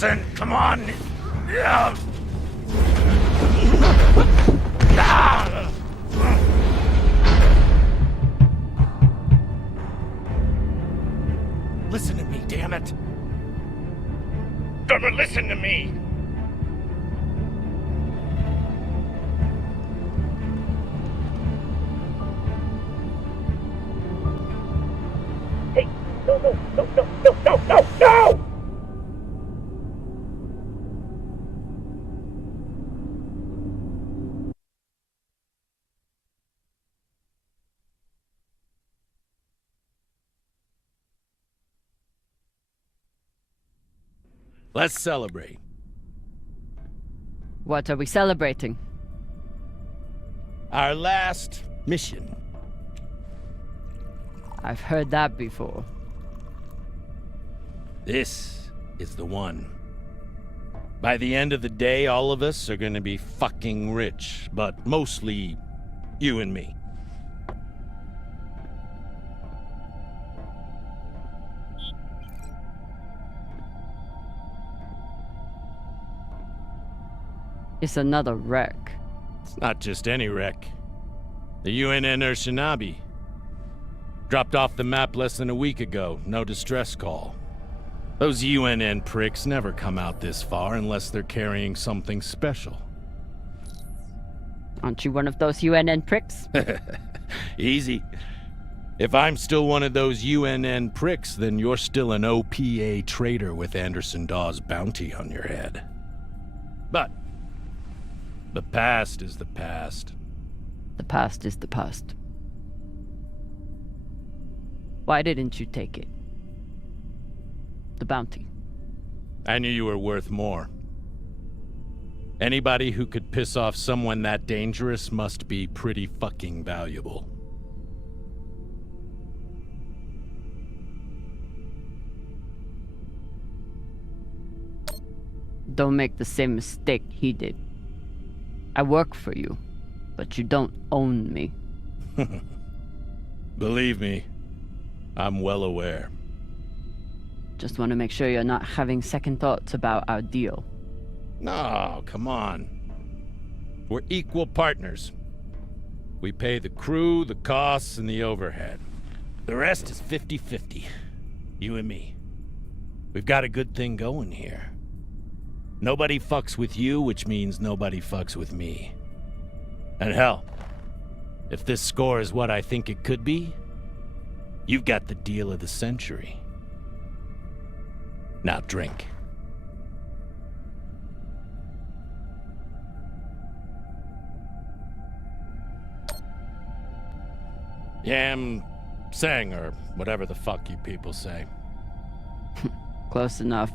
listen, come on. Yeah. Listen to me, damn it. Listen to me. Hey, no! Let's celebrate. What are we celebrating? Our last mission. I've heard that before. This is the one. By the end of the day, all of us are gonna be fucking rich, but mostly you and me. It's another wreck. It's not just any wreck. The UNN Shinabi. Dropped off the map less than a week ago. No distress call. Those UNN pricks never come out this far unless they're carrying something special. Aren't you one of those UNN pricks? Easy. If I'm still one of those UNN pricks, then you're still an OPA traitor with Anderson Dawes' bounty on your head. But the past is the past. The past is the past. Why didn't you take it? The bounty. I knew you were worth more. Anybody who could piss off someone that dangerous must be pretty fucking valuable. Don't make the same mistake he did. I work for you, but you don't own me. Believe me, I'm well aware. Just want to make sure you're not having second thoughts about our deal. No, come on. We're equal partners. We pay the crew, the costs, and the overhead. The rest is 50-50. You and me. We've got a good thing going here. Nobody fucks with you, which means nobody fucks with me. And hell, if this score is what I think it could be, you've got the deal of the century. Now drink. Yam sang, or whatever the fuck you people say. Close enough.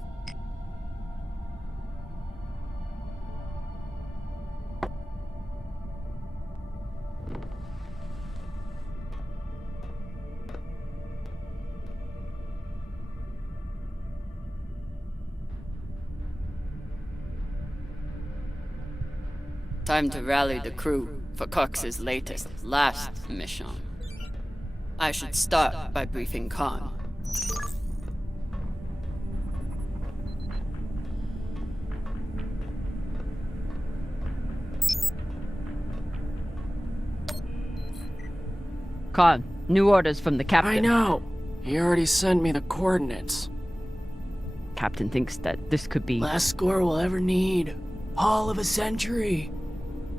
Time to rally the crew for Cox's last mission. I should start by briefing Khan. Khan, new orders from the captain. I know. He already sent me the coordinates. Captain thinks that this could be... Last score we'll ever need. Haul of a century.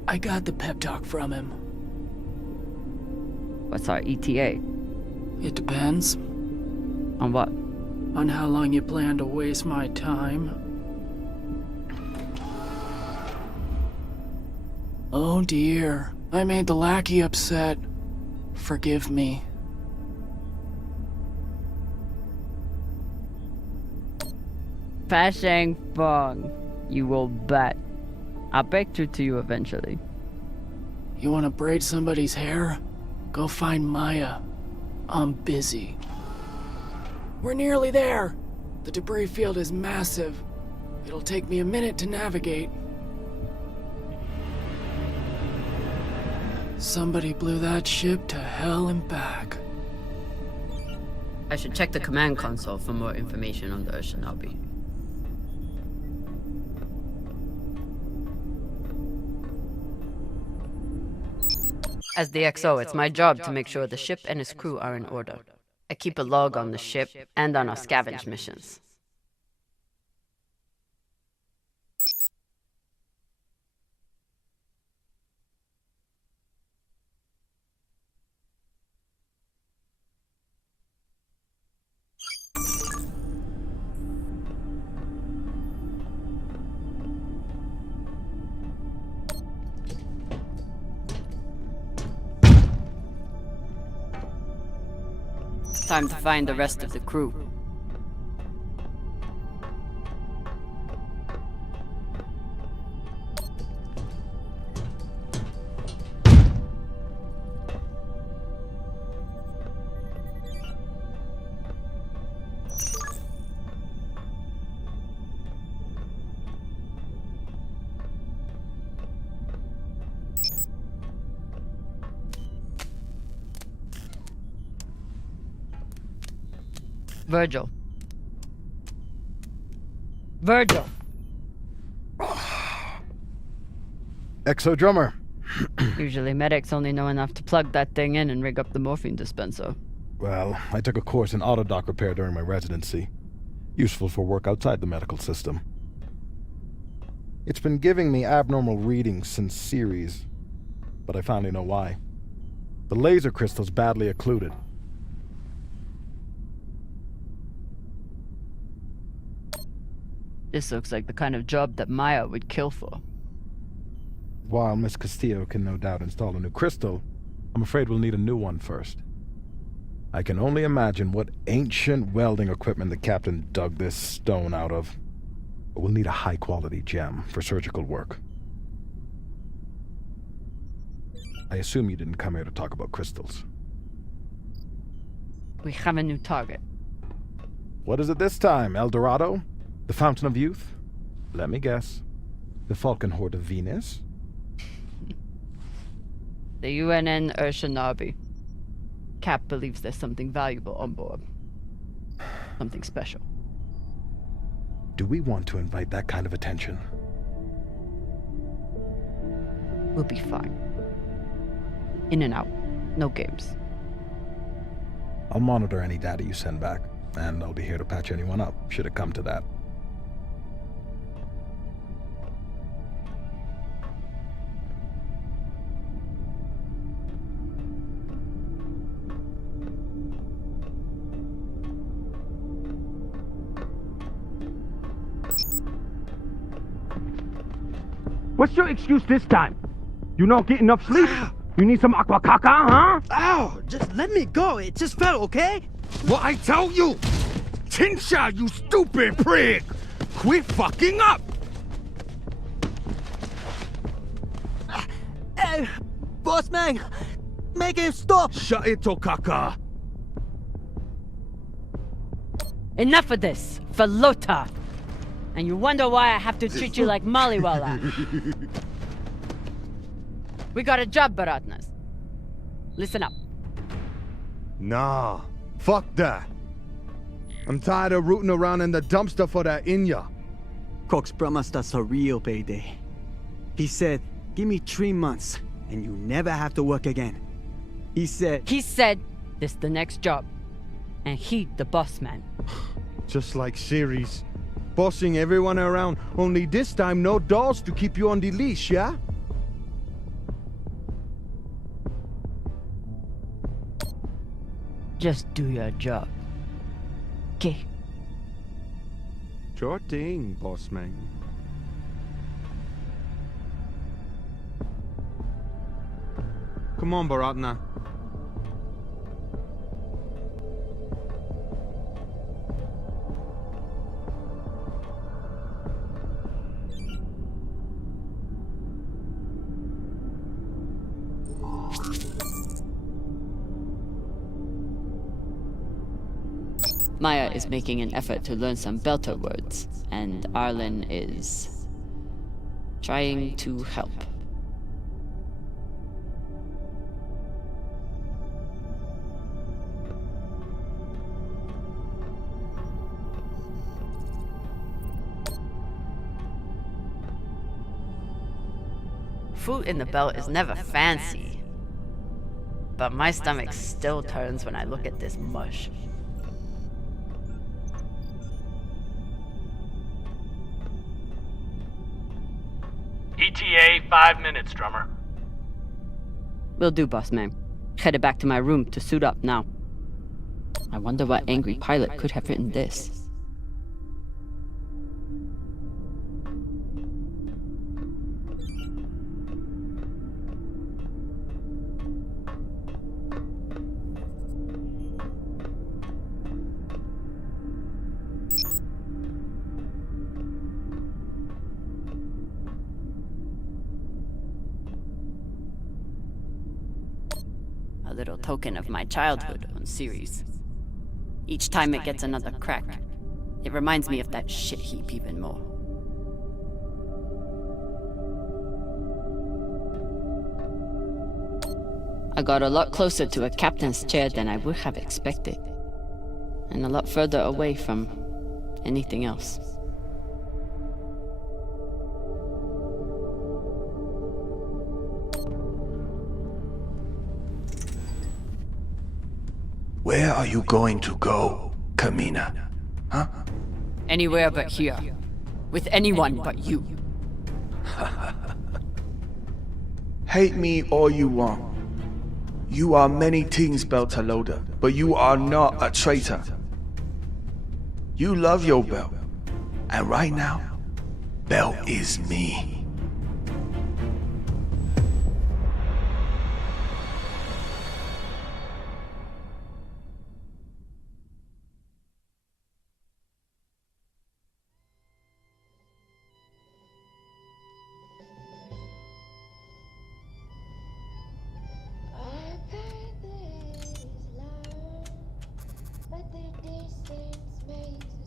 I got the pep talk from him. What's our ETA? It depends. On what? On how long you plan to waste my time. Oh dear. I made the lackey upset. Forgive me. Fashang Fong, you will bet. I'll break through to you eventually. You want to braid somebody's hair? Go find Maya. I'm busy. We're nearly there. The debris field is massive. It'll take me a minute to navigate. Somebody blew that ship to hell and back. I should check the command console for more information on the Shinabi. As the XO, it's my job to make sure the ship and its crew are in order. I keep a log on the ship and on our scavenge missions. Time to find the rest of the crew. Virgil. Virgil! Exo drummer. Usually medics only know enough to plug that thing in and rig up the morphine dispenser. Well, I took a course in autodock repair during my residency. Useful for work outside the medical system. It's been giving me abnormal readings since Series, but I finally know why. The laser crystal's badly occluded. This looks like the kind of job that Maya would kill for. While Miss Castillo can no doubt install a new crystal, I'm afraid we'll need a new one first. I can only imagine what ancient welding equipment the captain dug this stone out of. But we'll need a high-quality gem for surgical work. I assume you didn't come here to talk about crystals. We have a new target. What is it this time, El Dorado? The Fountain of Youth? Let me guess. The Falcon Horde of Venus? The UNN Urshanabi. Cap believes there's something valuable on board. Something special. Do we want to invite that kind of attention? We'll be fine. In and out. No games. I'll monitor any data you send back, and I'll be here to patch anyone up, should it come to that. What's your excuse this time? You not get enough sleep? You need some aqua caca, huh? Ow! Just let me go. It just fell, okay? What I tell you? Tinsha, you stupid prig! Quit fucking up! Hey, boss man! Make him stop! Shut it, Tokaka! Enough of this! For Lota! And you wonder why I have to treat you like Maliwala. We got a job, Baratnas. Listen up. Nah, fuck that. I'm tired of rooting around in the dumpster for that Inya. Cox promised us a real payday. He said, give me 3 months, and you never have to work again. He said, this the next job. And he the boss man. Just like Series. Bossing everyone around, only this time no dolls to keep you on the leash, yeah? Just do your job. Okay? Sure thing, boss man. Come on, Baratna. Maya is making an effort to learn some Belter words, and Arlen is trying to help. Food in the belt is never fancy, but my stomach still turns when I look at this mush. ETA 5 minutes, drummer. Will do, boss man. Headed back to my room to suit up now. I wonder what angry pilot could have written this. A little token of my childhood on Series. Each time it gets another crack, it reminds me of that shit heap even more. I got a lot closer to a captain's chair than I would have expected, and a lot further away from anything else. Where are you going to go, Kamina? Huh? Anywhere but here. With anyone but you. Hate me all you want. You are many things, Beltalowda, but you are not a traitor. You love your Bel, and right now, Bel is me.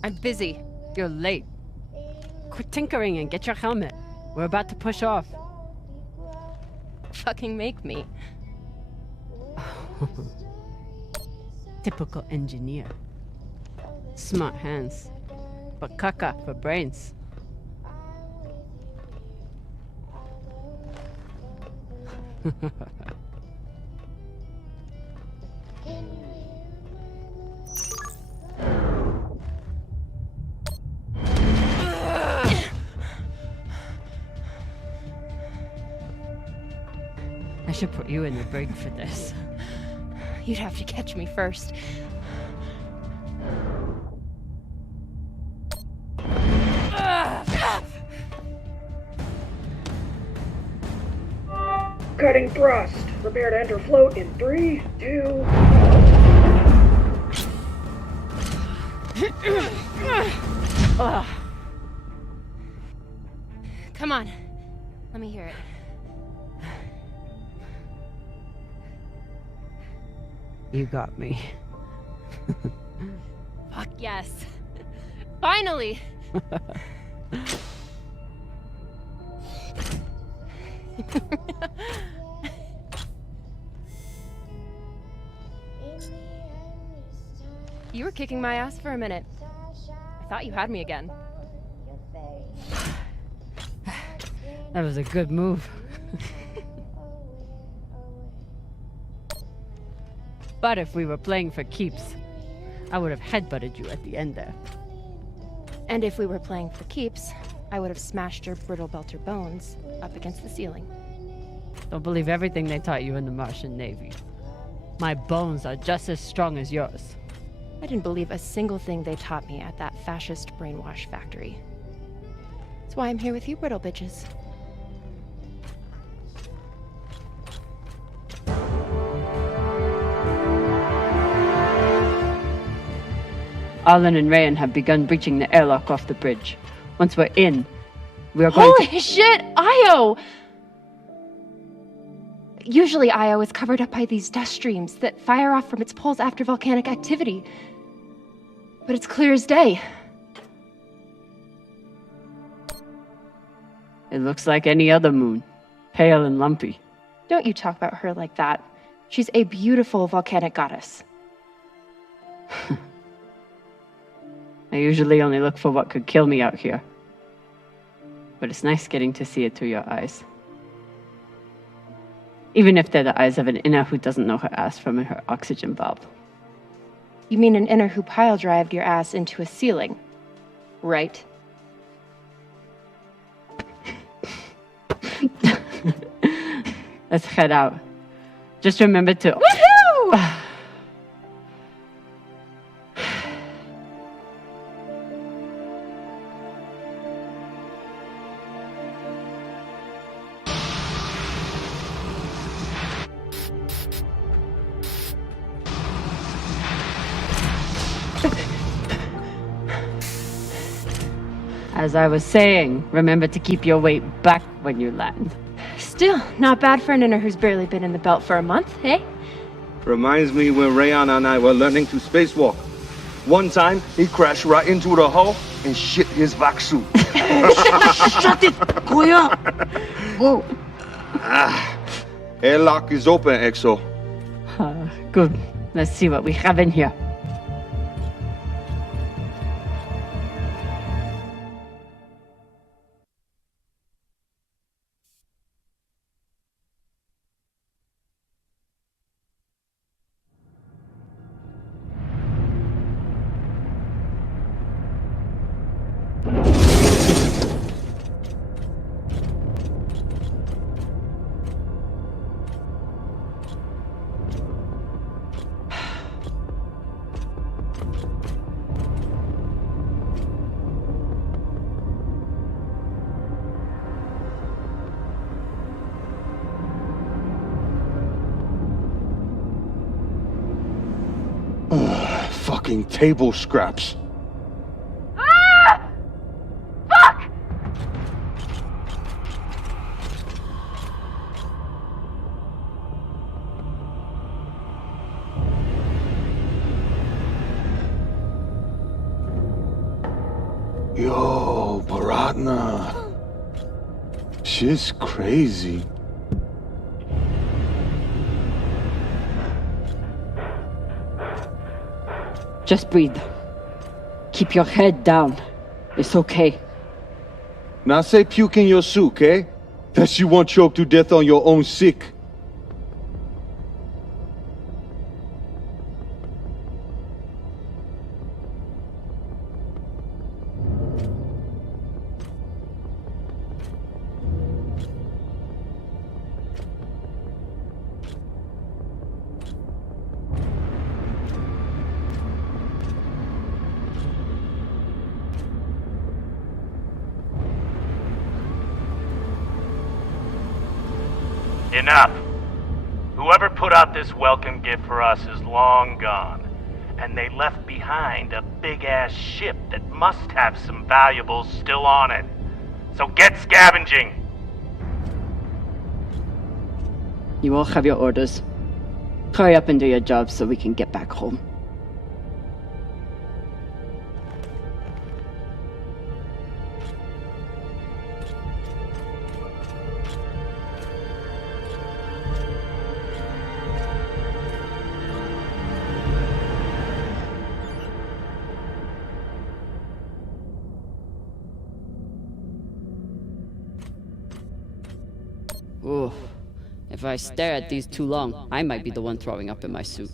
I'm busy. You're late. Quit tinkering and get your helmet. We're about to push off. Fucking make me. Typical engineer. Smart hands, but caca for brains. I should put you in the brig for this. You'd have to catch me first. Cutting thrust. Prepare to enter float in 3, 2... Come on. Let me hear it. You got me. Fuck yes. Finally! You were kicking my ass for a minute. I thought you had me again. That was a good move. But if we were playing for keeps, I would have headbutted you at the end there. And if we were playing for keeps, I would have smashed your brittle belter bones up against the ceiling. Don't believe everything they taught you in the Martian Navy. My bones are just as strong as yours. I didn't believe a single thing they taught me at that fascist brainwash factory. That's why I'm here with you, brittle bitches. Arlen and Rayan have begun breaching the airlock off the bridge. Once we're in, we are going Holy shit! Io! Usually Io is covered up by these dust streams that fire off from its poles after volcanic activity. But it's clear as day. It looks like any other moon. Pale and lumpy. Don't you talk about her like that. She's a beautiful volcanic goddess. I usually only look for what could kill me out here. But it's nice getting to see it through your eyes. Even if they're the eyes of an inner who doesn't know her ass from her oxygen valve. You mean an inner who pile-drived your ass into a ceiling, right? Let's head out. Just remember to... Woohoo! As I was saying, remember to keep your weight back when you land. Still, not bad for an inner who's barely been in the belt for a month, eh? Reminds me when Rayana and I were learning to spacewalk. One time, he crashed right into the hull and shit his vac suit. Shut it! Koya! Whoa. Airlock is open, Exo. Good. Let's see what we have in here. Fucking table scraps. Ah! Fuck! Yo, Baratna. Shit's crazy. Just breathe. Keep your head down. It's okay. Now say puke in your soup, eh? That you won't choke to death on your own sick. Enough. Whoever put out this welcome gift for us is long gone. And they left behind a big-ass ship that must have some valuables still on it. So get scavenging! You all have your orders. Hurry up and do your job so we can get back home. Ooh. If I stare at these too long, I might be the one throwing up in my suit.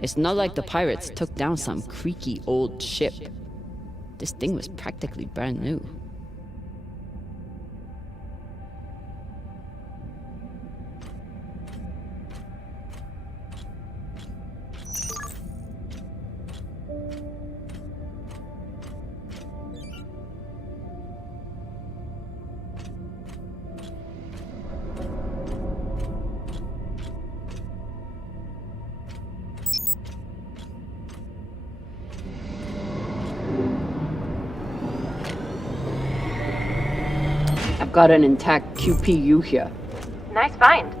It's not like the pirates took down some creaky old ship. This thing was practically brand new. I've got an intact QPU here. Nice find.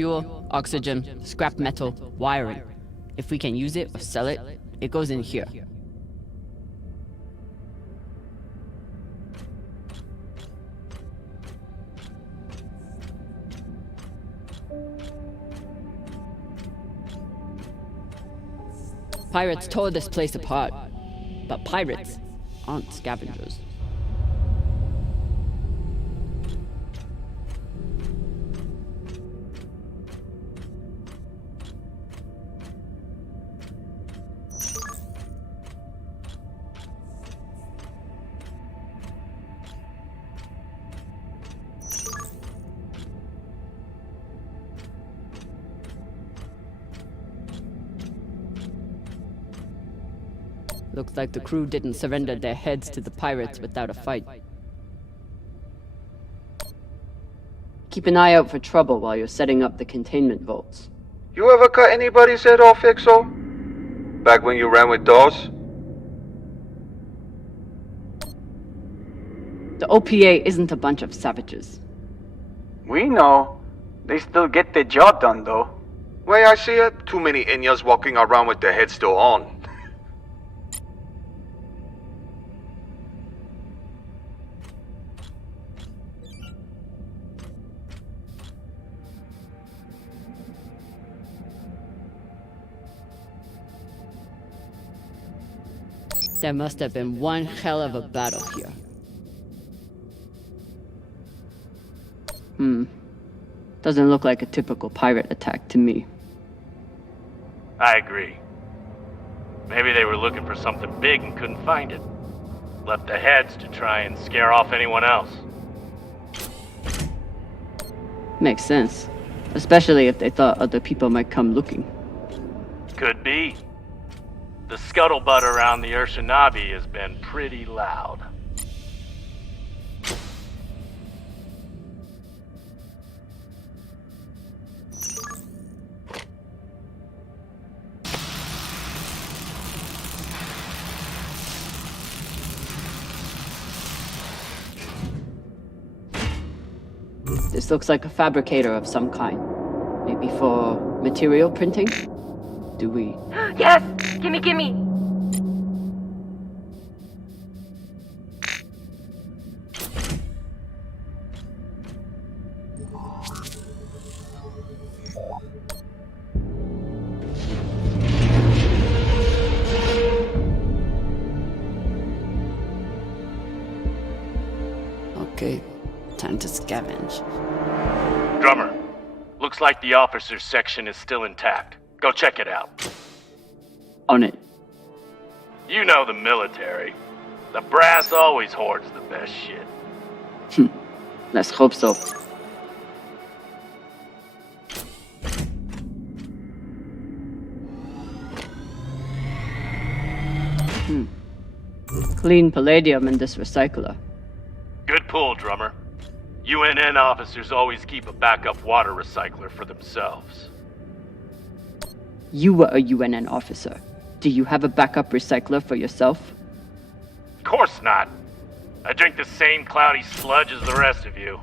fuel, oxygen, scrap metal, wiring. If we can use it or sell it, it goes in here. Pirates tore this place apart, but pirates aren't scavengers. Looks like the crew didn't surrender their heads to the pirates without a fight. Keep an eye out for trouble while you're setting up the containment vaults. You ever cut anybody's head off, Exo? Back when you ran with Dawes? The OPA isn't a bunch of savages. We know. They still get the job done, though. Way I see it, too many Inyas walking around with their heads still on. There must have been one hell of a battle here. Doesn't look like a typical pirate attack to me. I agree. Maybe they were looking for something big and couldn't find it. Left the heads to try and scare off anyone else. Makes sense. Especially if they thought other people might come looking. Could be. The scuttlebutt around the Urshanabi has been pretty loud. This looks like a fabricator of some kind. Maybe for material printing? Do we... Yes! Gimme! Okay, time to scavenge. Drummer, looks like the officers' section is still intact. Go check it out. On it. You know the military. The brass always hoards the best shit. Let's hope so. Clean palladium in this recycler. Good pull, Drummer. UNN officers always keep a backup water recycler for themselves. You were a UNN officer. Do you have a backup recycler for yourself? Of course not. I drink the same cloudy sludge as the rest of you.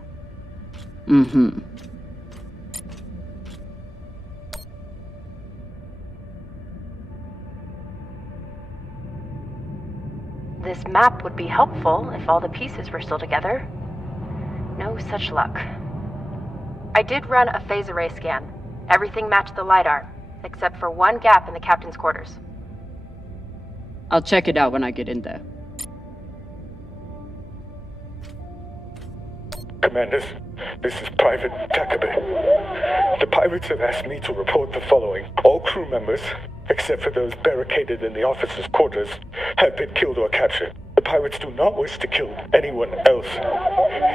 This map would be helpful if all the pieces were still together. No such luck. I did run a phase array scan. Everything matched the LiDAR, except for one gap in the captain's quarters. I'll check it out when I get in there. Commanders, this is Private Takabe. The pirates have asked me to report the following. All crew members, except for those barricaded in the officers' quarters, have been killed or captured. The pirates do not wish to kill anyone else.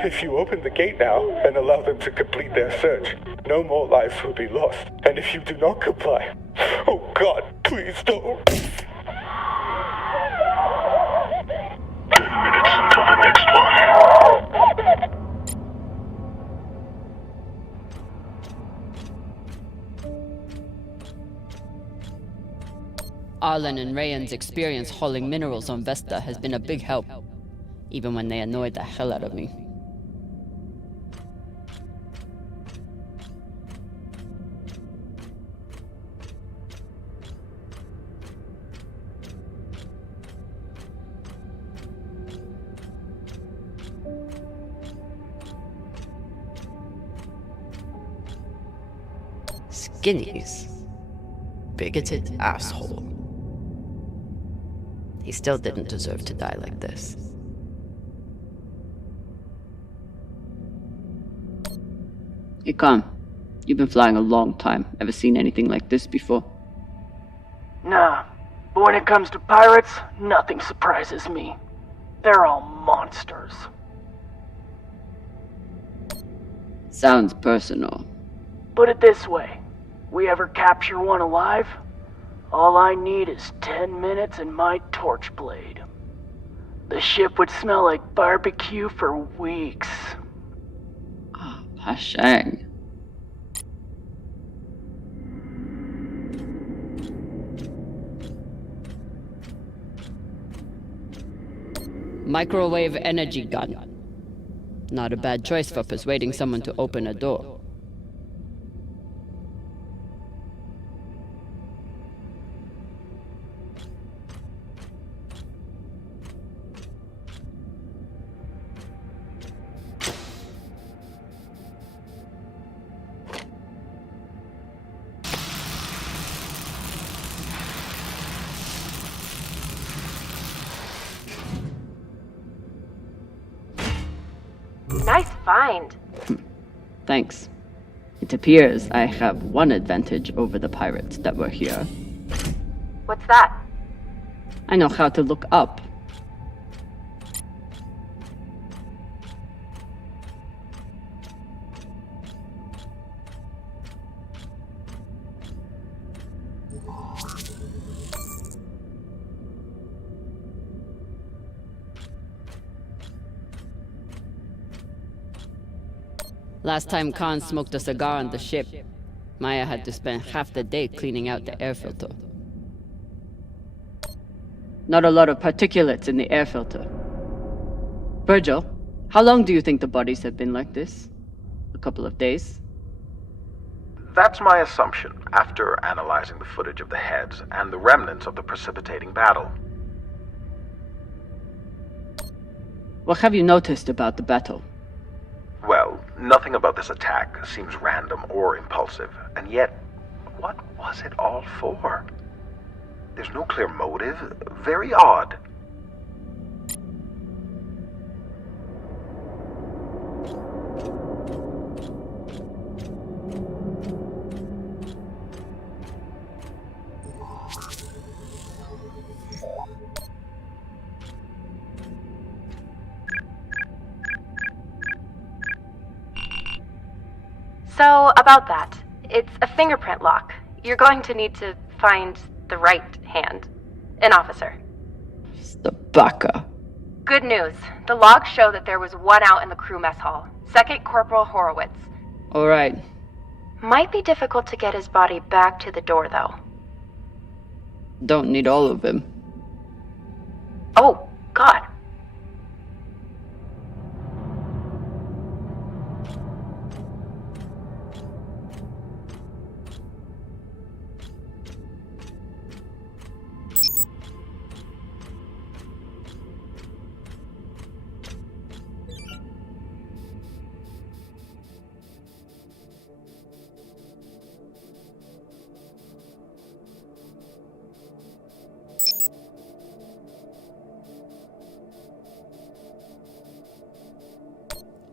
If you open the gate now and allow them to complete their search, no more lives will be lost. And if you do not comply, oh God, please don't. 2 minutes until the next one. Arlen and Rayan's experience hauling minerals on Vesta has been a big help, even when they annoyed the hell out of me. skinnies. Bigoted asshole. He still didn't deserve to die like this. Hey, Khan. You've been flying a long time. Ever seen anything like this before? Nah, but when it comes to pirates, nothing surprises me. They're all monsters. Sounds personal. Put it this way, we ever capture one alive, all I need is 10 minutes and my torch blade. The ship would smell like barbecue for weeks. Hashang. Microwave energy gun. Not a bad choice for persuading someone to open a door. Nice find. Thanks. It appears I have one advantage over the pirates that were here. What's that? I know how to look up. Last time Khan smoked a cigar on the ship, Maya had to spend half the day cleaning out the air filter. Not a lot of particulates in the air filter. Virgil, how long do you think the bodies have been like this? A couple of days? That's my assumption, after analyzing the footage of the heads and the remnants of the precipitating battle. What have you noticed about the battle? Well, nothing about this attack seems random or impulsive, and yet, what was it all for? There's no clear motive. Very odd. So, about that. It's a fingerprint lock. You're going to need to find the right hand. An officer. The baka. Good news. The logs show that there was one out in the crew mess hall. Second Corporal Horowitz. Alright. Might be difficult to get his body back to the door, though. Don't need all of him. Oh, God.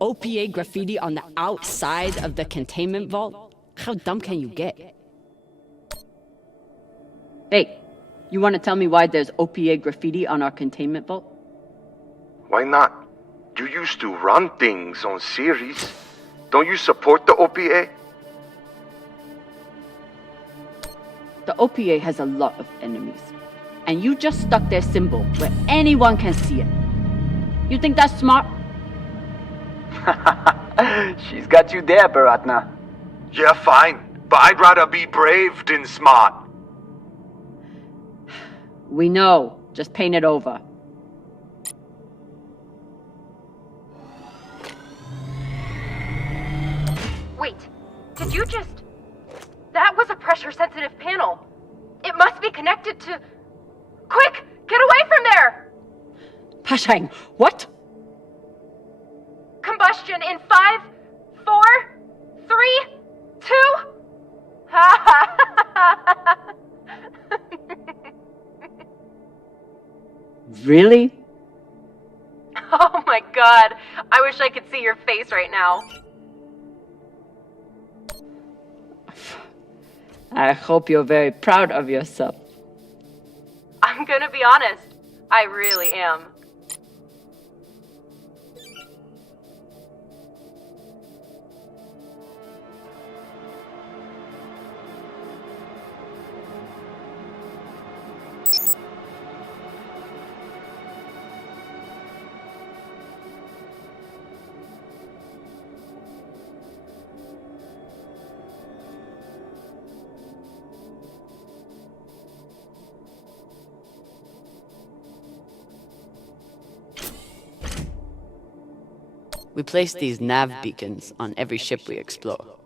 OPA graffiti on the outside of the containment vault? How dumb can you get? Hey, you want to tell me why there's OPA graffiti on our containment vault? Why not? You used to run things on Series. Don't you support the OPA? The OPA has a lot of enemies. And you just stuck their symbol where anyone can see it. You think that's smart? She's got you there, Baratna. Yeah, fine. But I'd rather be brave than smart. We know. Just paint it over. Wait, did you just... That was a pressure-sensitive panel. It must be connected to... Quick, get away from there! Pashang, what? Combustion in 5, 4, 3, 2... Really? Oh my god, I wish I could see your face right now. I hope you're very proud of yourself. I'm gonna be honest, I really am. We place these nav beacons on every ship we explore.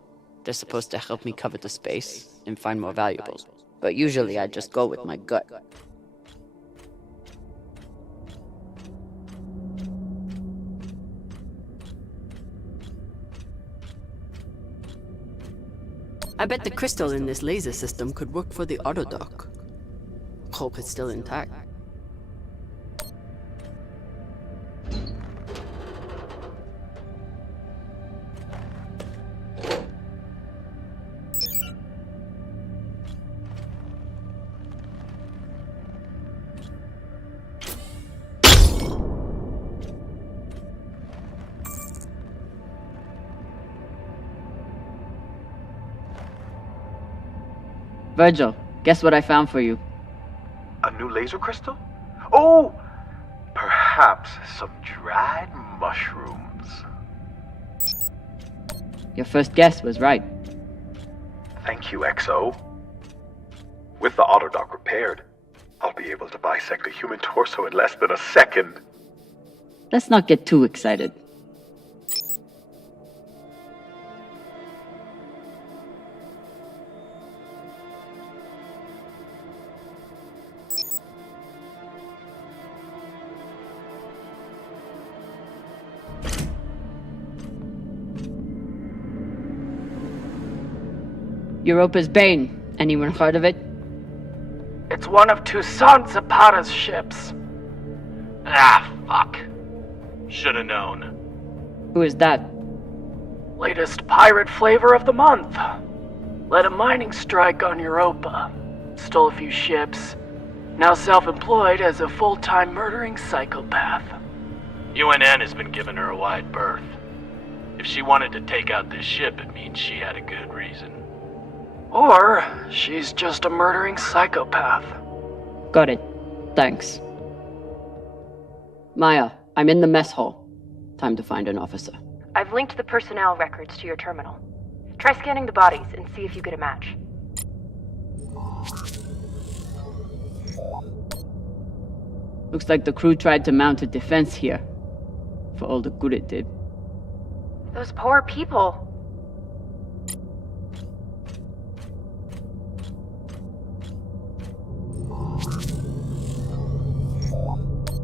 They're supposed to help me cover the space and find more valuables, but usually I just go with my gut. I bet the crystal in this laser system could work for the autodock. Hope it's still intact. Virgil, guess what I found for you? A new laser crystal? Oh! Perhaps some dried mushrooms. Your first guess was right. Thank you, XO. With the autodock repaired, I'll be able to bisect a human torso in less than a second. Let's not get too excited. Europa's Bane. Anyone heard of it? It's one of Toussaint Zapata's ships. Ah, fuck. Should've known. Who is that? Latest pirate flavor of the month. Led a mining strike on Europa. Stole a few ships. Now self-employed as a full-time murdering psychopath. UNN has been giving her a wide berth. If she wanted to take out this ship, it means she had a good reason. Or she's just a murdering psychopath. Got it. Thanks. Maya, I'm in the mess hall. Time to find an officer. I've linked the personnel records to your terminal. Try scanning the bodies and see if you get a match. Looks like the crew tried to mount a defense here. For all the good it did. Those poor people.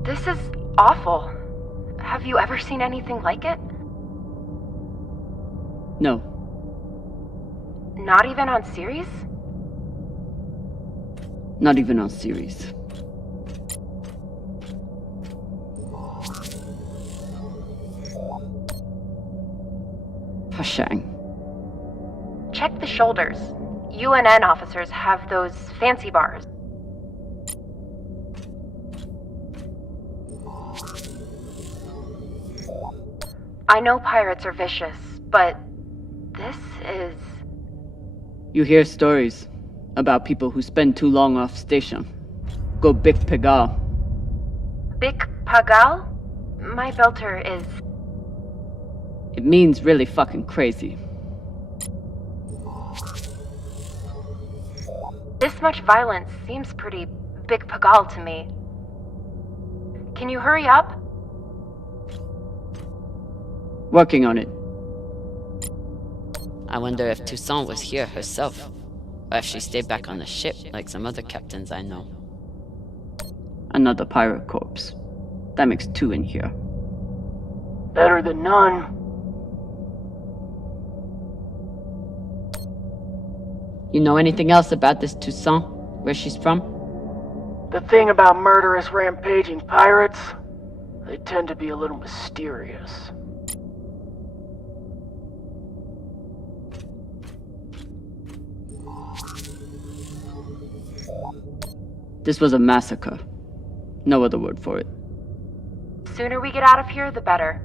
This is awful. Have you ever seen anything like it? No. Not even on series? Not even on series. Hashang. Check the shoulders. UNN officers have those fancy bars. I know pirates are vicious, but this is... You hear stories about people who spend too long off station. Go Big Pegal. Big Pagal? My belter is... It means really fucking crazy. This much violence seems pretty Big Pagal to me. Can you hurry up? Working on it. I wonder if Toussaint was here herself, or if she stayed back on the ship like some other captains I know. Another pirate corpse. That makes 2 in here. Better than none. You know anything else about this Toussaint? Where she's from? The thing about murderous, rampaging pirates, they tend to be a little mysterious. This was a massacre. No other word for it. Sooner we get out of here, the better.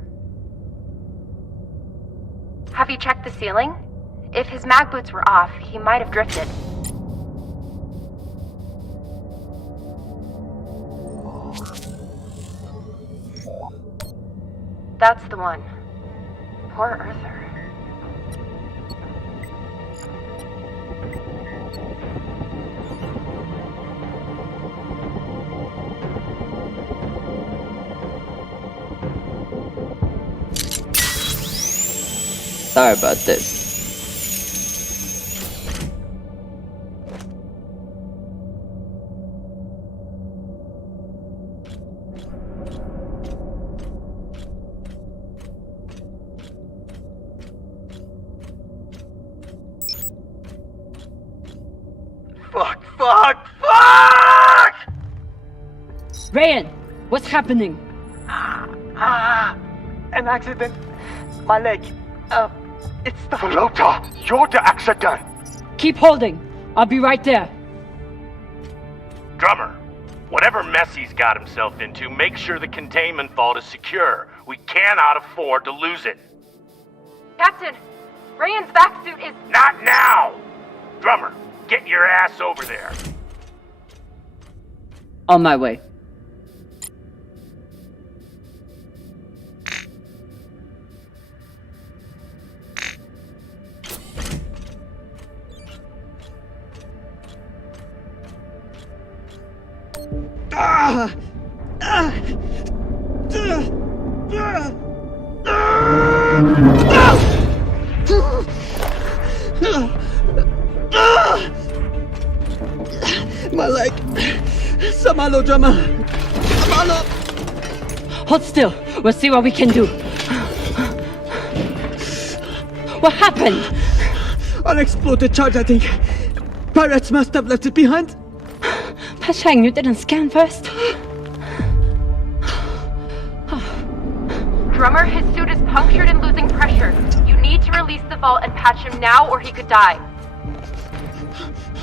Have you checked the ceiling? If his mag boots were off, he might have drifted. That's the one. Poor Arthur. Sorry about this. Fuck! Ryan, what's happening? An accident. My leg. It's the... Flota, you're the accident! Keep holding. I'll be right there. Drummer, whatever mess he's got himself into, make sure the containment vault is secure. We cannot afford to lose it. Captain, Rayan's vac suit is... Not now! Drummer, get your ass over there. On my way. My leg. Samalo, drummer. Samalo. Hold still. We'll see what we can do. What happened? Unexploded charge, I think. Pirates must have left it behind. Pashang, you didn't scan first? Drummer, his suit is punctured and losing pressure. You need to release the vault and patch him now or he could die.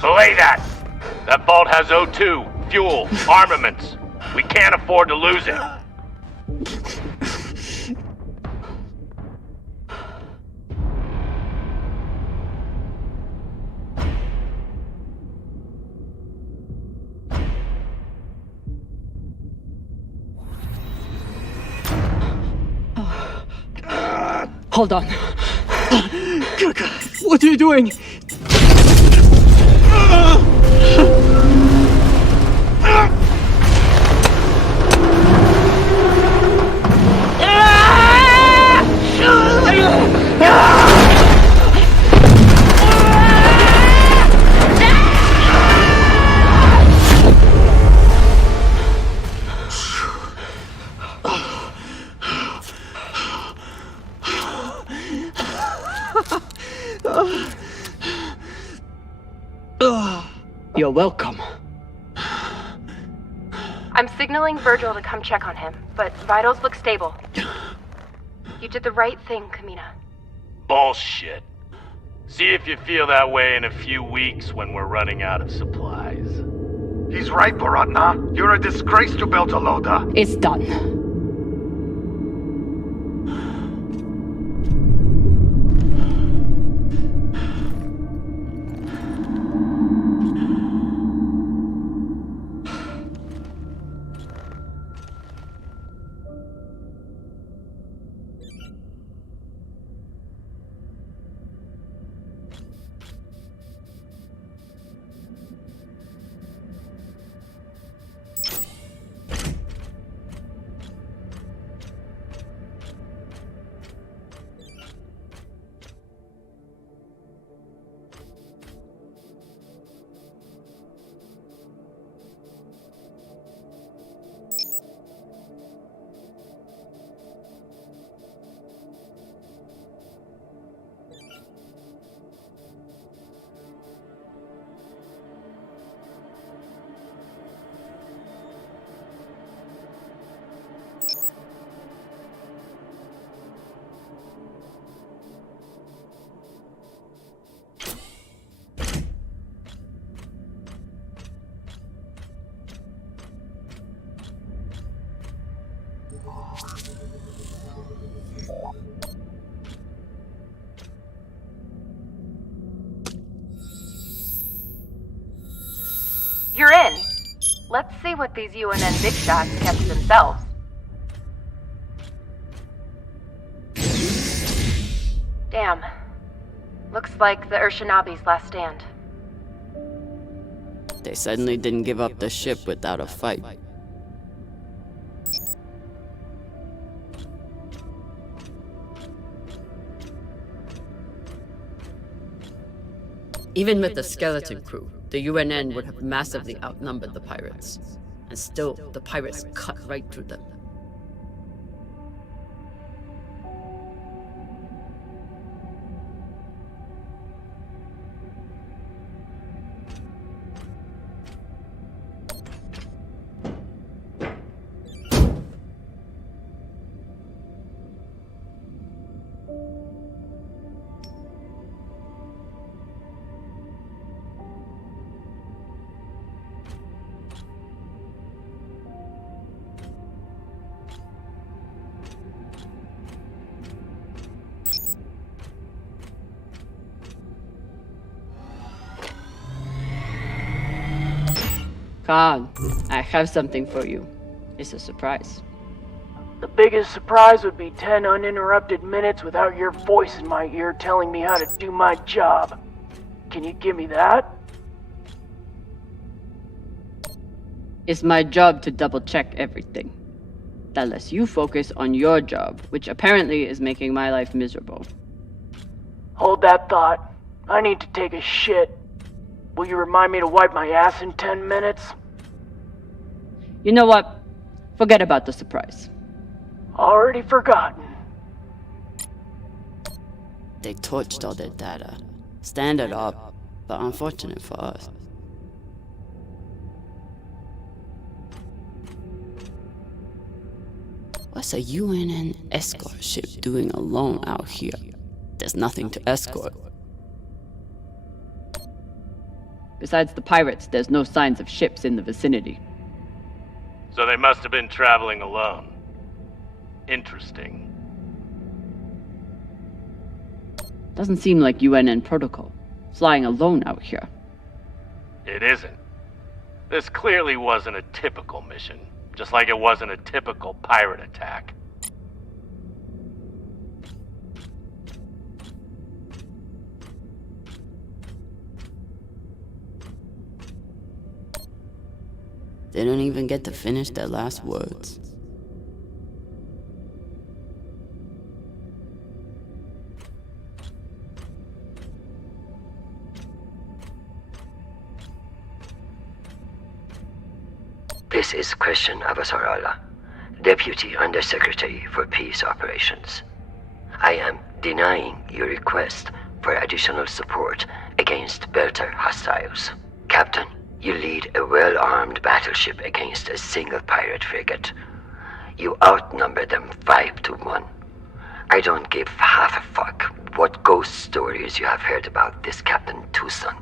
Belay that! That vault has O2, fuel, armaments. We can't afford to lose it. Hold on. What are you doing? You're welcome. I'm signaling Virgil to come check on him, but vitals look stable. You did the right thing, Kamina. Bullshit. See if you feel that way in a few weeks when we're running out of supplies. He's right, Baratna. You're a disgrace to Beltalowda. It's done. You're in. Let's see what these UNN big shots kept to themselves. Damn. Looks like the Urshinabi's last stand. They suddenly didn't give up the ship without a fight. Even with the skeleton crew, the UNN would have massively outnumbered the pirates. And still, the pirates cut right through them. Khan, I have something for you. It's a surprise. The biggest surprise would be 10 uninterrupted minutes without your voice in my ear telling me how to do my job. Can you give me that? It's my job to double-check everything. That lets you focus on your job, which apparently is making my life miserable. Hold that thought. I need to take a shit. Will you remind me to wipe my ass in 10 minutes? You know what? Forget about the surprise. Already forgotten. They torched all their data. Standard up, but unfortunate for us. What's a UNN escort ship doing alone out here? There's nothing to escort. Besides the pirates, there's no signs of ships in the vicinity. So they must have been traveling alone. Interesting. Doesn't seem like UNN protocol. Flying alone out here. It isn't. This clearly wasn't a typical mission, just like it wasn't a typical pirate attack. They don't even get to finish their last words. This is Christian Avasarala, Deputy Undersecretary for Peace Operations. I am denying your request for additional support against Belter hostiles. Captain, you lead a well-armed battleship against a single pirate frigate. You outnumber them 5-1. I don't give half a fuck what ghost stories you have heard about this Captain Tucson.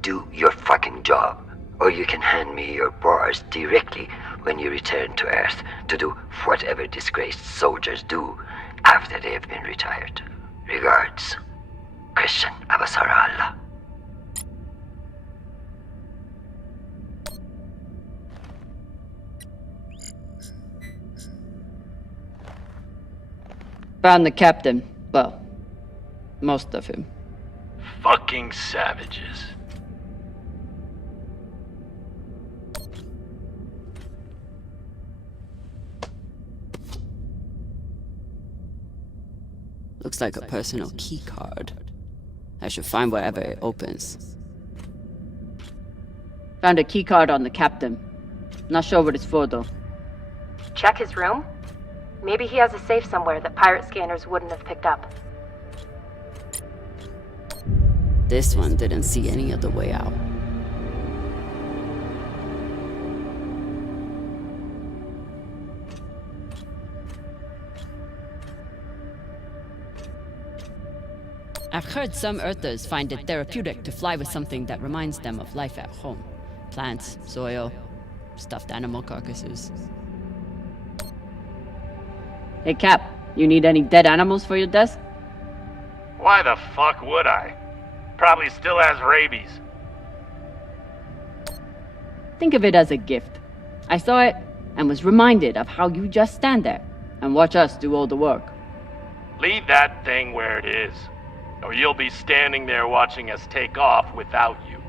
Do your fucking job, or you can hand me your bars directly when you return to Earth to do whatever disgraced soldiers do after they have been retired. Regards, Christian Avasarala. Found the captain. Well, most of him. Fucking savages. Looks like a personal key card. I should find wherever it opens. Found a key card on the captain. Not sure what it's for though. Check his room? Maybe he has a safe somewhere that pirate scanners wouldn't have picked up. This one didn't see any other way out. I've heard some Earthers find it therapeutic to fly with something that reminds them of life at home. Plants, soil, stuffed animal carcasses. Hey, Cap, you need any dead animals for your desk? Why the fuck would I? Probably still has rabies. Think of it as a gift. I saw it and was reminded of how you just stand there and watch us do all the work. Leave that thing where it is, or you'll be standing there watching us take off without you.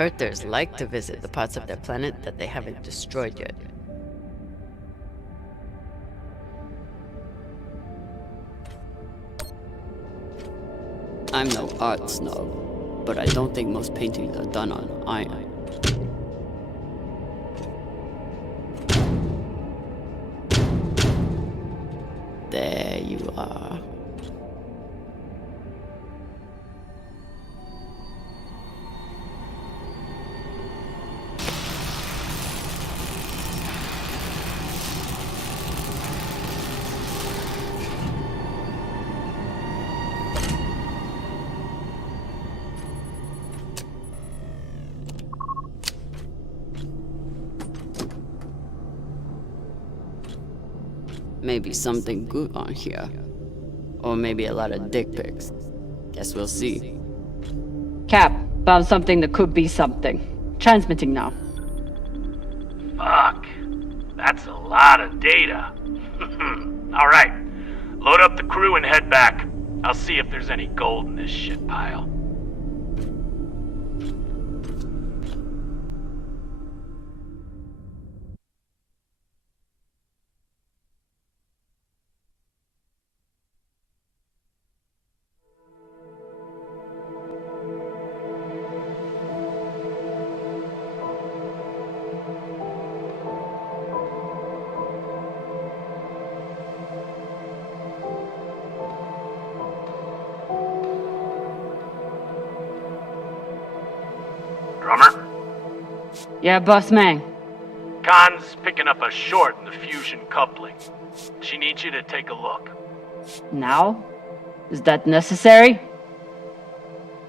Earthers like to visit the parts of their planet that they haven't destroyed yet. I'm no art snob, but I don't think most paintings are done on iron. There you are. Maybe something good on here. Or maybe a lot of dick pics. Guess we'll see. Cap, found something that could be something. Transmitting now. Fuck. That's a lot of data. Alright. Load up the crew and head back. I'll see if there's any gold in this shit pile. Drummer? Yeah, boss man. Khan's picking up a short in the fusion coupling. She needs you to take a look. Now? Is that necessary?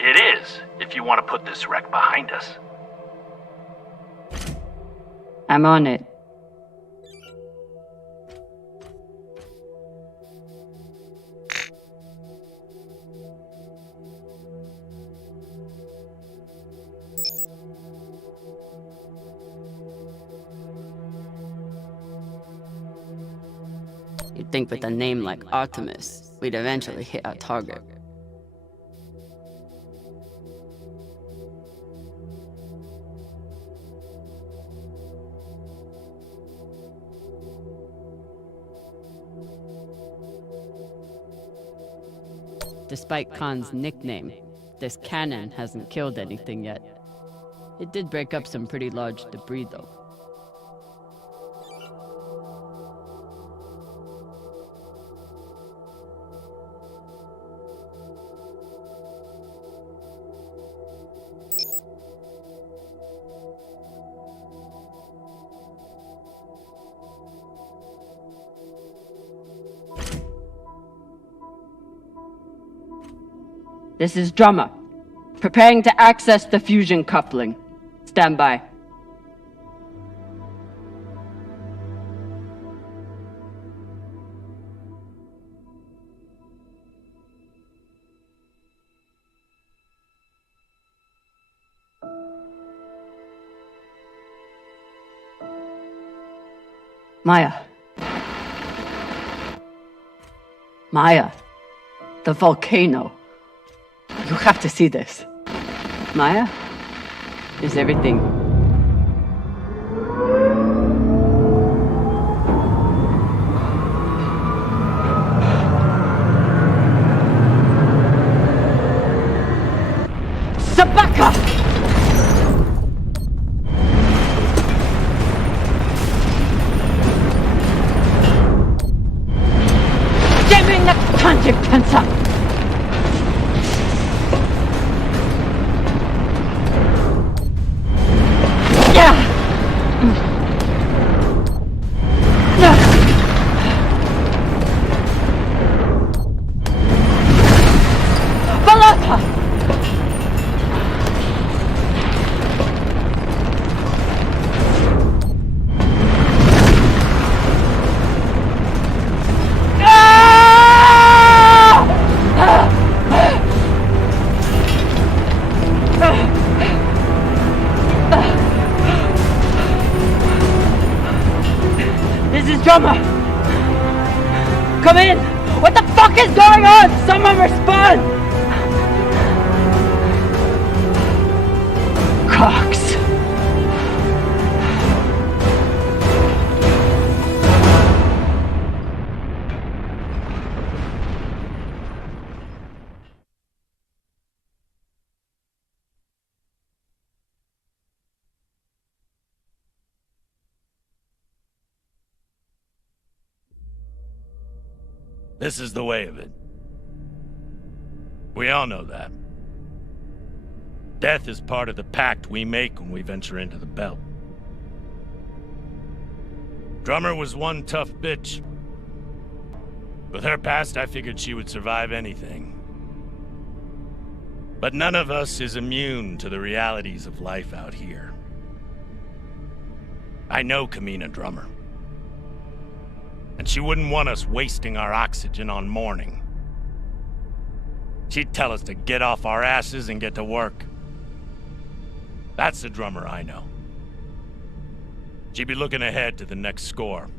It is, if you want to put this wreck behind us. I'm on it. You'd think with a name like Artemis, we'd eventually hit our target. Despite Khan's nickname, this cannon hasn't killed anything yet. It did break up some pretty large debris though. This is Drummer. Preparing to access the fusion coupling. Stand by. Maya. Maya. The volcano. You have to see this. Maya? Is everything... Sabaka! Jamming the consequence! Drummer! Come in! What the fuck is going on? Someone respond! Cox. This is the way of it. We all know that. Death is part of the pact we make when we venture into the belt. Drummer was one tough bitch. With her past, I figured she would survive anything. But none of us is immune to the realities of life out here. I know Kamina Drummer. And she wouldn't want us wasting our oxygen on mourning. She'd tell us to get off our asses and get to work. That's the Drummer I know. She'd be looking ahead to the next score,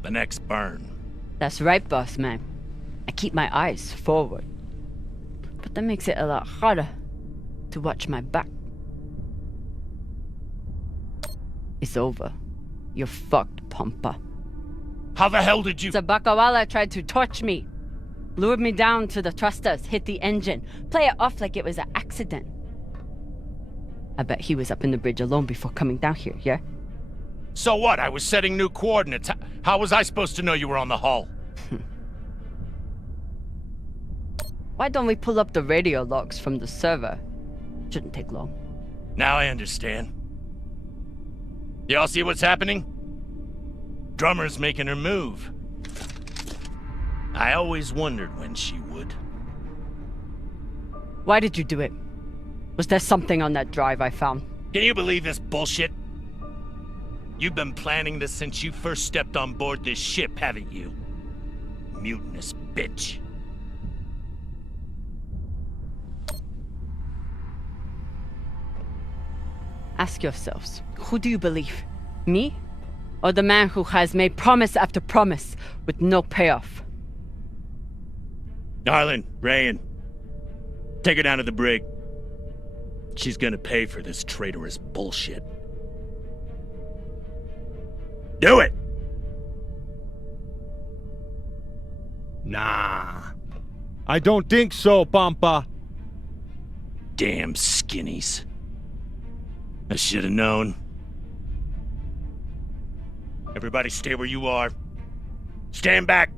the next burn. That's right, boss man. I keep my eyes forward. But that makes it a lot harder to watch my back. It's over. You're fucked, Pampa. How the hell did you— Sabakawala tried to torch me. Lured me down to the thrusters, hit the engine. Play it off like it was an accident. I bet he was up in the bridge alone before coming down here, yeah? So what? I was setting new coordinates. How was I supposed to know you were on the hull? Why don't we pull up the radio logs from the server? Shouldn't take long. Now I understand. Y'all see what's happening? Drummer's making her move. I always wondered when she would. Why did you do it? Was there something on that drive I found? Can you believe this bullshit? You've been planning this since you first stepped on board this ship, haven't you? Mutinous bitch. Ask yourselves, who do you believe? Me? Or the man who has made promise after promise with no payoff? Darlin, Rayan, take her down to the brig. She's gonna pay for this traitorous bullshit. Do it! Nah. I don't think so, Pampa. Damn skinnies. I should have known. Everybody stay where you are. Stand back.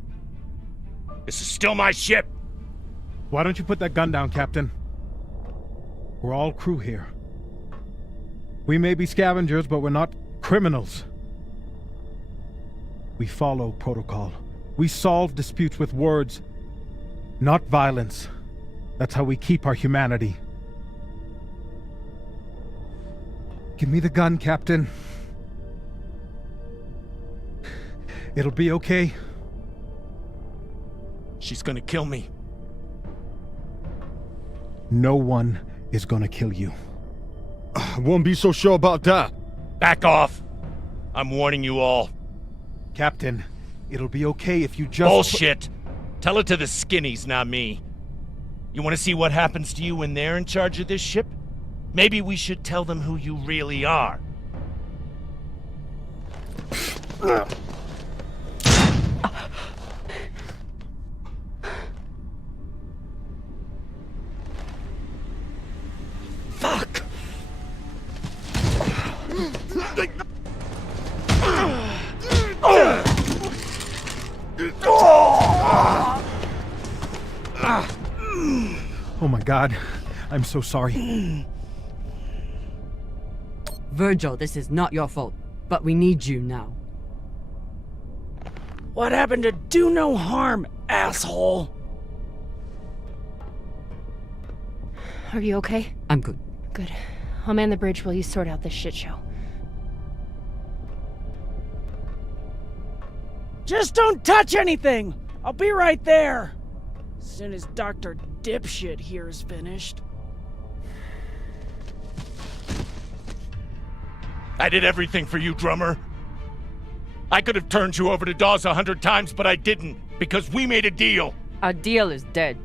This is still my ship. Why don't you put that gun down, Captain? We're all crew here. We may be scavengers, but we're not criminals. We follow protocol. We solve disputes with words, not violence. That's how we keep our humanity. Give me the gun, Captain. It'll be okay. She's gonna kill me. No one is gonna kill you. I won't be so sure about that. Back off. I'm warning you all. Captain, it'll be okay if you just— Bullshit! Tell it to the skinnies, not me. You want to see what happens to you when they're in charge of this ship? Maybe we should tell them who you really are. Fuck! Oh my God, I'm so sorry. Virgil, this is not your fault, but we need you now. What happened to do no harm, asshole? Are you okay? I'm good. Good. I'll man the bridge while you sort out this shit show. Just don't touch anything! I'll be right there! As soon as Dr. Dipshit here is finished. I did everything for you, Drummer. I could have turned you over to Dawes 100 times, but I didn't, because we made a deal. Our deal is dead.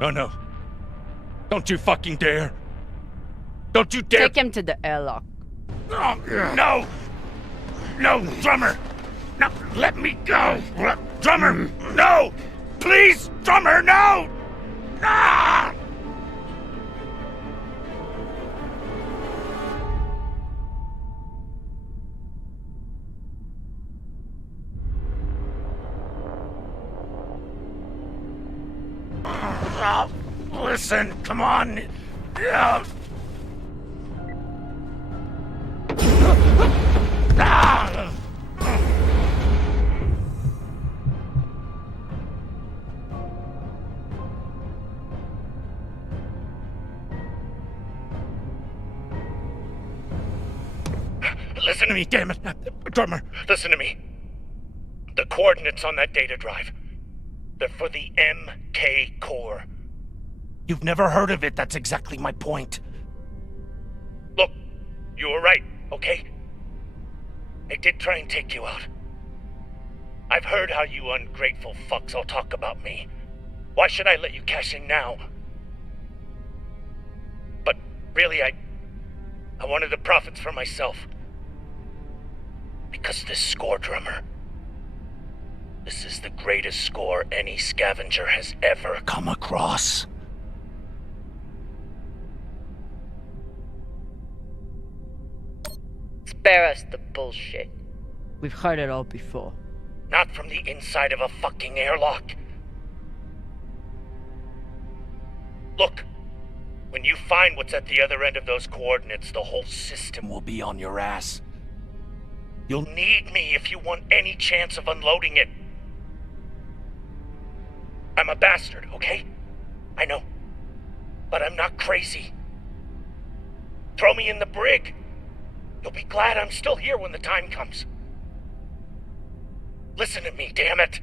Oh no. Don't you fucking dare. Don't you dare. Take him to the airlock. Oh, no! No, Drummer! No, let me go! Drummer, no! Please, Drummer, no! Ah! Oh, listen, come on. Ah! Listen to me, damn it. Drummer, listen to me. The coordinates on that data drive, they're for the MK core. You've never heard of it, that's exactly my point. Look, you were right, okay? I did try and take you out. I've heard how you ungrateful fucks all talk about me. Why should I let you cash in now? But really, I wanted the profits for myself. Because this score, Drummer, this is the greatest score any scavenger has ever come across. Spare us the bullshit. We've heard it all before. Not from the inside of a fucking airlock. Look, when you find what's at the other end of those coordinates, the whole system will be on your ass. You'll need me if you want any chance of unloading it. I'm a bastard, okay? I know. But I'm not crazy. Throw me in the brig. You'll be glad I'm still here when the time comes. Listen to me, damn it.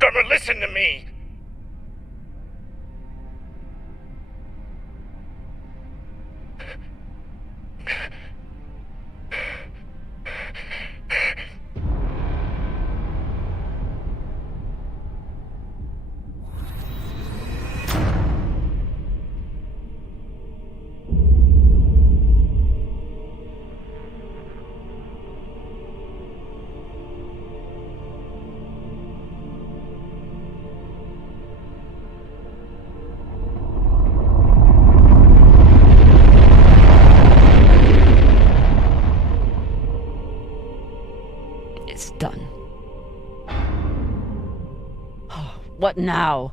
Drummer, listen to me. It's done. What now?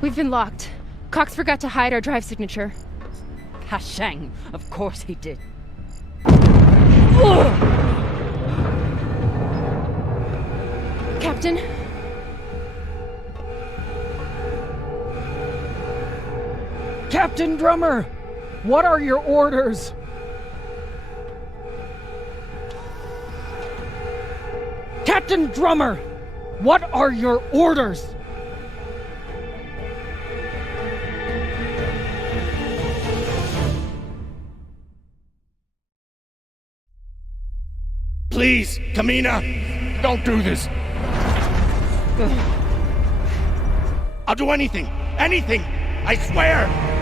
We've been locked. Cox forgot to hide our drive signature. Kashang, of course he did. Captain? Captain Drummer! What are your orders? Captain Drummer! What are your orders? Please, Kamina, don't do this. I'll do anything, I swear.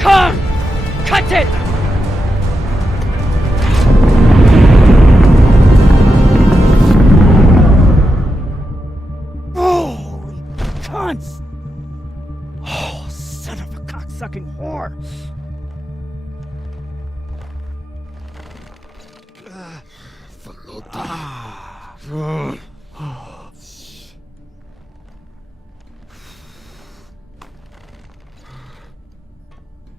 Come! Cut it! Oh, cunts! Oh, son of a cocksucking whore!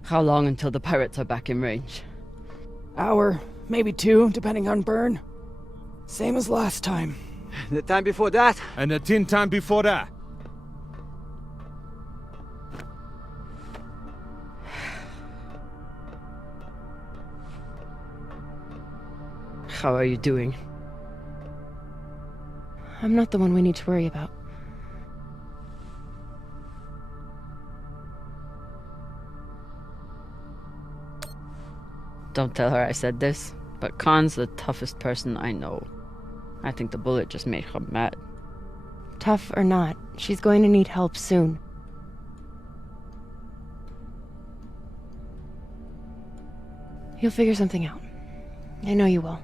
How long until the pirates are back in range? Hour, maybe 2, depending on burn. Same as last time. The time before that? And the 10 time before that. How are you doing? I'm not the one we need to worry about. Don't tell her I said this, but Khan's the toughest person I know. I think the bullet just made her mad. Tough or not, she's going to need help soon. You'll figure something out. I know you will.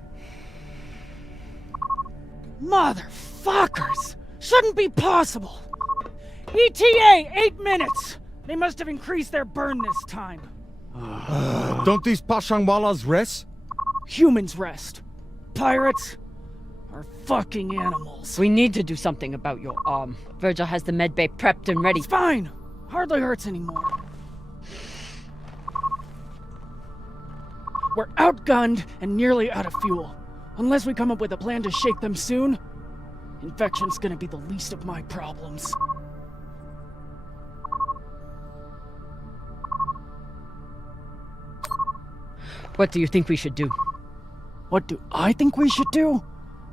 Motherfuckers! Shouldn't be possible! ETA, 8 minutes! They must have increased their burn this time. Don't these Pashangwalas rest? Humans rest. Pirates are fucking animals. We need to do something about your arm. Virgil has the medbay prepped and ready. It's fine. Hardly hurts anymore. We're outgunned and nearly out of fuel. Unless we come up with a plan to shake them soon, infection's gonna be the least of my problems. What do you think we should do? What do I think we should do?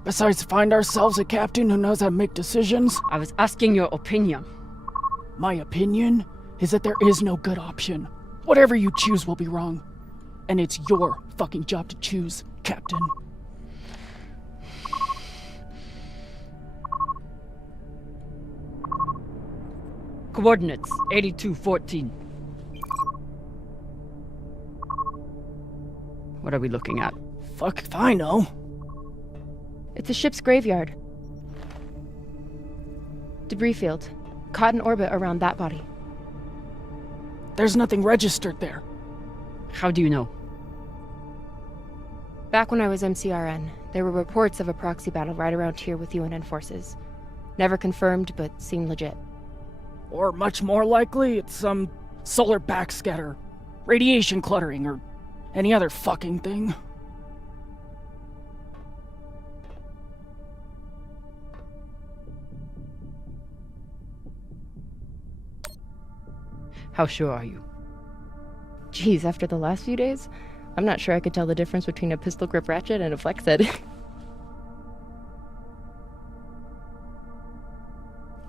Besides find ourselves a captain who knows how to make decisions? I was asking your opinion. My opinion is that there is no good option. Whatever you choose will be wrong. And it's your fucking job to choose, Captain. Coordinates, 8214. What are we looking at? Fuck if I know. It's a ship's graveyard. Debris field. Caught in orbit around that body. There's nothing registered there. How do you know? Back when I was MCRN, there were reports of a proxy battle right around here with UNN forces. Never confirmed, but seemed legit. Or much more likely, it's some solar backscatter, radiation cluttering, or any other fucking thing. How sure are you? Geez, after the last few days, I'm not sure I could tell the difference between a pistol grip ratchet and a flex head.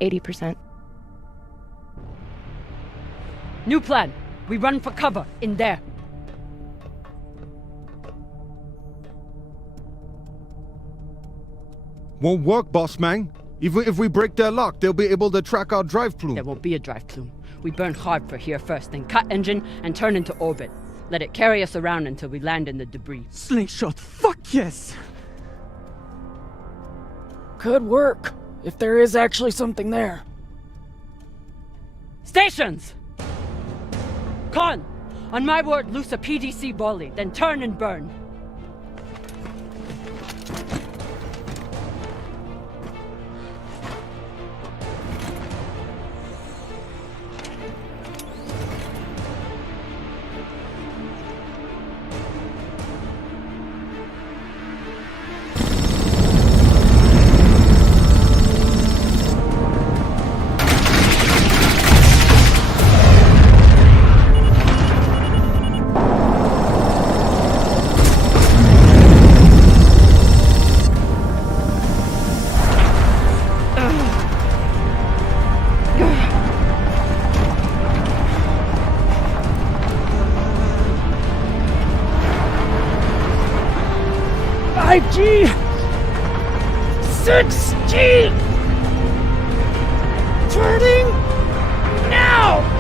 80%. New plan. We run for cover in there. Won't work, boss man. Even if we break their lock, they'll be able to track our drive plume. There won't be a drive plume. We burn hard for here first, then cut engine and turn into orbit. Let it carry us around until we land in the debris. Slingshot, fuck yes! Could work, if there is actually something there. Stations! Con! On my word, loose a PDC volley, then turn and burn. G! 6G! Turning now!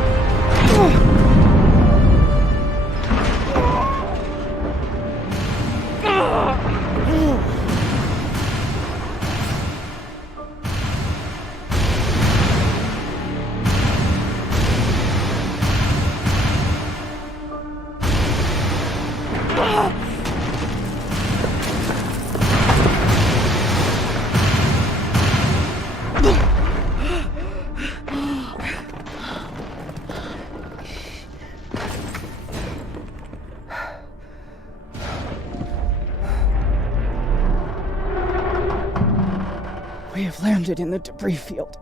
stranded in the debris field.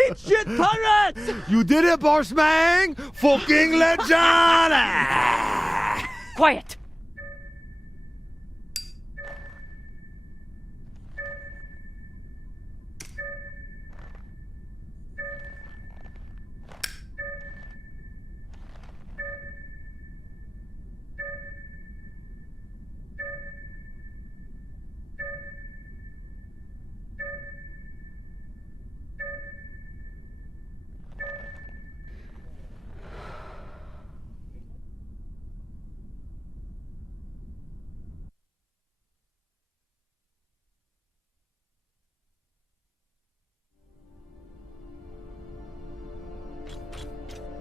It's shit pirates! You did it, Bossman! Fucking legend! Quiet!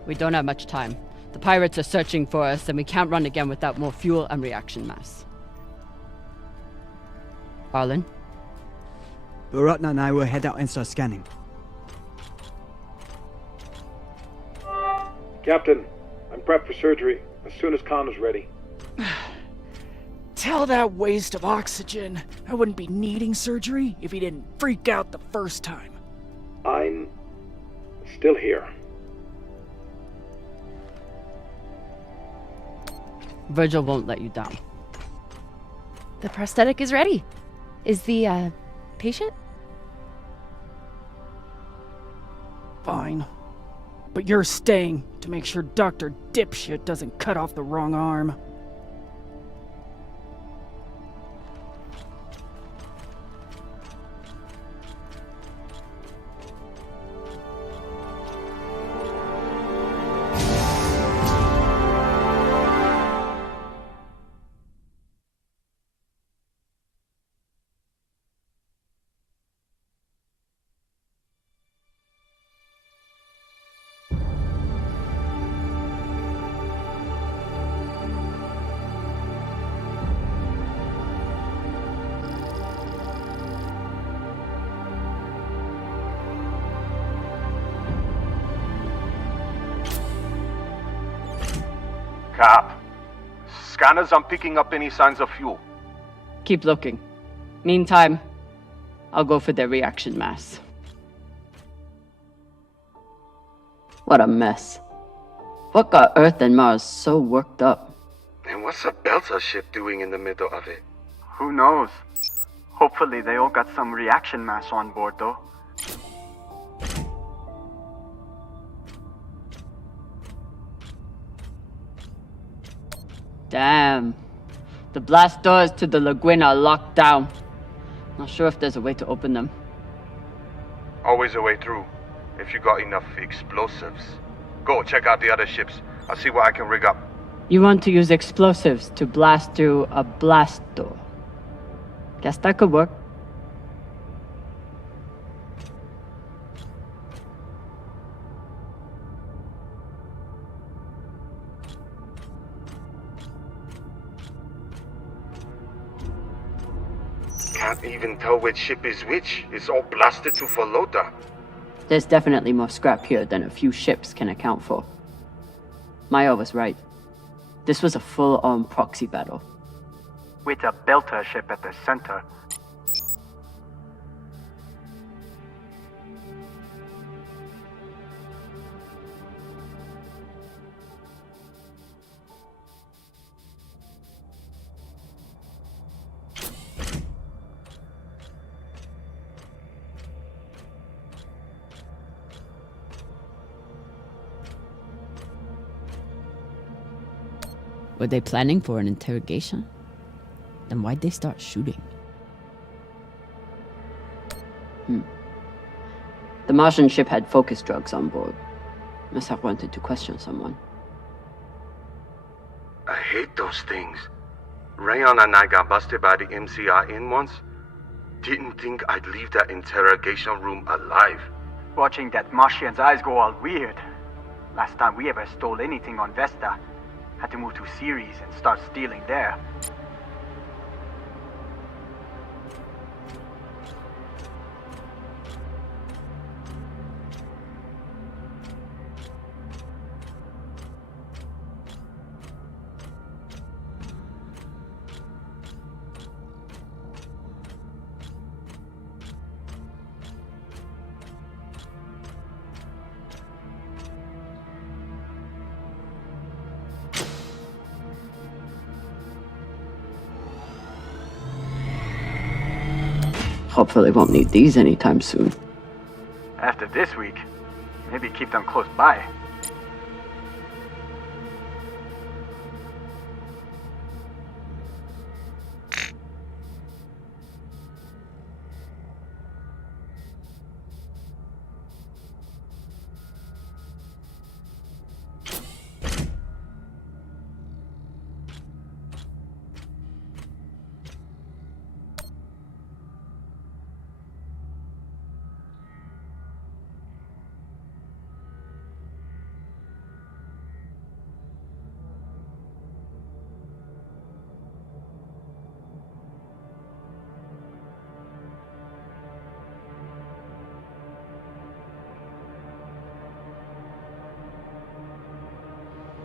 We don't have much time. The pirates are searching for us, and we can't run again without more fuel and reaction mass. Arlen? Baratna and I will head out and start scanning. Captain, I'm prepped for surgery as soon as Connor's ready. Tell that waste of oxygen I wouldn't be needing surgery if he didn't freak out the first time. I'm still here. Virgil won't let you down. The prosthetic is ready. Is the, patient? Fine. But you're staying to make sure Dr. Dipshit doesn't cut off the wrong arm. Cap, scanners aren't picking up any signs of fuel. Keep looking. Meantime, I'll go for their reaction mass. What a mess. What got Earth and Mars so worked up? And what's a Belter ship doing in the middle of it? Who knows? Hopefully they all got some reaction mass on board, though. Damn. The blast doors to the lagoon are locked down. Not sure if there's a way to open them. Always a way through, if you got enough explosives. Go, check out the other ships. I'll see what I can rig up. You want to use explosives to blast through a blast door. Guess that could work. Can't even tell which ship is which. It's all blasted to Falota. There's definitely more scrap here than a few ships can account for. Maya was right. This was a full-on proxy battle. With a Belter ship at the center. Were they planning for an interrogation? Then why'd they start shooting? The Martian ship had focus drugs on board. Must have wanted to question someone. I hate those things. Rayon and I got busted by the MCI in once. Didn't think I'd leave that interrogation room alive. Watching that Martian's eyes go all weird. Last time we ever stole anything on Vesta. Had to move to Ceres and start stealing there. Hopefully won't need these anytime soon. After this week, maybe keep them close by.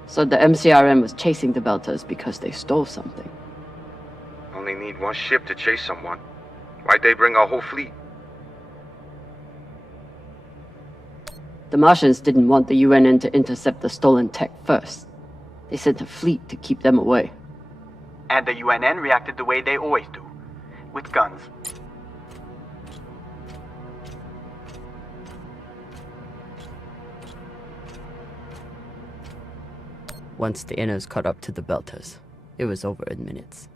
So the MCRM was chasing the Belters because they stole something. Only need one ship to chase someone. Why'd they bring a whole fleet? The Martians didn't want the UNN to intercept the stolen tech first. They sent a fleet to keep them away. And the UNN reacted the way they always do, with guns. Once the Inners caught up to the Belters, it was over in minutes.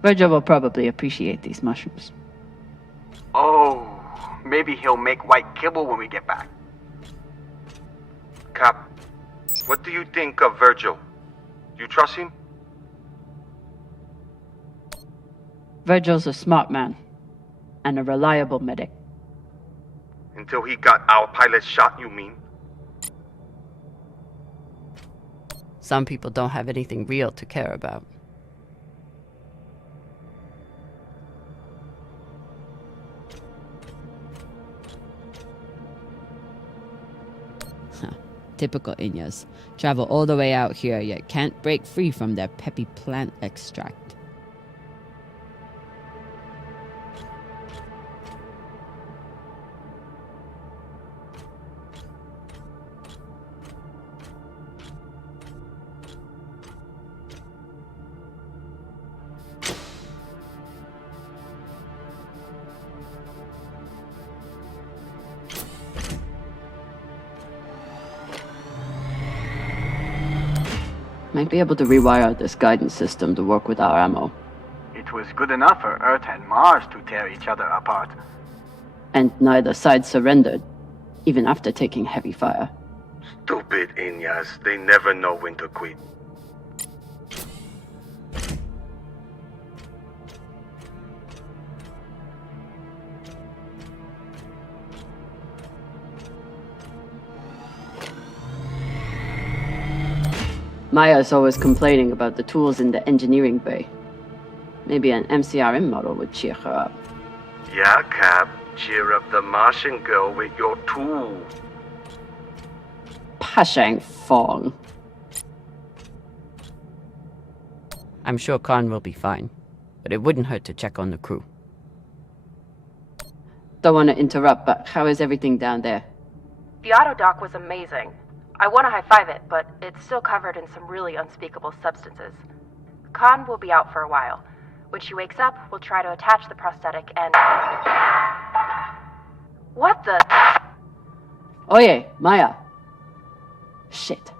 Virgil will probably appreciate these mushrooms. Oh, maybe he'll make white kibble when we get back. Cap, what do you think of Virgil? You trust him? Virgil's a smart man, and a reliable medic. Until he got our pilot shot, you mean? Some people don't have anything real to care about. Typical Inyas. Travel all the way out here, yet can't break free from their peppy plant extract. Might be able to rewire this guidance system to work with our ammo. It was good enough for Earth and Mars to tear each other apart. And neither side surrendered, even after taking heavy fire. Stupid Inyas. They never know when to quit. Maya's always complaining about the tools in the engineering bay. Maybe an MCRM model would cheer her up. Yeah, Cap. Cheer up the Martian girl with your tool. Pashang Fong. I'm sure Khan will be fine, but it wouldn't hurt to check on the crew. Don't want to interrupt, but how is everything down there? The auto dock was amazing. I want to high-five it, but it's still covered in some really unspeakable substances. Khan will be out for a while. When she wakes up, we'll try to attach the prosthetic and... What the... Oye, Maya. Shit.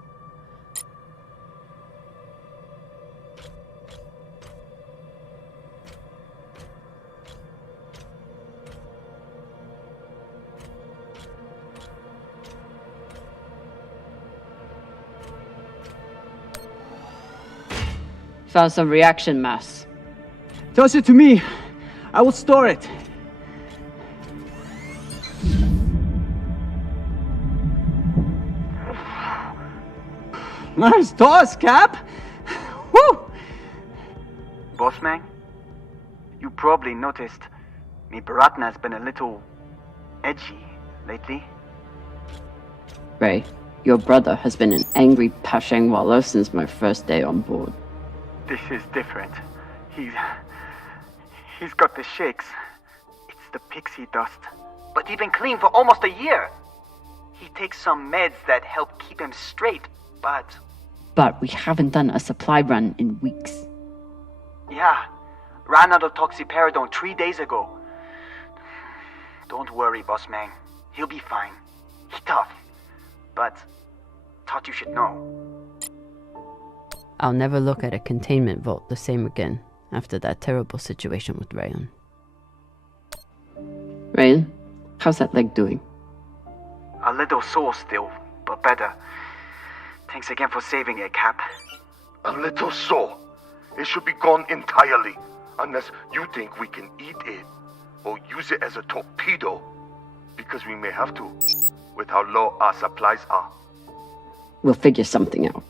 Found some reaction mass. Toss it to me. I will store it. Nice toss, Cap! Woo! Boss man, you probably noticed me Baratna's been a little edgy lately. Ray, your brother has been an angry Pashang Wallow since my first day on board. This is different. He's got the shakes. It's the pixie dust. But he's been clean for almost a year. He takes some meds that help keep him straight, but... But we haven't done a supply run in weeks. Yeah, ran out of toxiperidone 3 days ago. Don't worry, boss man. He'll be fine. He's tough. But thought you should know. I'll never look at a containment vault the same again after that terrible situation with Rayon. Rayon, how's that leg doing? A little sore still, but better. Thanks again for saving it, Cap. A little sore. It should be gone entirely, unless you think we can eat it or use it as a torpedo, because we may have to, with how low our supplies are. We'll figure something out.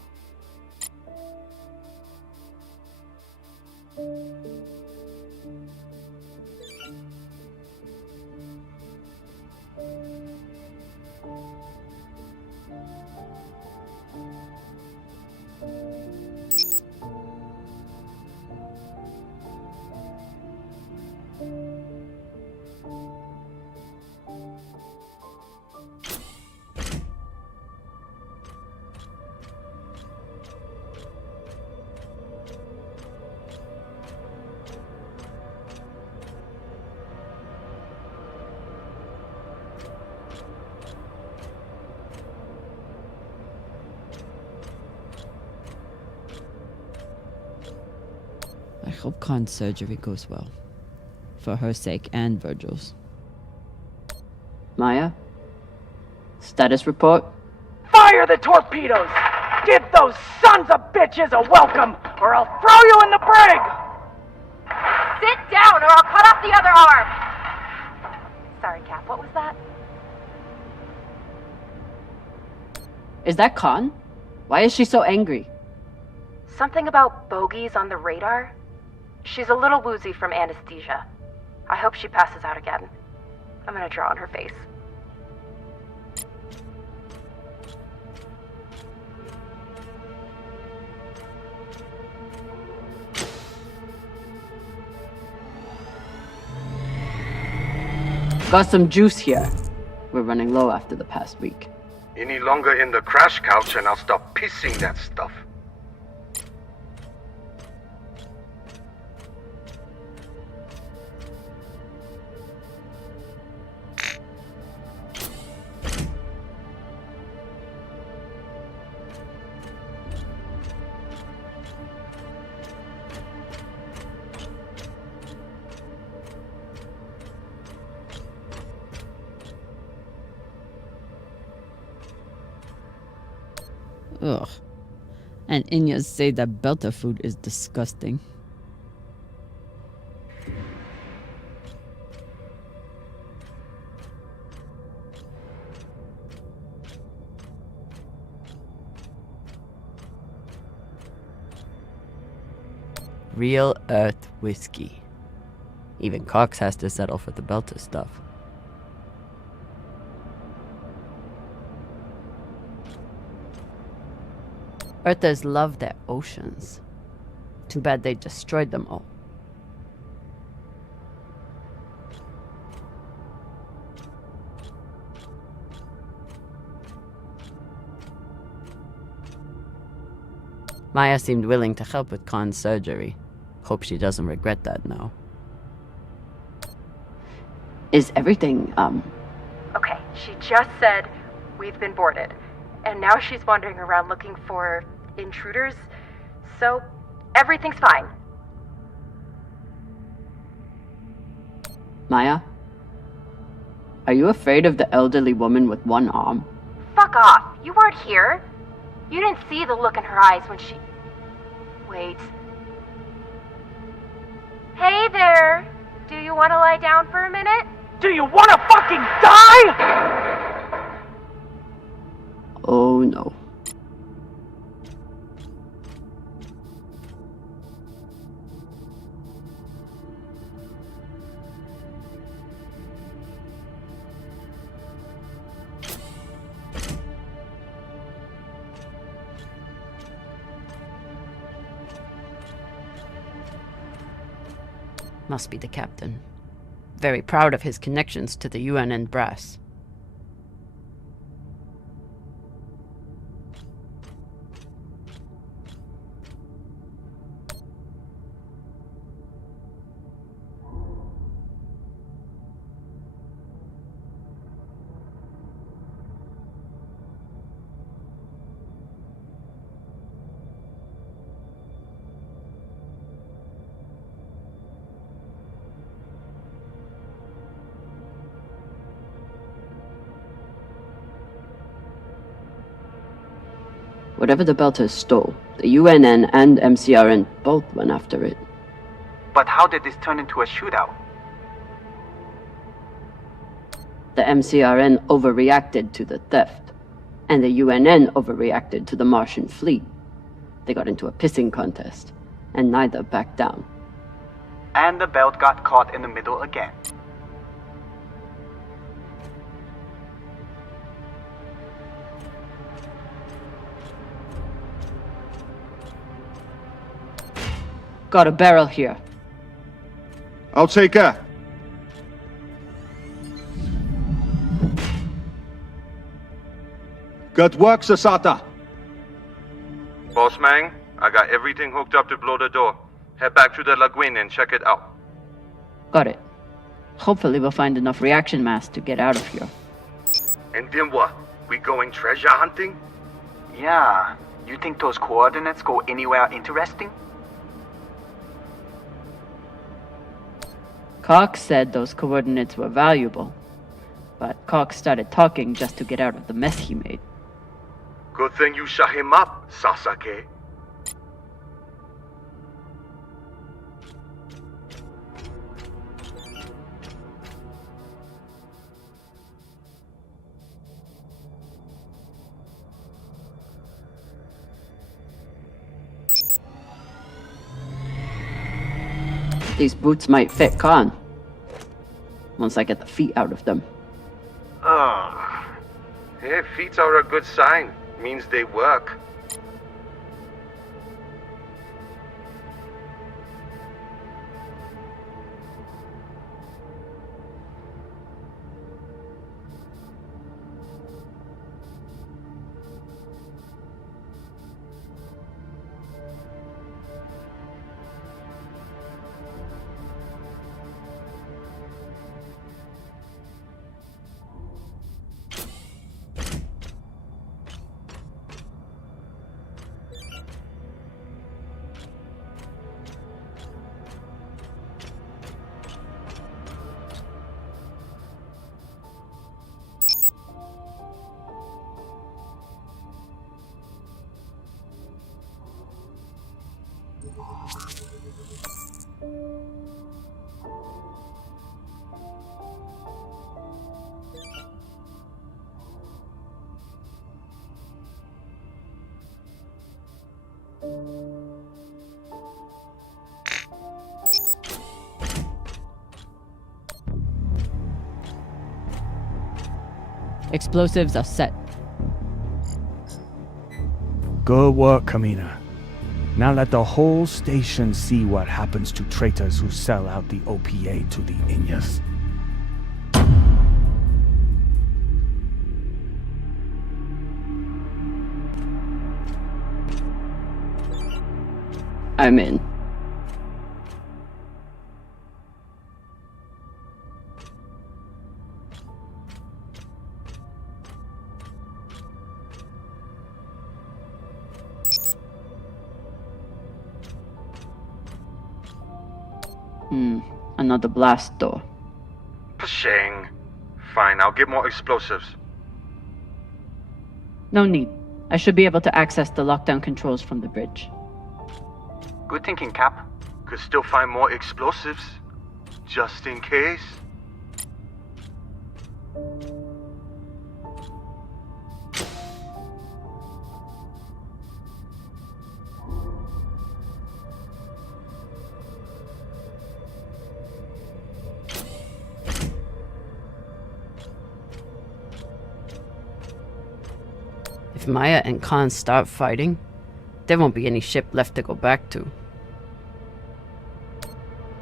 I hope Khan's surgery goes well. For her sake and Virgil's. Maya? Status report? Fire the torpedoes! Give those sons of bitches a welcome, or I'll throw you in the brig! Sit down, or I'll cut off the other arm! Sorry, Cap, what was that? Is that Khan? Why is she so angry? Something about bogeys on the radar? She's a little woozy from anesthesia. I hope she passes out again. I'm gonna draw on her face. Got some juice here. We're running low after the past week. Any longer in the crash couch and I'll stop pissing that stuff. Ugh. And Inyas say that Belter food is disgusting. Real Earth whiskey. Even Cox has to settle for the Belter stuff. Earthers love their oceans. Too bad they destroyed them all. Maya seemed willing to help with Khan's surgery. Hope she doesn't regret that now. Is everything, Okay, she just said we've been boarded. And now she's wandering around looking for intruders. So, everything's fine. Maya? Are you afraid of the elderly woman with one arm? Fuck off. You weren't here. You didn't see the look in her eyes when she... Wait. Hey there! Do you want to lie down for a minute? Do you want to fucking die? Oh no. Must be the captain. Very proud of his connections to the UNN brass. Whatever the Belters stole, the UNN and MCRN both went after it. But how did this turn into a shootout? The MCRN overreacted to the theft, and the UNN overreacted to the Martian fleet. They got into a pissing contest, and neither backed down. And the belt got caught in the middle again. Got a barrel here. I'll take her. Good work, Sasata. Boss Mang, I got everything hooked up to blow the door. Head back to the lagoon and check it out. Got it. Hopefully we'll find enough reaction mass to get out of here. And then what? We going treasure hunting? Yeah. You think those coordinates go anywhere interesting? Cox said those coordinates were valuable, but Cox started talking just to get out of the mess he made. Good thing you shut him up, Sasake. These boots might fit Khan. Once I get the feet out of them. Ugh. Hey, feet are a good sign. Means they work. Explosives are set. Good work, Kamina. Now let the whole station see what happens to traitors who sell out the OPA to the Inyas. I'm in. Another blast door. Pashang. Fine, I'll get more explosives. No need. I should be able to access the lockdown controls from the bridge. Good thinking, Cap. Could still find more explosives, just in case. If Maya and Khan start fighting, there won't be any ship left to go back to.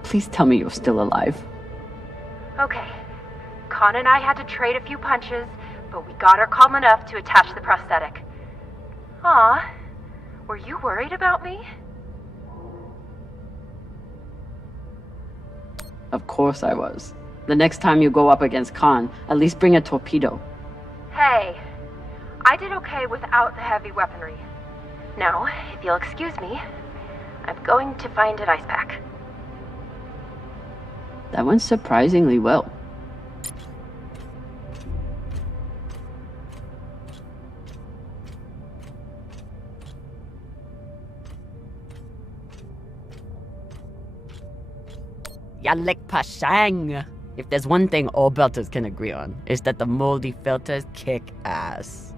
Please tell me you're still alive. Okay. Khan and I had to trade a few punches, but we got her calm enough to attach the prosthetic. Aw, were you worried about me? Of course I was. The next time you go up against Khan, at least bring a torpedo. Hey, I did okay without the heavy weaponry. Now, if you'll excuse me, I'm going to find an ice pack. That went surprisingly well. Yalek Pashang! If there's one thing all belters can agree on, is that the moldy filters kick ass.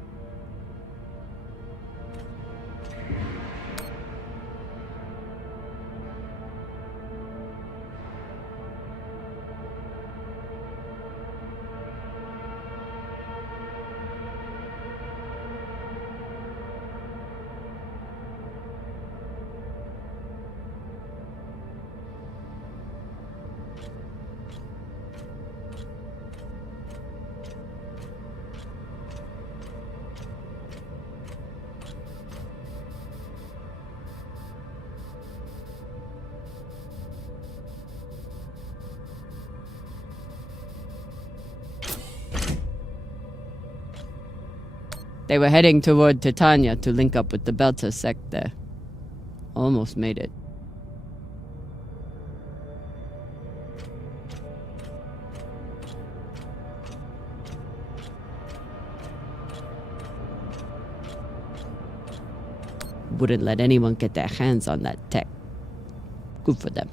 They were heading toward Titania to link up with the Belter sect there. Almost made it. Wouldn't let anyone get their hands on that tech. Good for them.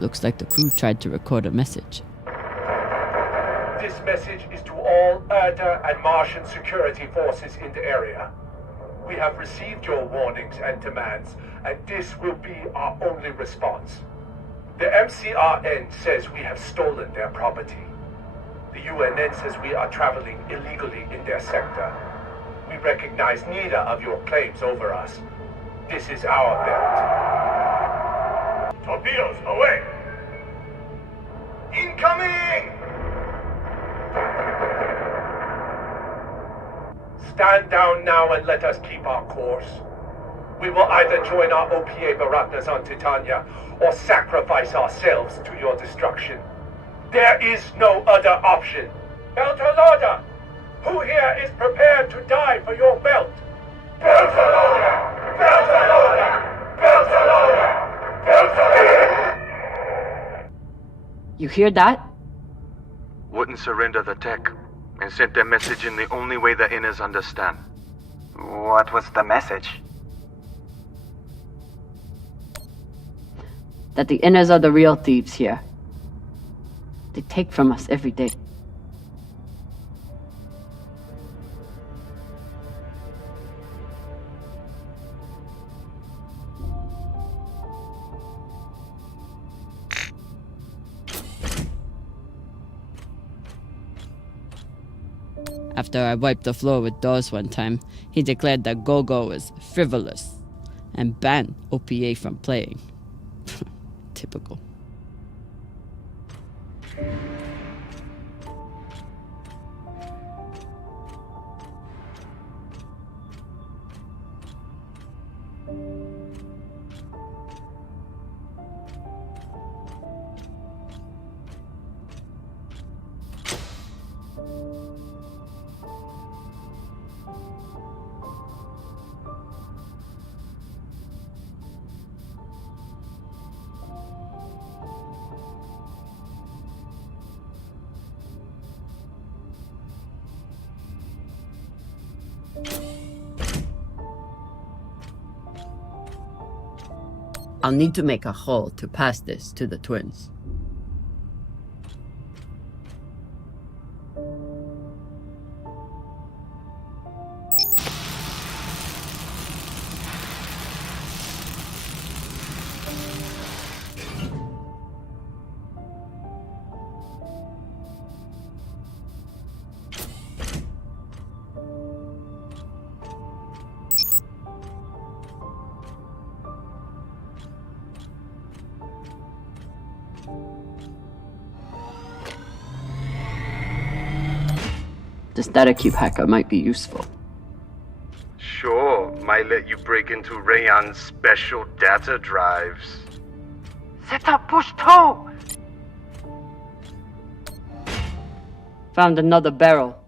Looks like the crew tried to record a message. This message is to all Erda and Martian security forces in the area. We have received your warnings and demands, and this will be our only response. The MCRN says we have stolen their property. The UNN says we are traveling illegally in their sector. We recognize neither of your claims over us. This is our belt. Torpedoes, away! Incoming! Stand down now and let us keep our course. We will either join our OPA Baratnas on Titania or sacrifice ourselves to your destruction. There is no other option. Beltalada, who here is prepared to die for your belt? Beltalada! Beltalada! Beltalada! Beltalada! You hear that? Wouldn't surrender the tech, and sent their message in the only way the Inners understand. What was the message? That the Inners are the real thieves here. They take from us every day. After I wiped the floor with Dawes one time, he declared that Gogo was frivolous and banned OPA from playing. Typical. I'll need to make a hole to pass this to the twins. The static cube hacker might be useful. Sure, might let you break into Rayon's special data drives. Set up push toe! Found another barrel.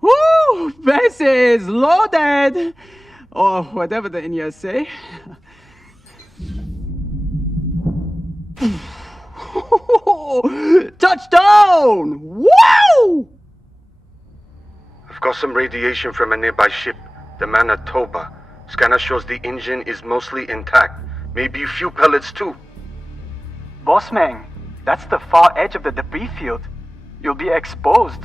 Woo! This is loaded! Or whatever the Indians say. Touchdown! Woo! I've got some radiation from a nearby ship, the Manitoba. Scanner shows the engine is mostly intact. Maybe a few pellets too. Bossman, that's the far edge of the debris field. You'll be exposed.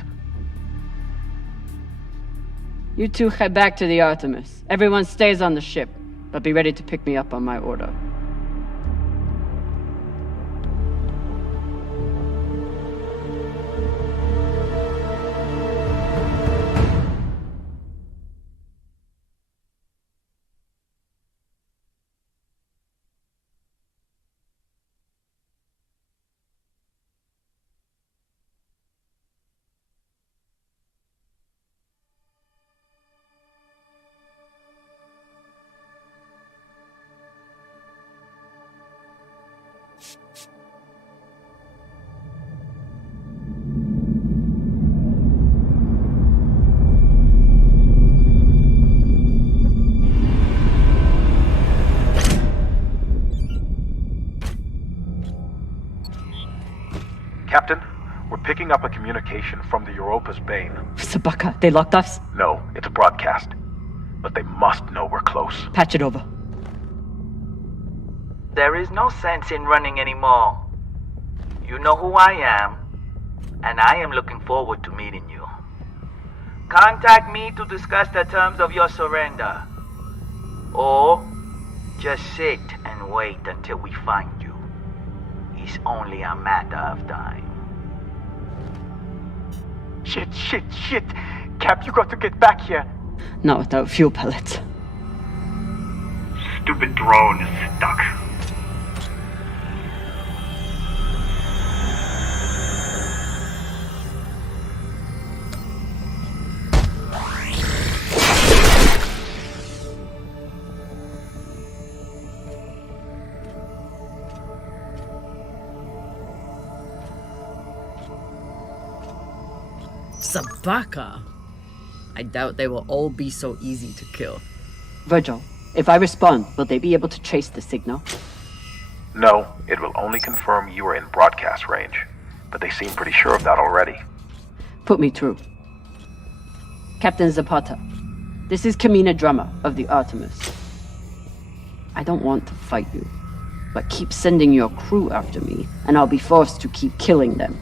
You two head back to the Artemis. Everyone stays on the ship, but be ready to pick me up on my order. Captain, we're picking up a communication from the Europa's Bane. Sabaka, they locked us? No, it's a broadcast. But they must know we're close. Patch it over. There is no sense in running anymore. You know who I am, and I am looking forward to meeting you. Contact me to discuss the terms of your surrender. Or just sit and wait until we find you. It's only a matter of time. Shit. Cap, you got to get back here. Not without fuel pellets. Stupid drone is stuck. Sabaka? I doubt they will all be so easy to kill. Virgil, if I respond, will they be able to trace the signal? No, it will only confirm you are in broadcast range. But they seem pretty sure of that already. Put me through. Captain Zapata, this is Kamina Drummer of the Artemis. I don't want to fight you, but keep sending your crew after me, and I'll be forced to keep killing them.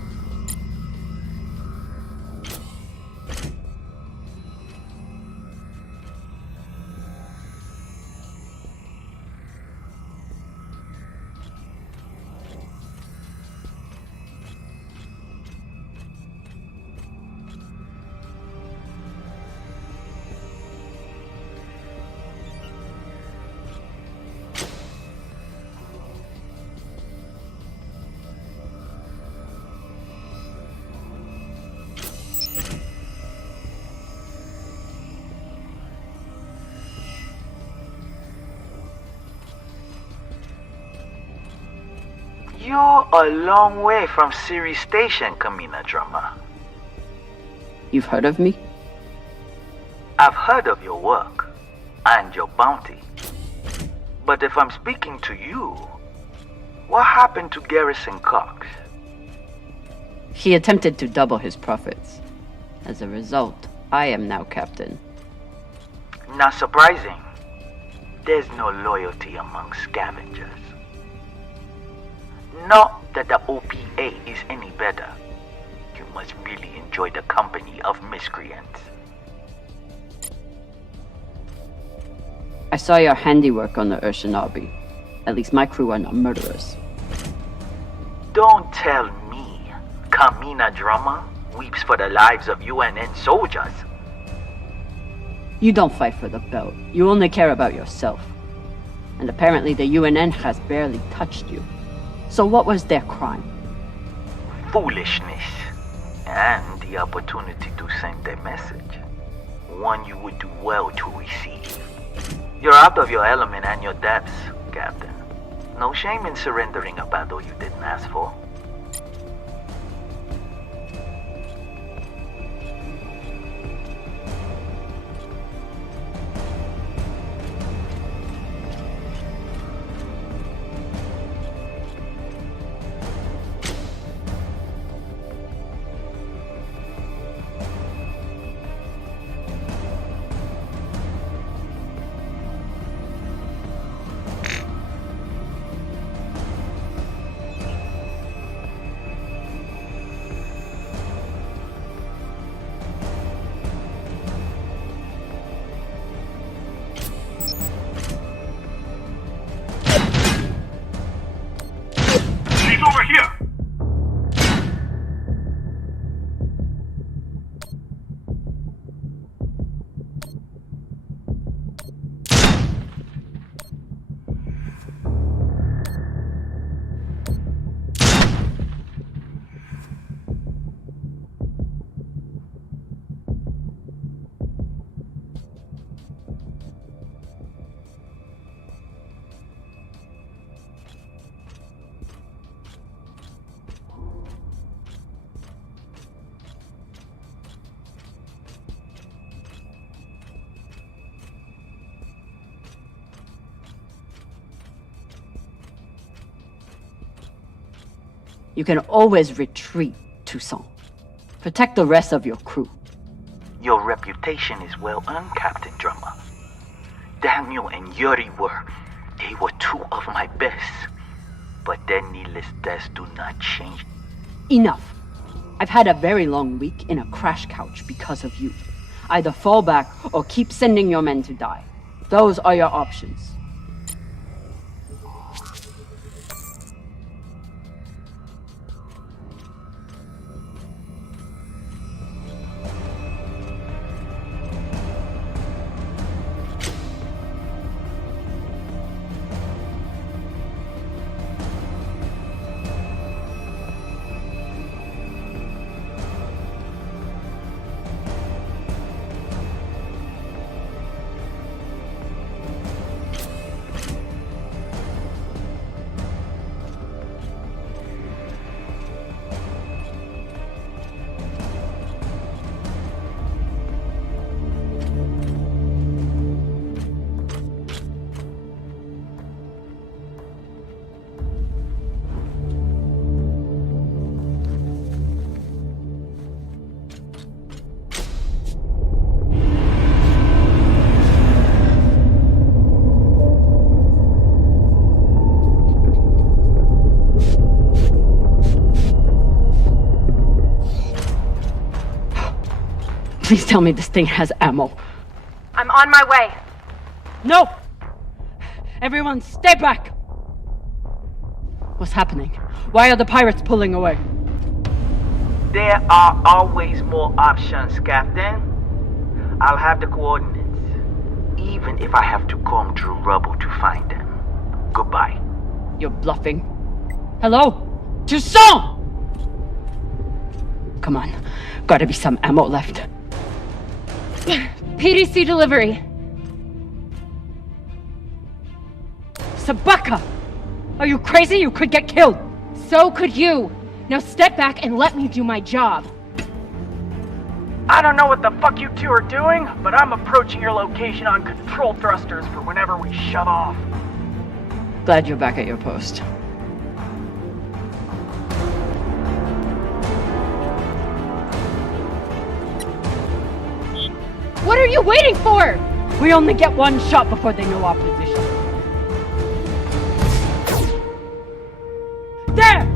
You're a long way from Ceres Station, Kamina Drummer. You've heard of me? I've heard of your work and your bounty. But if I'm speaking to you, what happened to Garrison Cox? He attempted to double his profits. As a result, I am now captain. Not surprising. There's no loyalty among scavengers. Not that the OPA is any better. You must really enjoy the company of miscreants. I saw your handiwork on the Urshinabi. At least my crew are not murderers. Don't tell me Kamina Drama weeps for the lives of UNN soldiers. You don't fight for the belt. You only care about yourself. And apparently the UNN has barely touched you. So what was their crime? Foolishness. And the opportunity to send a message. One you would do well to receive. You're out of your element and your depths, Captain. No shame in surrendering a battle you didn't ask for. Over here! You can always retreat, Toussaint. Protect the rest of your crew. Your reputation is well earned, Captain Drummer. Daniel and Yuri they were two of my best. But their needless deaths do not change. Enough. I've had a very long week in a crash couch because of you. Either fall back or keep sending your men to die. Those are your options. Please tell me this thing has ammo. I'm on my way. No! Everyone, stay back! What's happening? Why are the pirates pulling away? There are always more options, Captain. I'll have the coordinates, even if I have to comb through rubble to find them. Goodbye. You're bluffing. Hello? Toussaint! Come on. Gotta be some ammo left. PDC delivery. Sabaka! Are you crazy? You could get killed! So could you. Now step back and let me do my job. I don't know what the fuck you two are doing, but I'm approaching your location on control thrusters for whenever we shut off. Glad you're back at your post. What are you waiting for? We only get one shot before they know our position. There!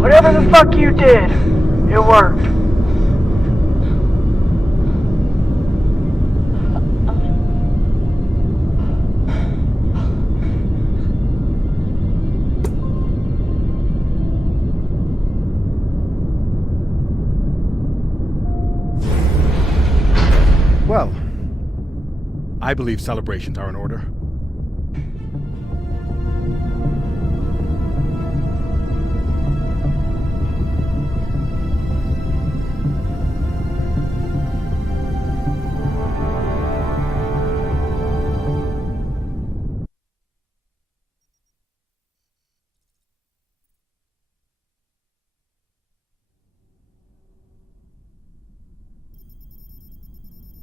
Whatever the fuck you did, it worked. Well, I believe celebrations are in order.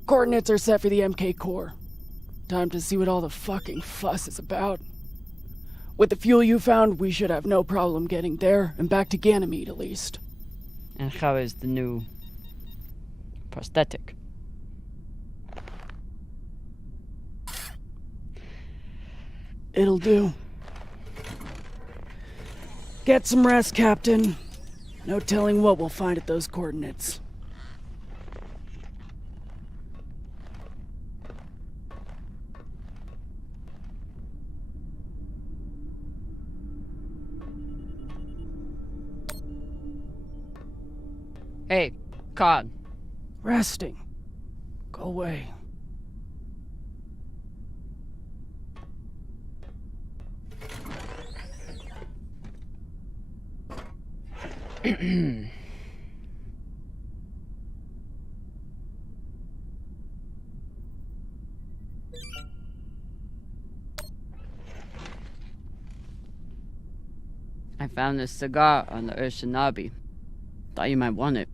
Coordinates are set for the MK core. Time to see what all the fucking fuss is about. With the fuel you found, we should have no problem getting there and back to Ganymede at least. And how is the new prosthetic? It'll do. Get some rest, Captain. No telling what we'll find at those coordinates. Hey, Khan. Resting. Go away. I found this cigar on the Urshanabi. Thought you might want it.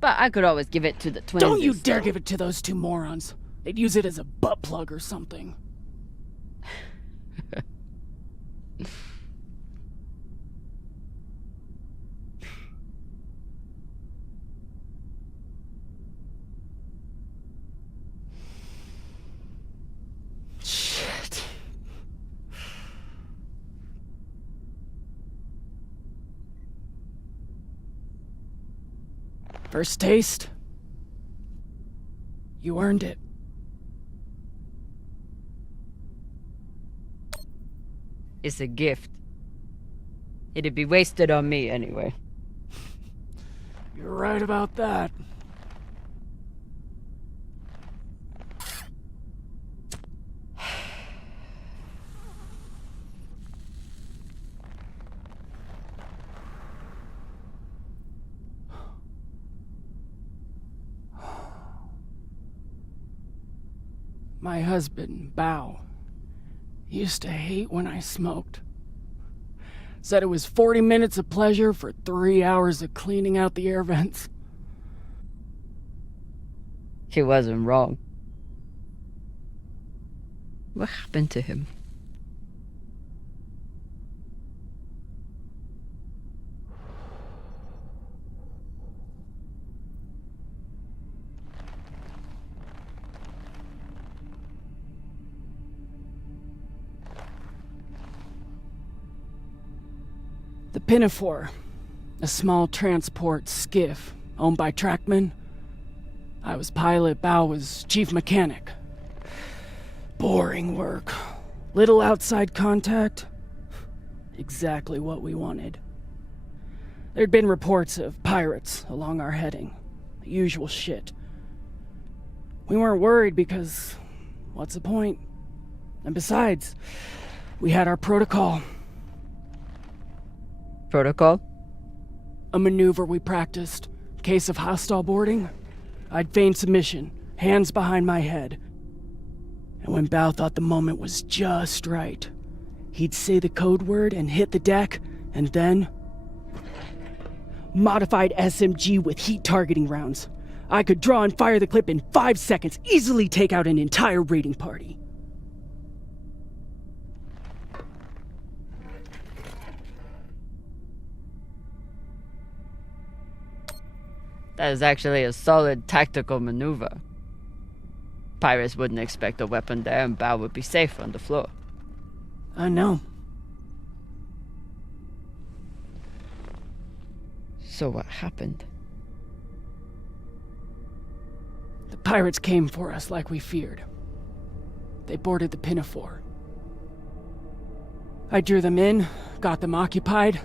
But I could always give it to the twins. Don't you dare give it to those two morons. They'd use it as a butt plug or something. Shit. First taste? You earned it. It's a gift. It'd be wasted on me anyway. You're right about that. My husband, Bao, used to hate when I smoked. Said it was 40 minutes of pleasure for 3 hours of cleaning out the air vents. He wasn't wrong. What happened to him? The Pinafore, a small transport skiff owned by Trackman. I was pilot, Bao was chief mechanic. Boring work. Little outside contact. Exactly what we wanted. There'd been reports of pirates along our heading. The usual shit. We weren't worried because, what's the point? And besides, we had our protocol. Protocol? A maneuver we practiced. Case of hostile boarding, I'd feign submission, hands behind my head. And when Bao thought the moment was just right, he'd say the code word and hit the deck, and then... Modified SMG with heat targeting rounds. I could draw and fire the clip in 5 seconds, easily take out an entire raiding party. That is actually a solid tactical maneuver. Pirates wouldn't expect a weapon there, and Bao would be safe on the floor. I know. So what happened? The pirates came for us like we feared. They boarded the Pinafore. I drew them in, got them occupied,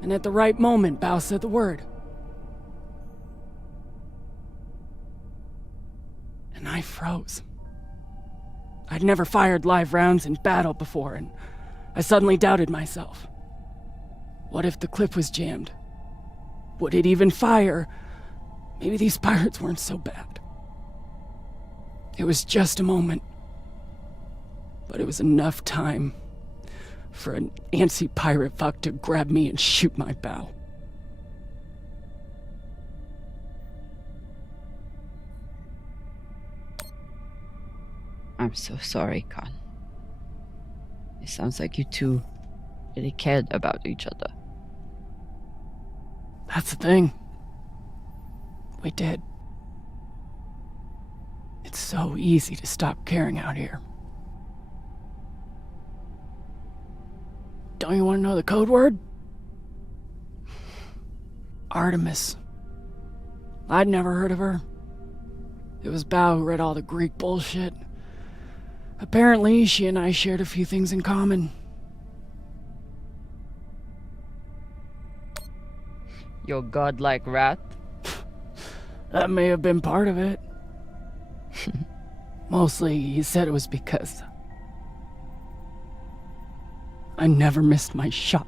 and at the right moment, Bao said the word. And I froze. I'd never fired live rounds in battle before, and I suddenly doubted myself. What if the clip was jammed? Would it even fire? Maybe these pirates weren't so bad. It was just a moment. But it was enough time for an antsy pirate fuck to grab me and shoot my bow. I'm so sorry, Khan. It sounds like you two really cared about each other. That's the thing. We did. It's so easy to stop caring out here. Don't you want to know the code word? Artemis. I'd never heard of her. It was Bao who read all the Greek bullshit. Apparently, she and I shared a few things in common. Your godlike wrath? That may have been part of it. Mostly, he said it was because I never missed my shot.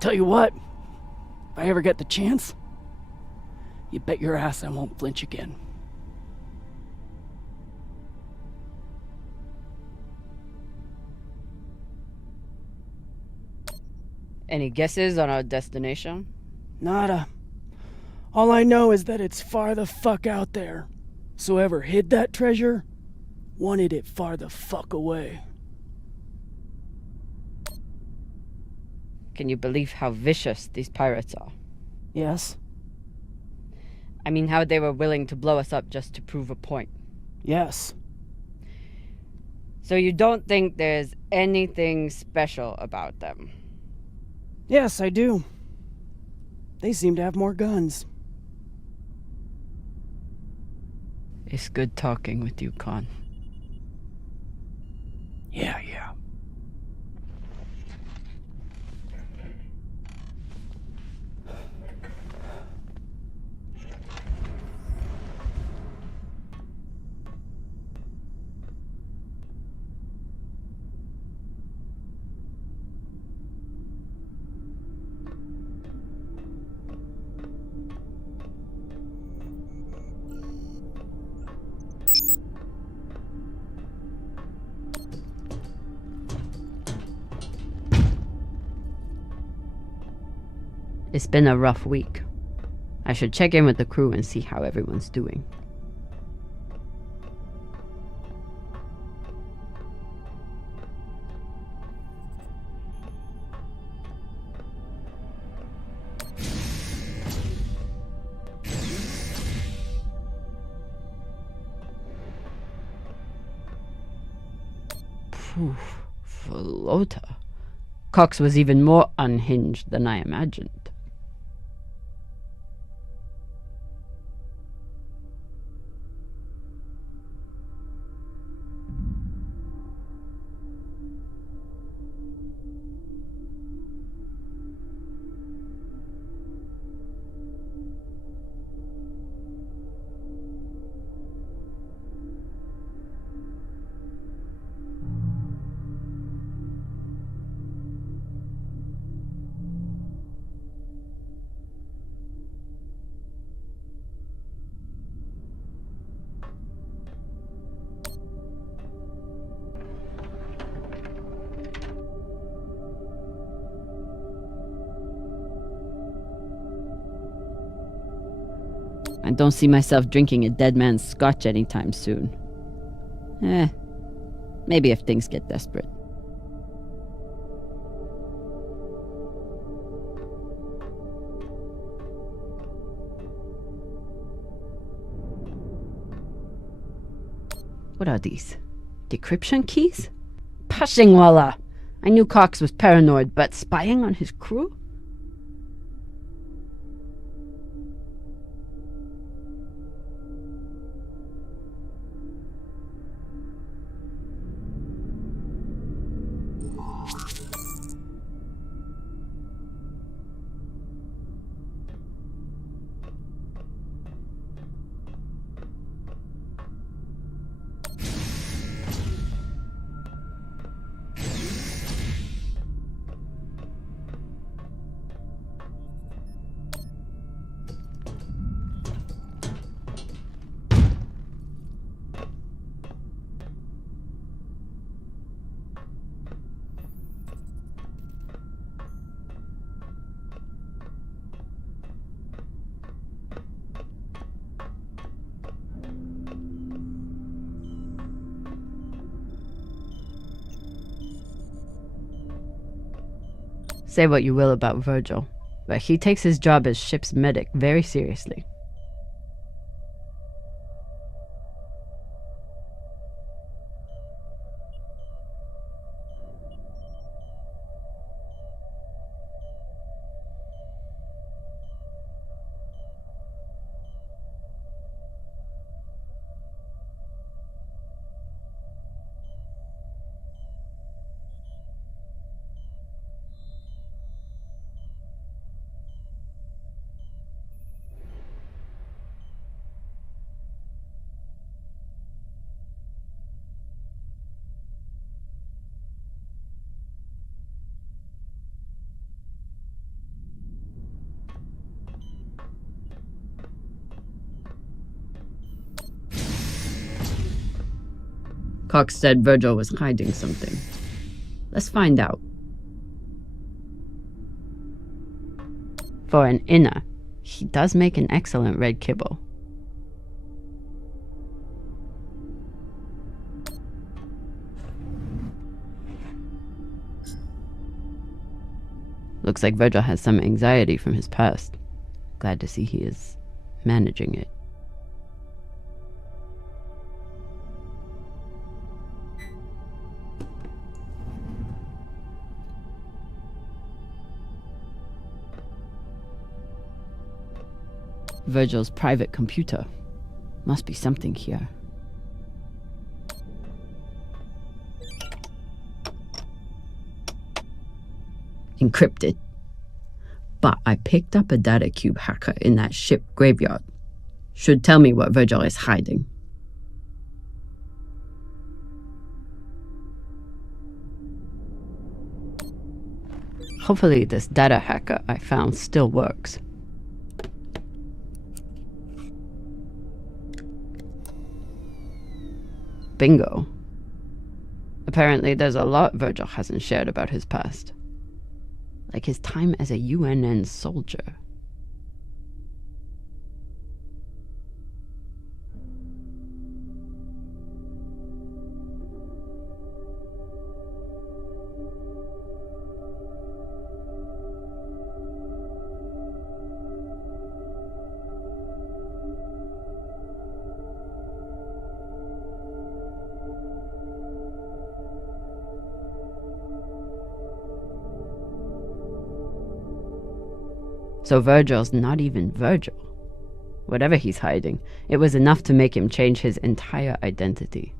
Tell you what, if I ever get the chance, you bet your ass I won't flinch again. Any guesses on our destination? Nada. All I know is that it's far the fuck out there. So whoever hid that treasure wanted it far the fuck away. Can you believe how vicious these pirates are? Yes. I mean, how they were willing to blow us up just to prove a point. Yes. So you don't think there's anything special about them? Yes, I do. They seem to have more guns. It's good talking with you, Khan. Yeah. It's been a rough week. I should check in with the crew and see how everyone's doing. Phew, Flota. Cox was even more unhinged than I imagined. I don't see myself drinking a dead man's scotch anytime soon. Maybe if things get desperate. What are these? Decryption keys? Pashingwala! I knew Cox was paranoid, but spying on his crew? Say what you will about Virgil, but he takes his job as ship's medic very seriously. Cox said Virgil was hiding something. Let's find out. For an inner, he does make an excellent red kibble. Looks like Virgil has some anxiety from his past. Glad to see he is managing it. Virgil's private computer. Must be something here. Encrypted. But I picked up a data cube hacker in that ship graveyard. Should tell me what Virgil is hiding. Hopefully this data hacker I found still works. Bingo. Apparently there's a lot Virgil hasn't shared about his past. like his time as a UNN soldier. So Virgil's not even Virgil. Whatever he's hiding, it was enough to make him change his entire identity.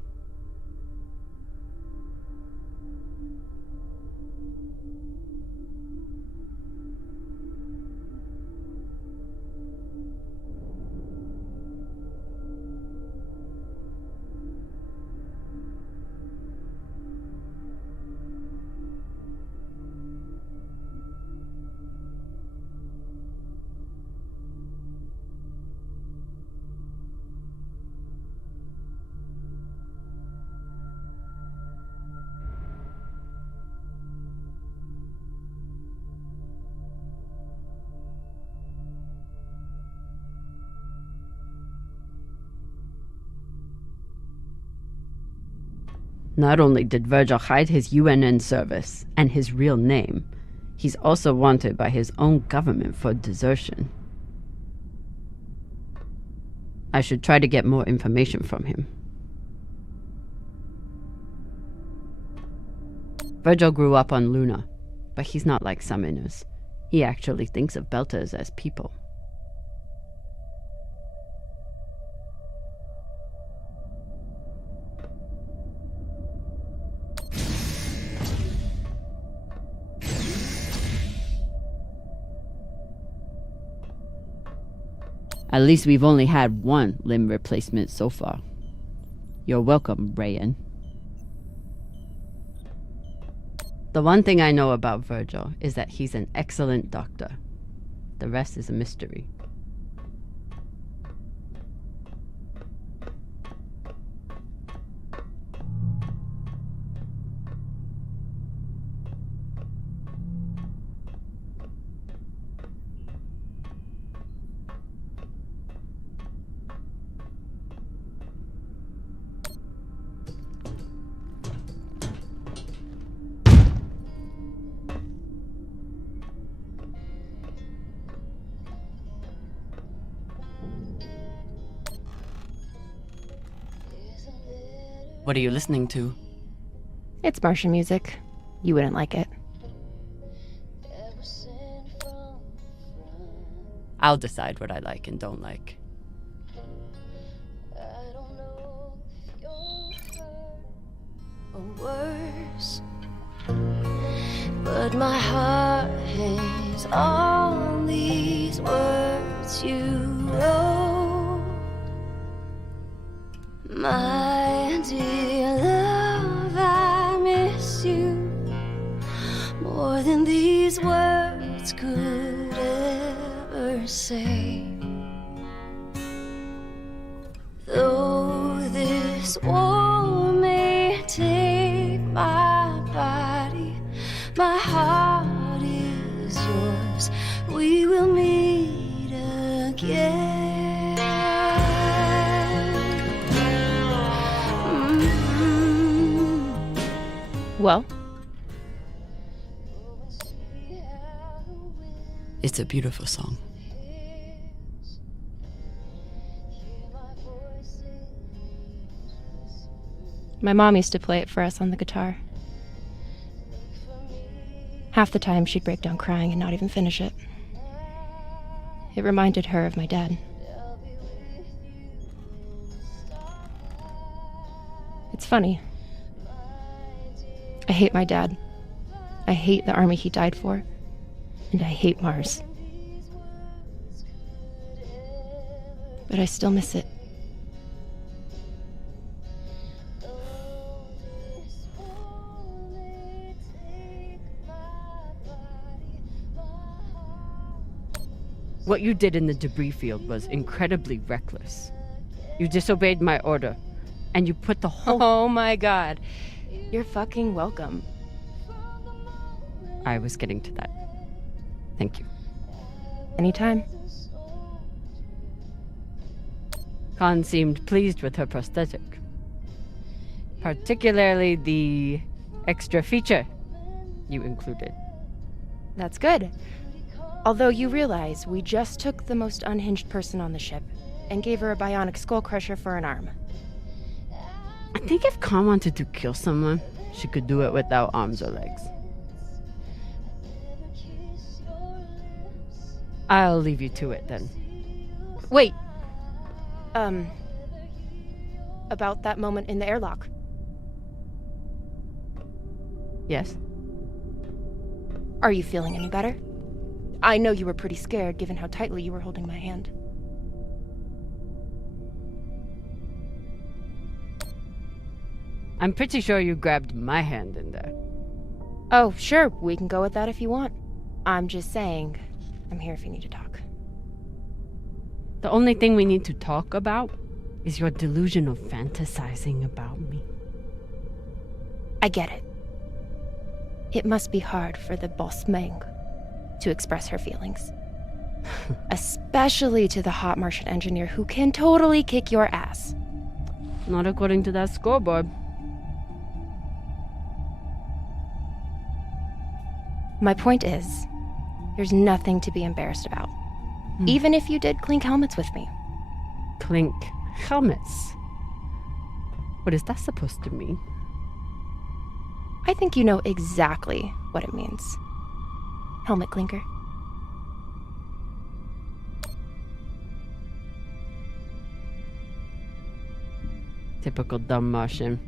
Not only did Virgil hide his UNN service and his real name, he's also wanted by his own government for desertion. I should try to get more information from him. Virgil grew up on Luna, but he's not like summoners. He actually thinks of Belters as people. At least we've only had one limb replacement so far. You're welcome, Rayan. The one thing I know about Virgil is that he's an excellent doctor. The rest is a mystery. What are you listening to? It's Martian music. You wouldn't like it. I'll decide what I like and don't like. Or worse, but my heart hangs on these words you wrote. My dear love, I miss you more than these words could ever say. Though this war may take my body, my heart is yours. We will meet again. Well? It's a beautiful song. My mom used to play it for us on the guitar. Half the time she'd break down crying and not even finish it. It reminded her of my dad. It's funny. I hate my dad. I hate the army he died for. And I hate Mars. But I still miss it. What you did in the debris field was incredibly reckless. You disobeyed my order, and you put the whole— Oh my god. You're fucking welcome. I was getting to that. Thank you. Anytime. Khan seemed pleased with her prosthetic. Particularly the extra feature you included. That's good. Although you realize we just took the most unhinged person on the ship and gave her a bionic skull crusher for an arm. I think if Khan wanted to kill someone, she could do it without arms or legs. I'll leave you to it then. Wait. About that moment in the airlock. Yes? Are you feeling any better? I know you were pretty scared given how tightly you were holding my hand. I'm pretty sure you grabbed my hand in there. Oh, sure, we can go with that if you want. I'm just saying, I'm here if you need to talk. The only thing we need to talk about is your delusional fantasizing about me. I get it. It must be hard for the boss Meng to express her feelings. Especially to the hot Martian engineer who can totally kick your ass. Not according to that scoreboard. My point is, there's nothing to be embarrassed about. Even if you did clink helmets with me. Clink helmets? What is that supposed to mean? I think you know exactly what it means. Helmet clinker. Typical dumb Martian.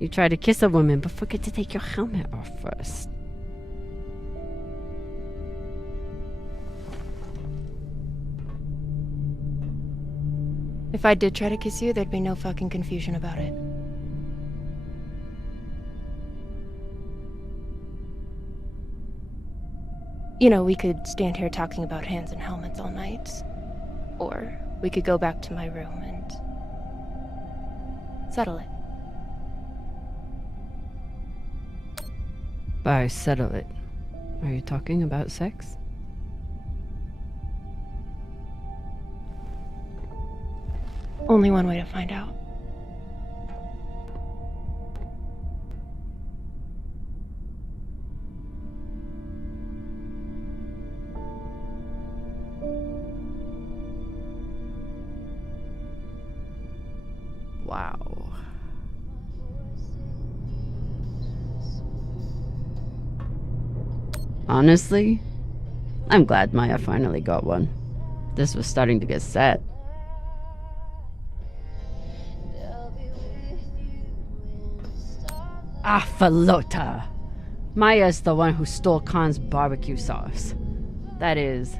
You try to kiss a woman, but forget to take your helmet off first. If I did try to kiss you, there'd be no fucking confusion about it. You know, we could stand here talking about hands and helmets all night. Or we could go back to my room and settle it. By settle it, are you talking about sex? Only one way to find out. Wow. Honestly, I'm glad Maya finally got one. This was starting to get sad. Ah, Falota! Maya's the one who stole Khan's barbecue sauce. That is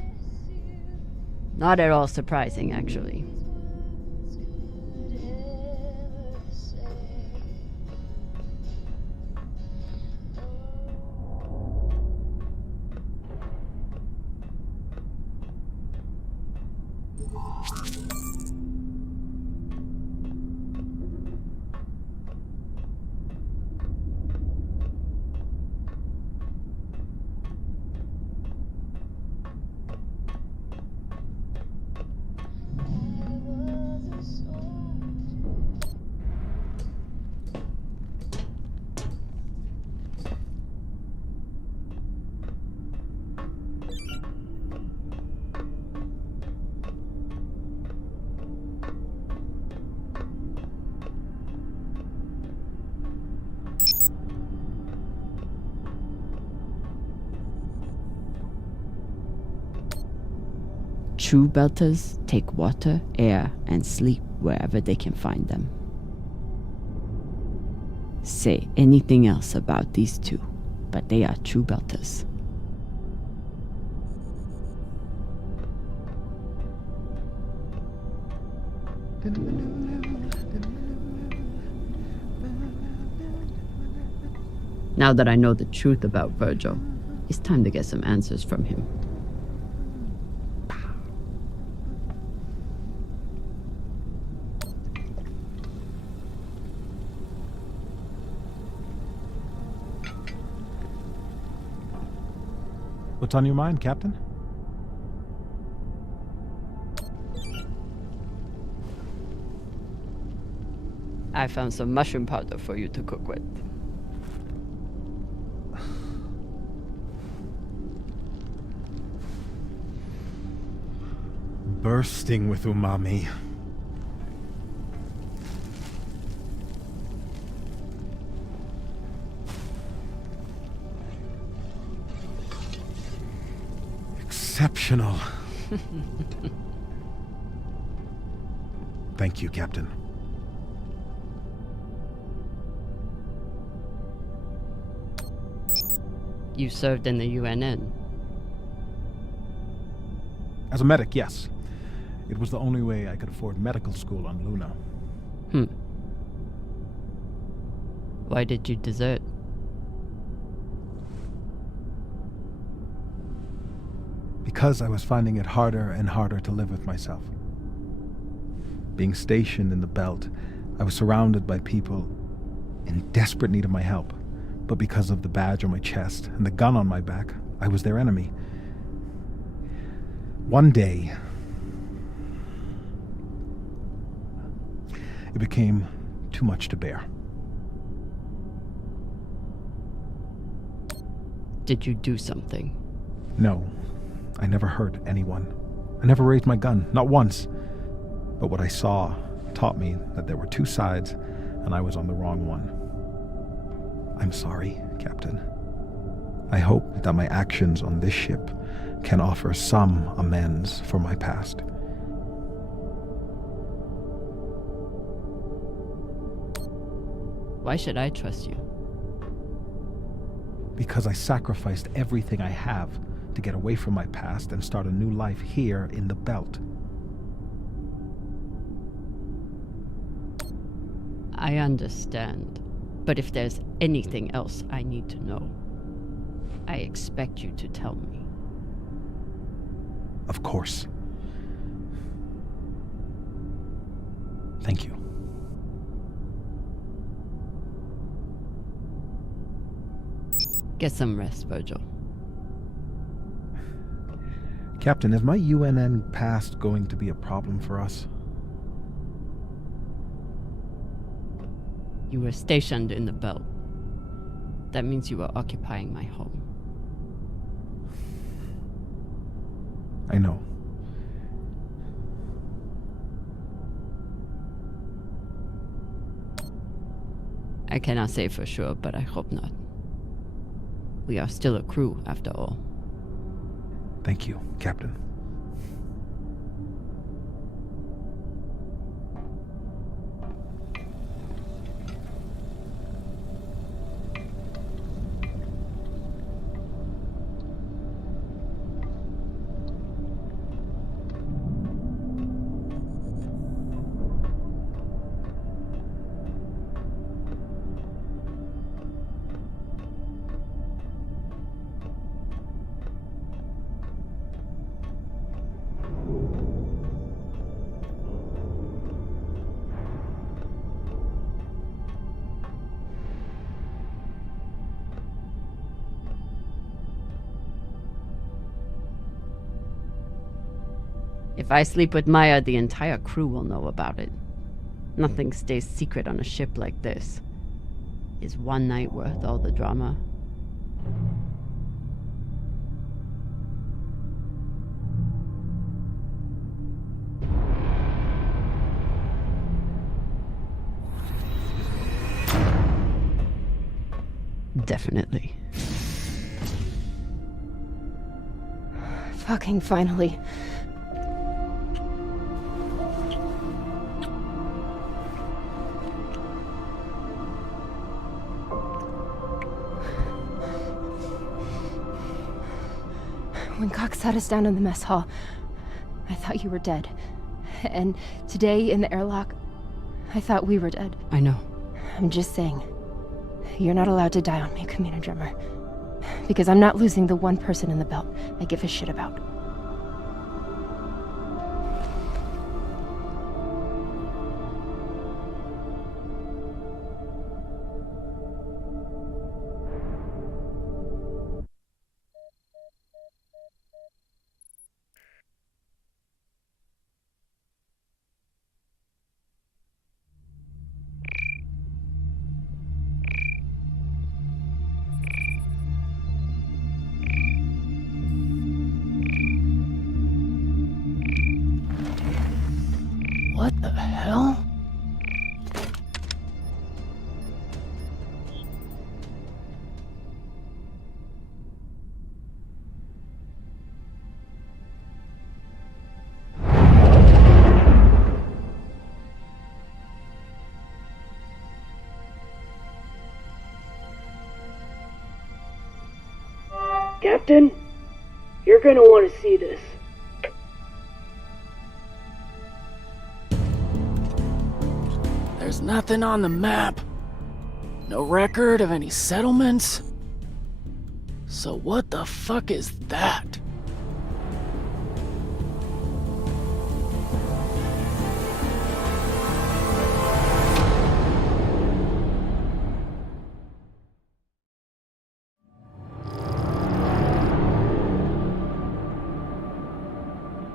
not at all surprising, actually. True belters take water, air, and sleep wherever they can find them. Say anything else about these two, but they are true belters. Now that I know the truth about Virgil, it's time to get some answers from him. What's on your mind, Captain? I found some mushroom powder for you to cook with. Bursting with umami. Exceptional. Thank you, Captain. You served in the UNN. As a medic, yes. It was the only way I could afford medical school on Luna. Why did you desert? Because I was finding it harder and harder to live with myself. Being stationed in the belt, I was surrounded by people in desperate need of my help. But because of the badge on my chest and the gun on my back, I was their enemy. One day, it became too much to bear. Did you do something? No, I never hurt anyone. I never raised my gun, not once. But what I saw taught me that there were two sides, and I was on the wrong one. I'm sorry, Captain. I hope that my actions on this ship can offer some amends for my past. Why should I trust you? Because I sacrificed everything I have to get away from my past and start a new life here in the belt. I understand. But if there's anything else I need to know, I expect you to tell me. Of course. Thank you. Get some rest, Virgil. Captain, is my UNN past going to be a problem for us? You were stationed in the belt. That means you were occupying my home. I know. I cannot say for sure, but I hope not. We are still a crew, after all. Thank you, Captain. If I sleep with Maya, the entire crew will know about it. Nothing stays secret on a ship like this. Is one night worth all the drama? Definitely. Fucking finally. When Cox sat us down in the mess hall, I thought you were dead. And today in the airlock, I thought we were dead. I know. I'm just saying, you're not allowed to die on me, Commander Drummer. Because I'm not losing the one person in the belt I give a shit about. Captain, you're gonna want to see this. There's nothing on the map. No record of any settlements. So what the fuck is that?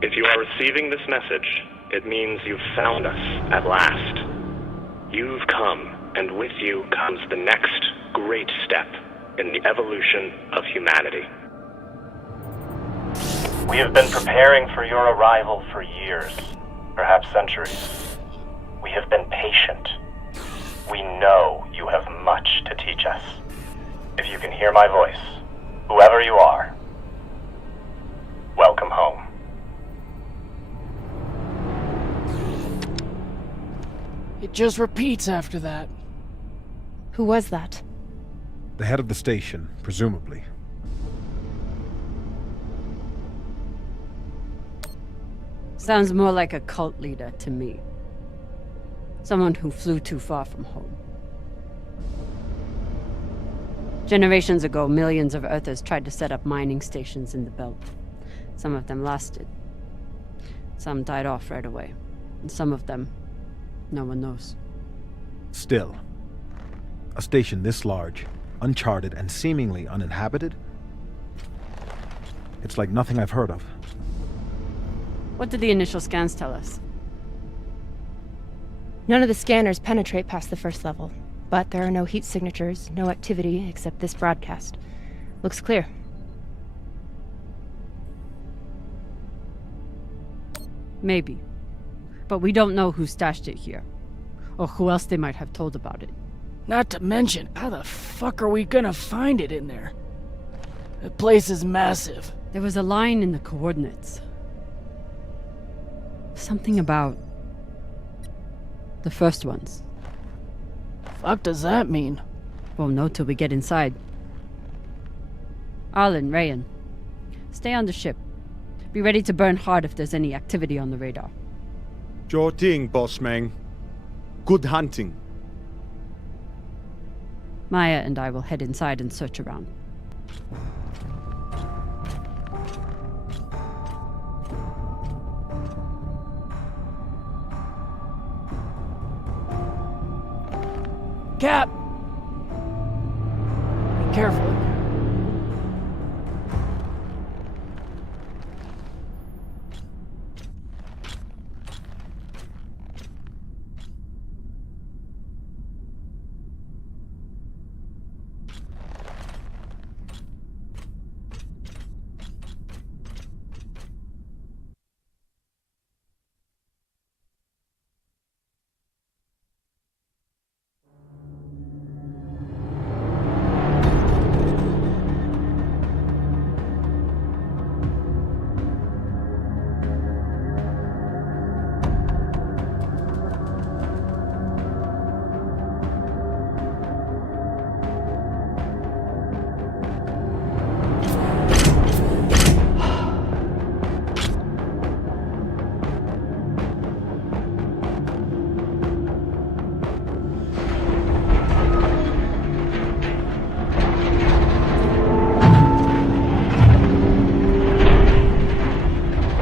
If you are receiving this message, it means you've found us at last. You've come, and with you comes the next great step in the evolution of humanity. We have been preparing for your arrival for years, perhaps centuries. We have been patient. We know you have much to teach us. If you can hear my voice, whoever you are, welcome home. It just repeats after that. Who was that? The head of the station, presumably. Sounds more like a cult leader to me. Someone who flew too far from home. Generations ago, millions of Earthers tried to set up mining stations in the belt. Some of them lasted. Some died off right away. And some of them, no one knows. Still, a station this large, uncharted, and seemingly uninhabited? It's like nothing I've heard of. What did the initial scans tell us? None of the scanners penetrate past the first level, but there are no heat signatures, no activity except this broadcast. Looks clear. Maybe. But we don't know who stashed it here. Or who else they might have told about it. Not to mention, how the fuck are we gonna find it in there? The place is massive. There was a line in the coordinates. Something about the first ones. Fuck does that mean? Won't know till we get inside. Arlen, Rayan, stay on the ship. Be ready to burn hard if there's any activity on the radar. Sure thing, boss man. Good hunting. Maya and I will head inside and search around. Cap! Be careful.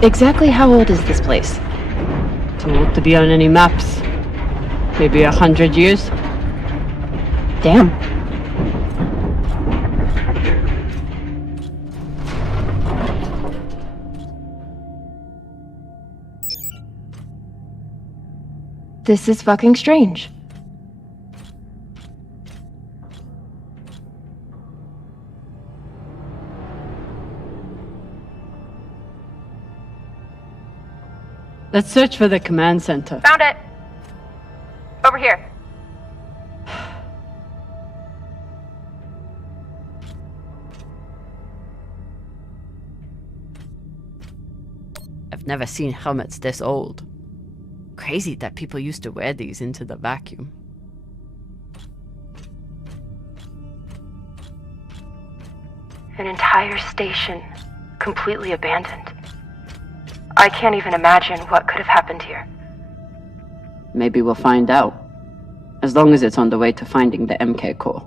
Exactly how old is this place? Too old to be on any maps. Maybe 100 years? Damn. This is fucking strange. Let's search for the command center. Found it! Over here. I've never seen helmets this old. Crazy that people used to wear these into the vacuum. An entire station, completely abandoned. I can't even imagine what could have happened here. Maybe we'll find out. As long as it's on the way to finding the MK core.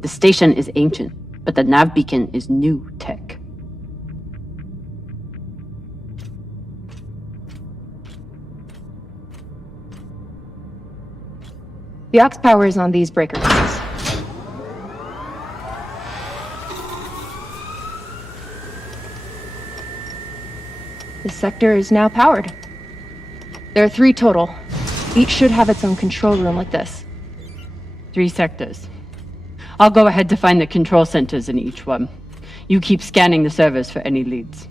The station is ancient, but the nav beacon is new tech. The aux power is on these breaker cables. This sector is now powered. There are 3 total. Each should have its own control room like this. 3 sectors. I'll go ahead to find the control centers in each one. You keep scanning the servers for any leads.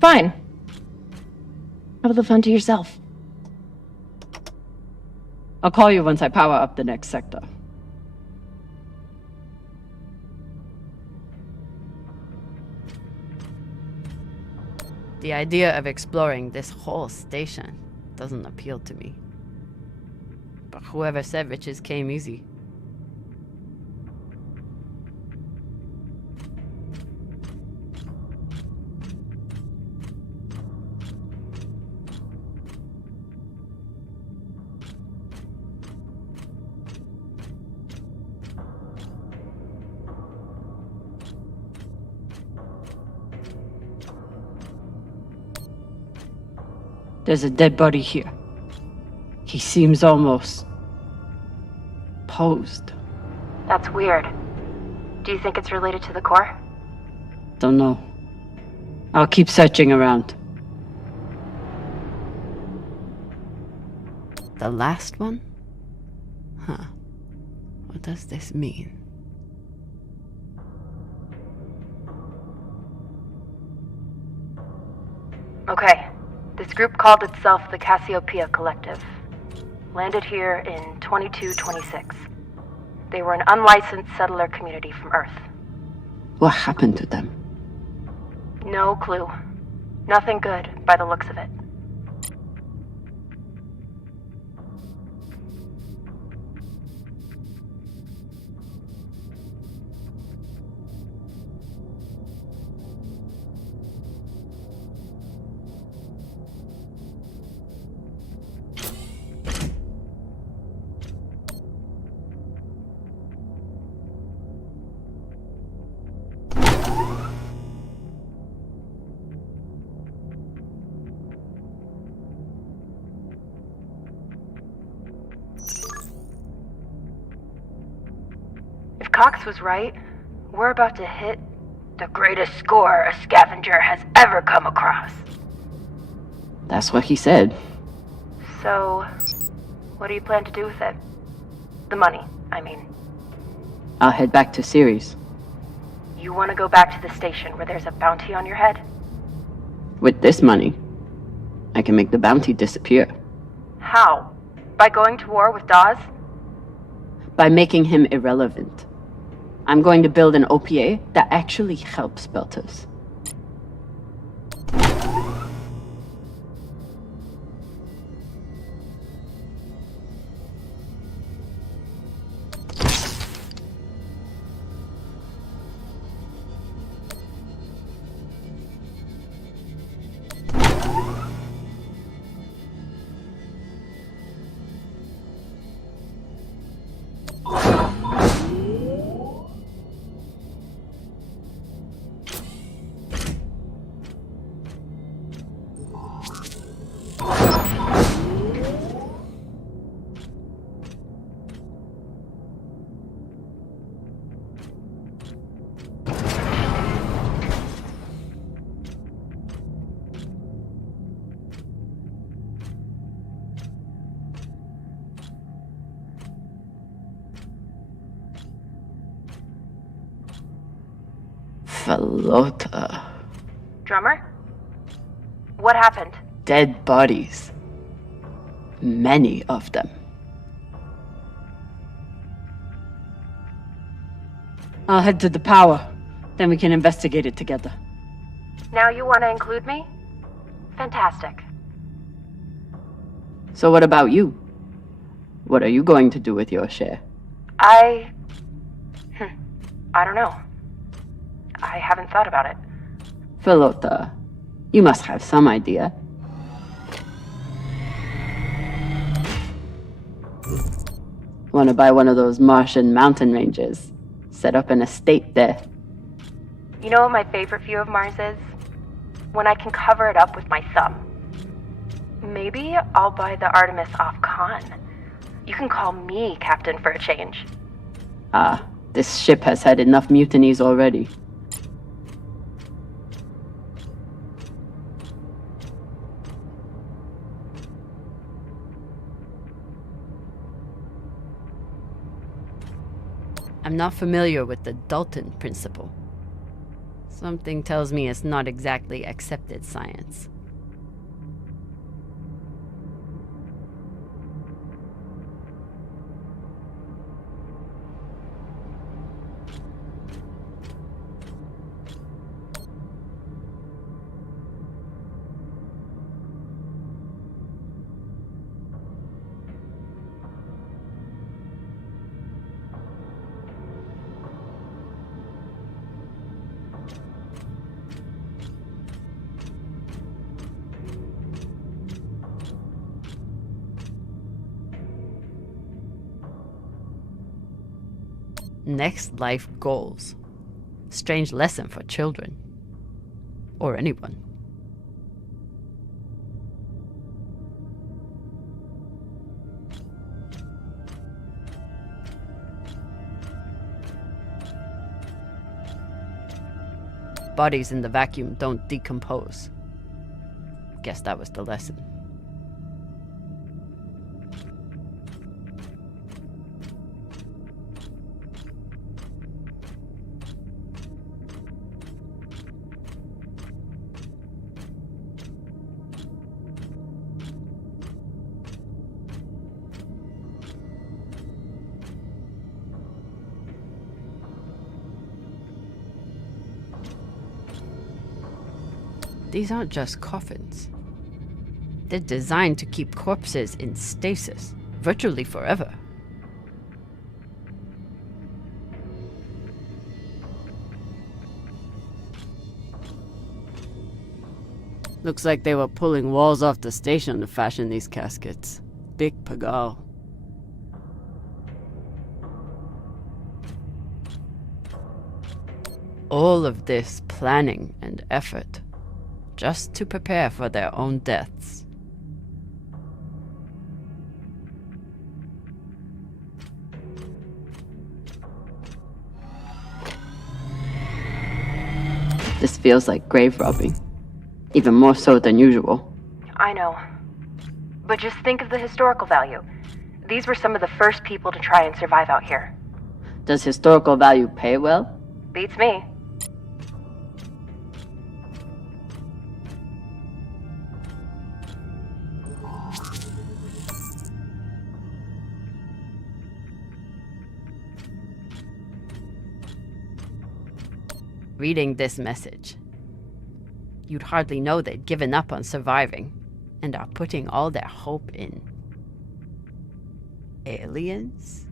Fine. Have the fun to yourself. I'll call you once I power up the next sector. The idea of exploring this whole station doesn't appeal to me. But whoever said riches came easy. There's a dead body here. He seems almost posed. That's weird. Do you think it's related to the core? Don't know. I'll keep searching around. The last one? Huh. What does this mean? Okay. This group called itself the Cassiopeia Collective. Landed here in 2226. They were an unlicensed settler community from Earth. What happened to them? No clue. Nothing good, by the looks of it. Cox was right. We're about to hit the greatest score a scavenger has ever come across. That's what he said. So, what do you plan to do with it? The money, I mean. I'll head back to Series. You want to go back to the station where there's a bounty on your head? With this money, I can make the bounty disappear. How? By going to war with Dawes? By making him irrelevant. I'm going to build an OPA that actually helps Belters. Falota. Drummer? What happened? Dead bodies. Many of them. I'll head to the power. Then we can investigate it together. Now you want to include me? Fantastic. So what about you? What are you going to do with your share? I don't know. I haven't thought about it. Philota, you must have some idea. Want to buy one of those Martian mountain ranges? Set up an estate there. You know what my favorite view of Mars is? When I can cover it up with my thumb. Maybe I'll buy the Artemis off Khan. You can call me captain for a change. Ah, this ship has had enough mutinies already. I'm not familiar with the Dalton principle. Something tells me it's not exactly accepted science. Next life goals. Strange lesson for children. Or anyone. Bodies in the vacuum don't decompose. Guess that was the lesson. These aren't just coffins. They're designed to keep corpses in stasis, virtually forever. Looks like they were pulling walls off the station to fashion these caskets. Big pagal. All of this planning and effort, just to prepare for their own deaths. This feels like grave robbing. Even more so than usual. I know. But just think of the historical value. These were some of the first people to try and survive out here. Does historical value pay well? Beats me. Reading this message, you'd hardly know they'd given up on surviving and are putting all their hope in aliens?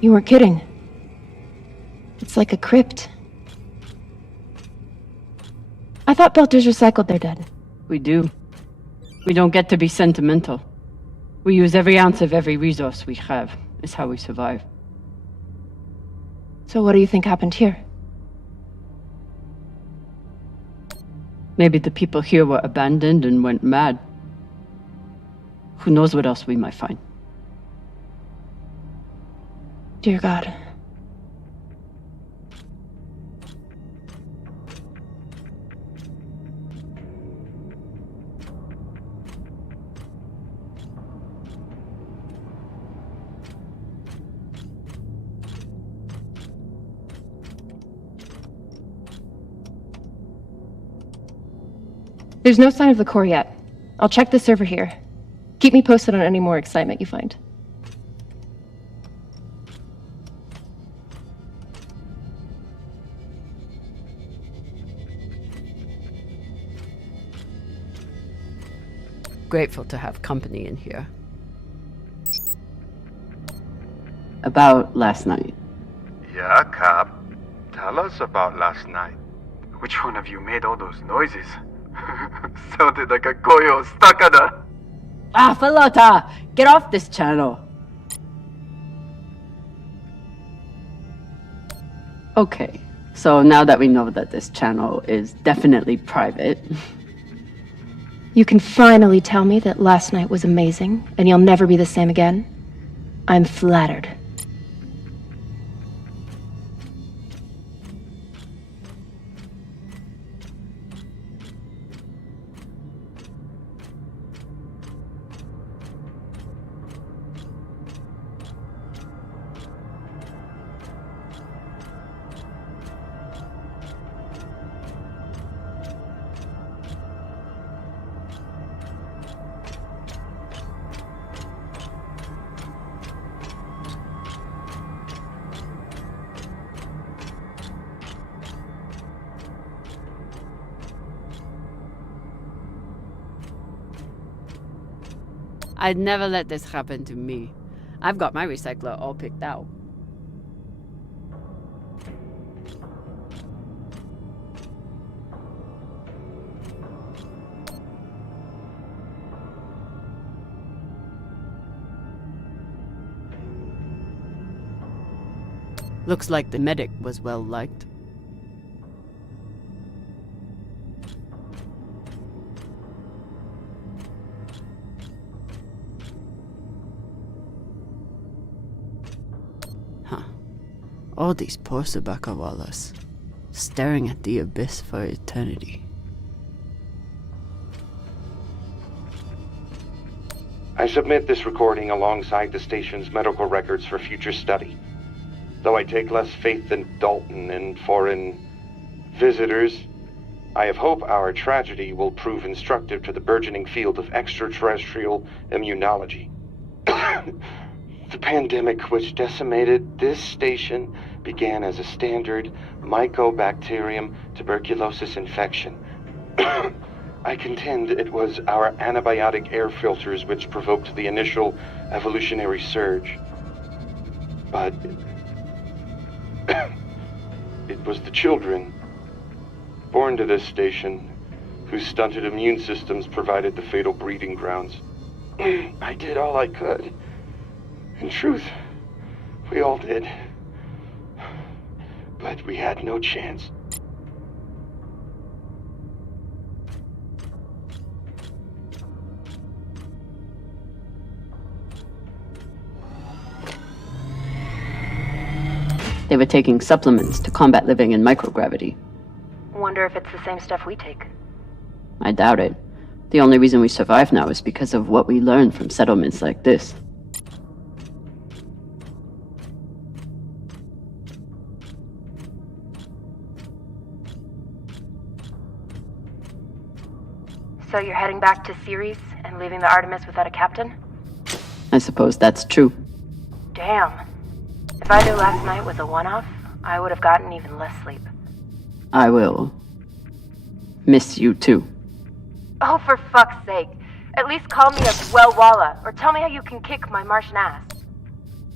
You weren't kidding. It's like a crypt. I thought Belters recycled their dead. We do. We don't get to be sentimental. We use every ounce of every resource we have. It's how we survive. So what do you think happened here? Maybe the people here were abandoned and went mad. Who knows what else we might find? Dear God. There's no sign of the core yet. I'll check the server here. Keep me posted on any more excitement you find. Grateful to have company in here. About last night. Yeah, Cap. Tell us about last night. Which one of you made all those noises? Sounded like a koyo stuck on a... Ah, Falota! Get off this channel! Okay, so now that we know that this channel is definitely private... You can finally tell me that last night was amazing, and you'll never be the same again? I'm flattered. I'd never let this happen to me. I've got my recycler all picked out. Looks like the medic was well liked. All these poor Sabakawalas, staring at the abyss for eternity. I submit this recording alongside the station's medical records for future study. Though I take less faith than Dalton and foreign visitors, I have hope our tragedy will prove instructive to the burgeoning field of extraterrestrial immunology. The pandemic which decimated this station began as a standard Mycobacterium tuberculosis infection. I contend it was our antibiotic air filters which provoked the initial evolutionary surge. But it was the children born to this station whose stunted immune systems provided the fatal breeding grounds. I did all I could. In truth, we all did. But we had no chance. They were taking supplements to combat living in microgravity. Wonder if it's the same stuff we take. I doubt it. The only reason we survive now is because of what we learned from settlements like this. So you're heading back to Ceres and leaving the Artemis without a captain? I suppose that's true. Damn. If I knew last night was a one-off, I would have gotten even less sleep. I will miss you too. Oh, for fuck's sake. At least call me a Wellwalla, or tell me how you can kick my Martian ass.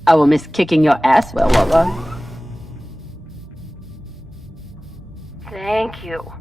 I will miss kicking your ass, Wellwalla. Thank you.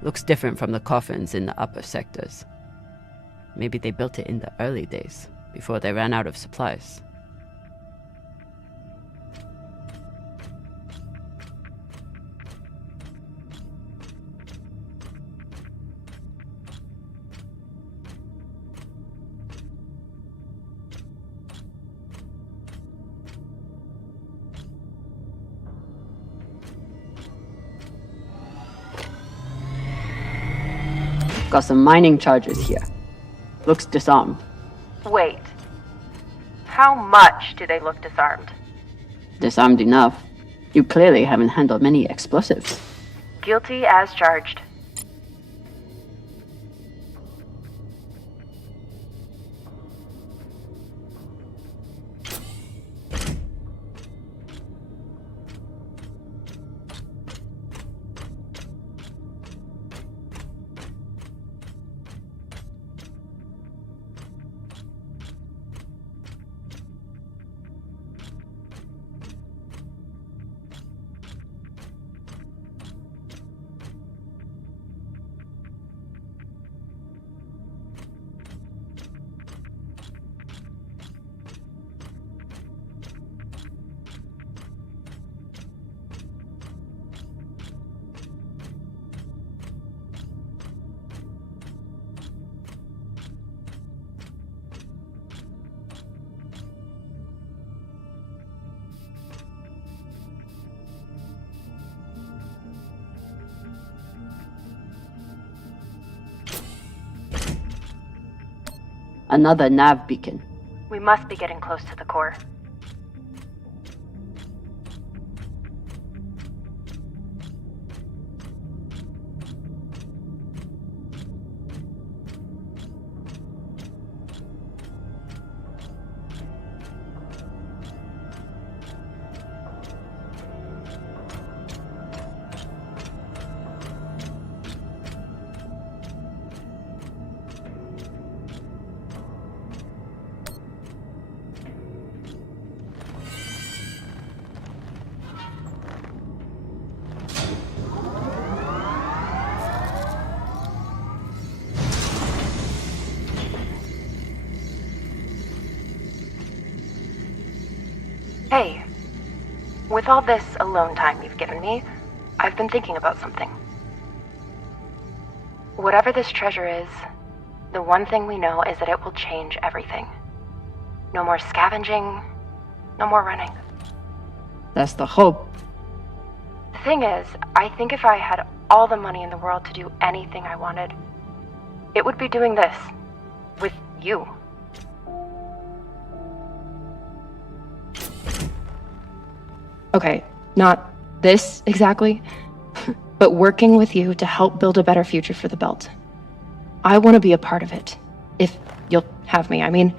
Looks different from the coffins in the upper sectors. Maybe they built it in the early days, before they ran out of supplies. Got some mining charges here. Looks disarmed. Wait. How much do they look disarmed? Disarmed enough. You clearly haven't handled many explosives. Guilty as charged. Another nav beacon. We must be getting close to the core. Hey, with all this alone time you've given me, I've been thinking about something. Whatever this treasure is, the one thing we know is that it will change everything. No more scavenging, no more running. That's the hope. The thing is, I think if I had all the money in the world to do anything I wanted, it would be doing this. With you. Okay, not this exactly, but working with you to help build a better future for the Belt. I want to be a part of it. If you'll have me, I mean.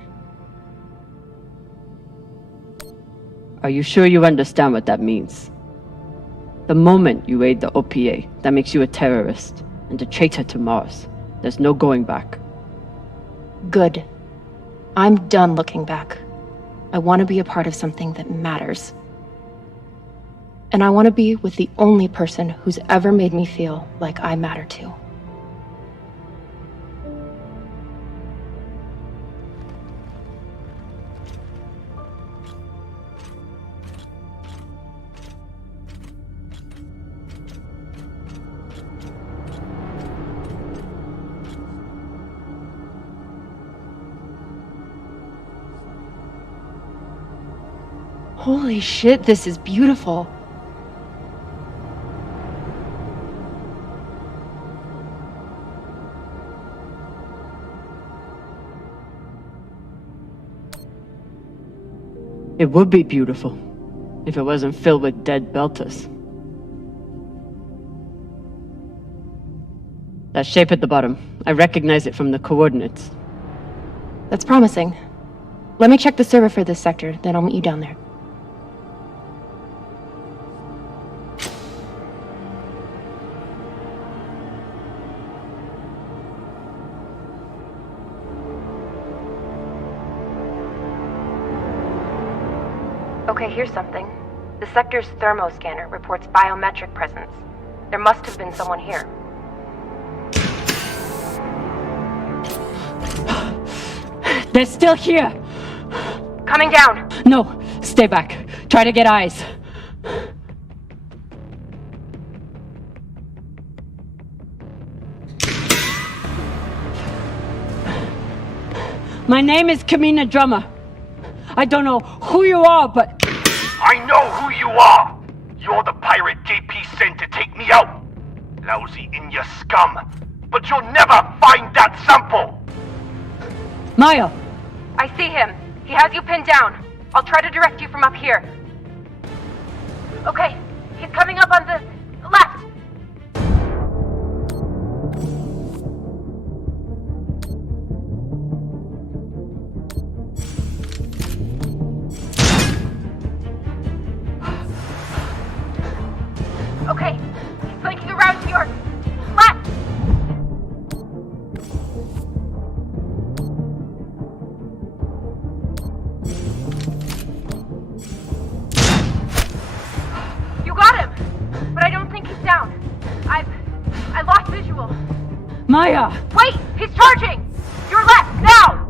Are you sure you understand what that means? The moment you aid the OPA, that makes you a terrorist and a traitor to Mars. There's no going back. Good. I'm done looking back. I want to be a part of something that matters. And I want to be with the only person who's ever made me feel like I matter too. Holy shit, this is beautiful. It would be beautiful if it wasn't filled with dead Belters. That shape at the bottom. I recognize it from the coordinates. That's promising. Let me check the server for this sector, then I'll meet you down there. Okay, here's something. The sector's thermoscanner reports biometric presence. There must have been someone here. They're still here! Coming down! No, stay back. Try to get eyes. My name is Kamina Drummer. I don't know who you are, but... I know who you are! You're the pirate JP sent to take me out! Lousy in your scum! But you'll never find that sample! Maya! I see him. He has you pinned down. I'll try to direct you from up here. Okay, he's coming up on the left. Okay, he's flanking around to your left. You got him, but I don't think he's down. I lost visual. Maya! Wait, he's charging. Your left now.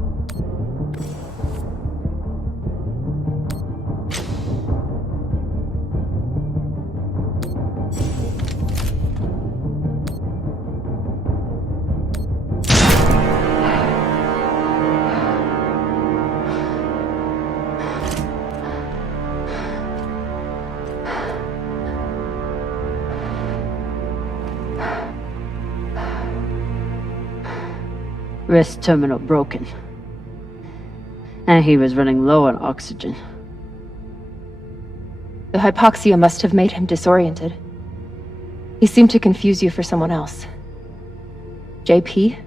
Wrist terminal broken. And he was running low on oxygen. The hypoxia must have made him disoriented. He seemed to confuse you for someone else. JP?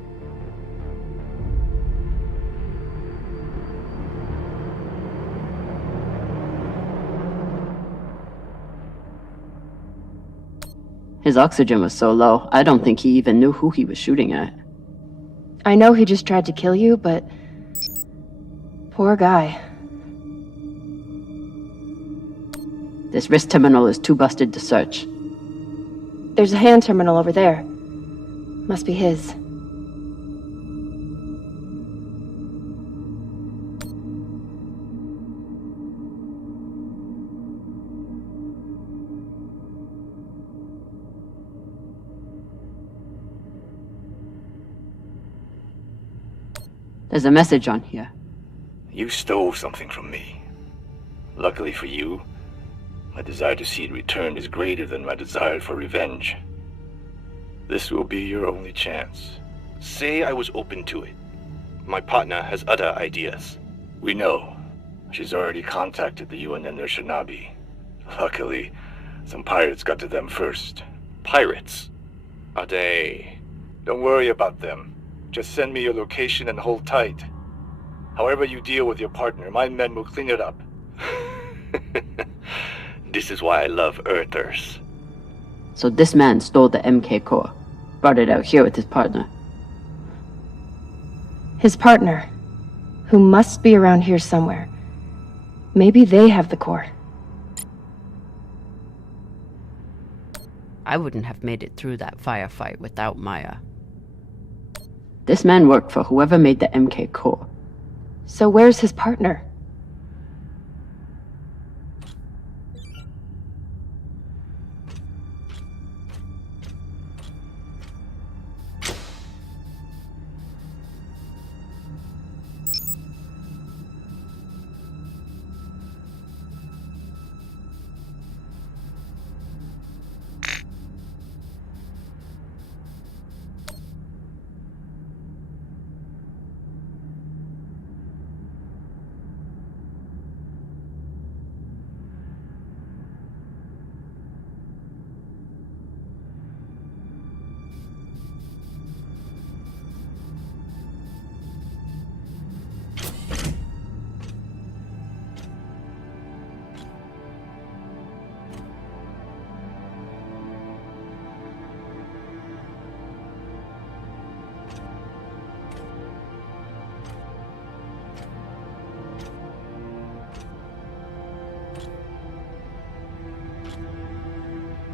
His oxygen was so low, I don't think he even knew who he was shooting at. I know he just tried to kill you, but... poor guy. This wrist terminal is too busted to search. There's a hand terminal over there. Must be his. There's a message on here. You stole something from me. Luckily for you, my desire to see it returned is greater than my desire for revenge. This will be your only chance. Say I was open to it. My partner has other ideas. We know. She's already contacted the UN and their Shinabi. Luckily, some pirates got to them first. Pirates? Are they... Don't worry about them. Just send me your location and hold tight. However you deal with your partner, my men will clean it up. This is why I love Earthers. So this man stole the MK core, brought it out here with his partner. His partner, who must be around here somewhere. Maybe they have the core. I wouldn't have made it through that firefight without Maya. This man worked for whoever made the MK core. So where's his partner?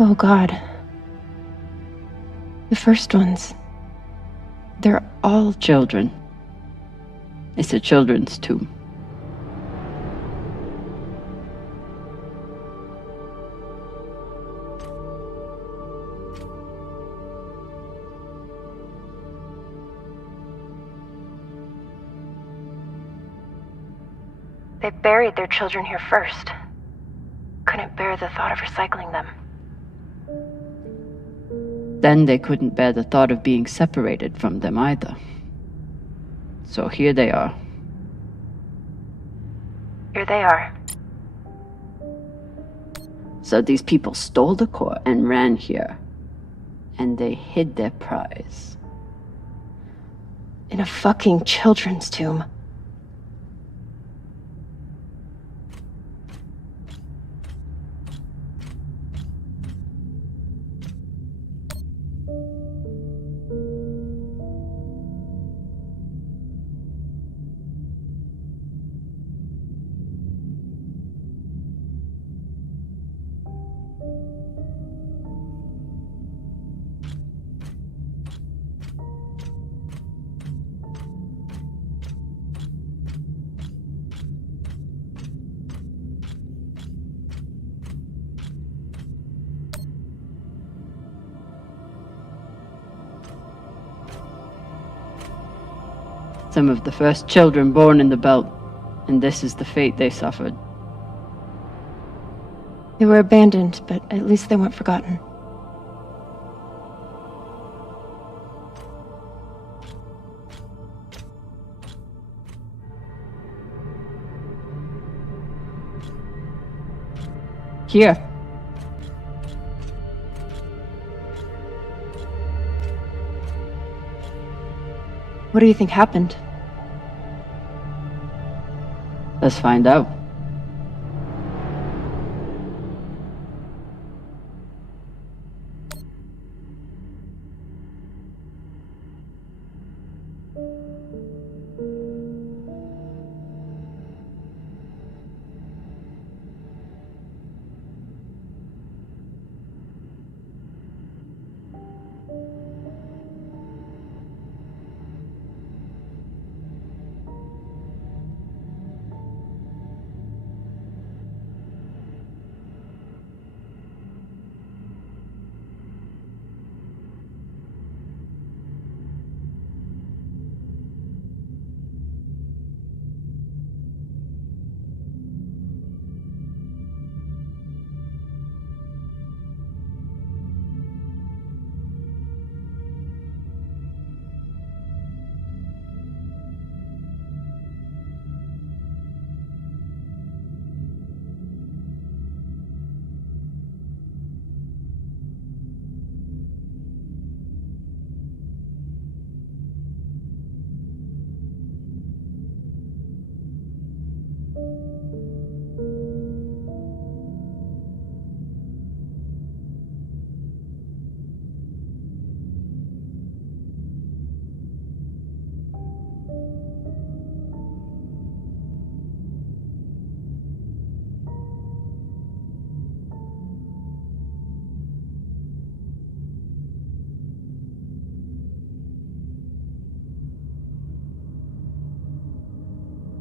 Oh God. The first ones. They're all Children. It's a children's tomb. They buried their children here first. Couldn't bear the thought of recycling them. Then they couldn't bear the thought of being separated from them either. So here they are. Here they are. So these people stole the core and ran here. And they hid their prize. In a fucking children's tomb. Some of the first children born in the belt, and this is the fate they suffered. They were abandoned, but at least they weren't forgotten. Here. What do you think happened? Let's find out.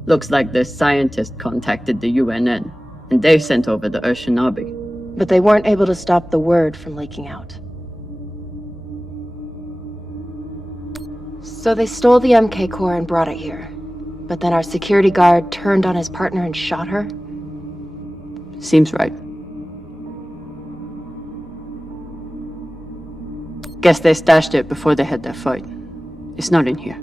Looks like this scientist contacted the UNN, and they sent over the Urshinabi. But they weren't able to stop the word from leaking out. So they stole the MK core and brought it here. But then our security guard turned on his partner and shot her? Seems right. Guess they stashed it before they had their fight. It's not in here.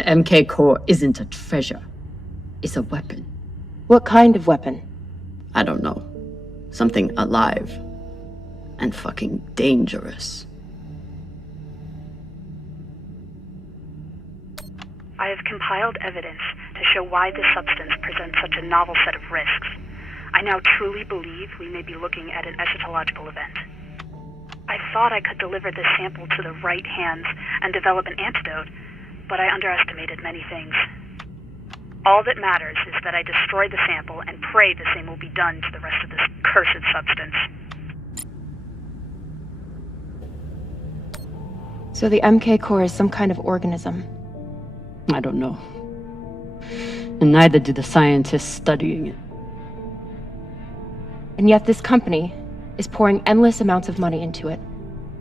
The MK core isn't a treasure. It's a weapon. What kind of weapon? I don't know. Something alive. And fucking dangerous. I have compiled evidence to show why this substance presents such a novel set of risks. I now truly believe we may be looking at an eschatological event. I thought I could deliver this sample to the right hands and develop an antidote, but I underestimated many things. All that matters is that I destroy the sample and pray the same will be done to the rest of this cursed substance. So the MK core is some kind of organism. I don't know. And neither do the scientists studying it. And yet this company is pouring endless amounts of money into it.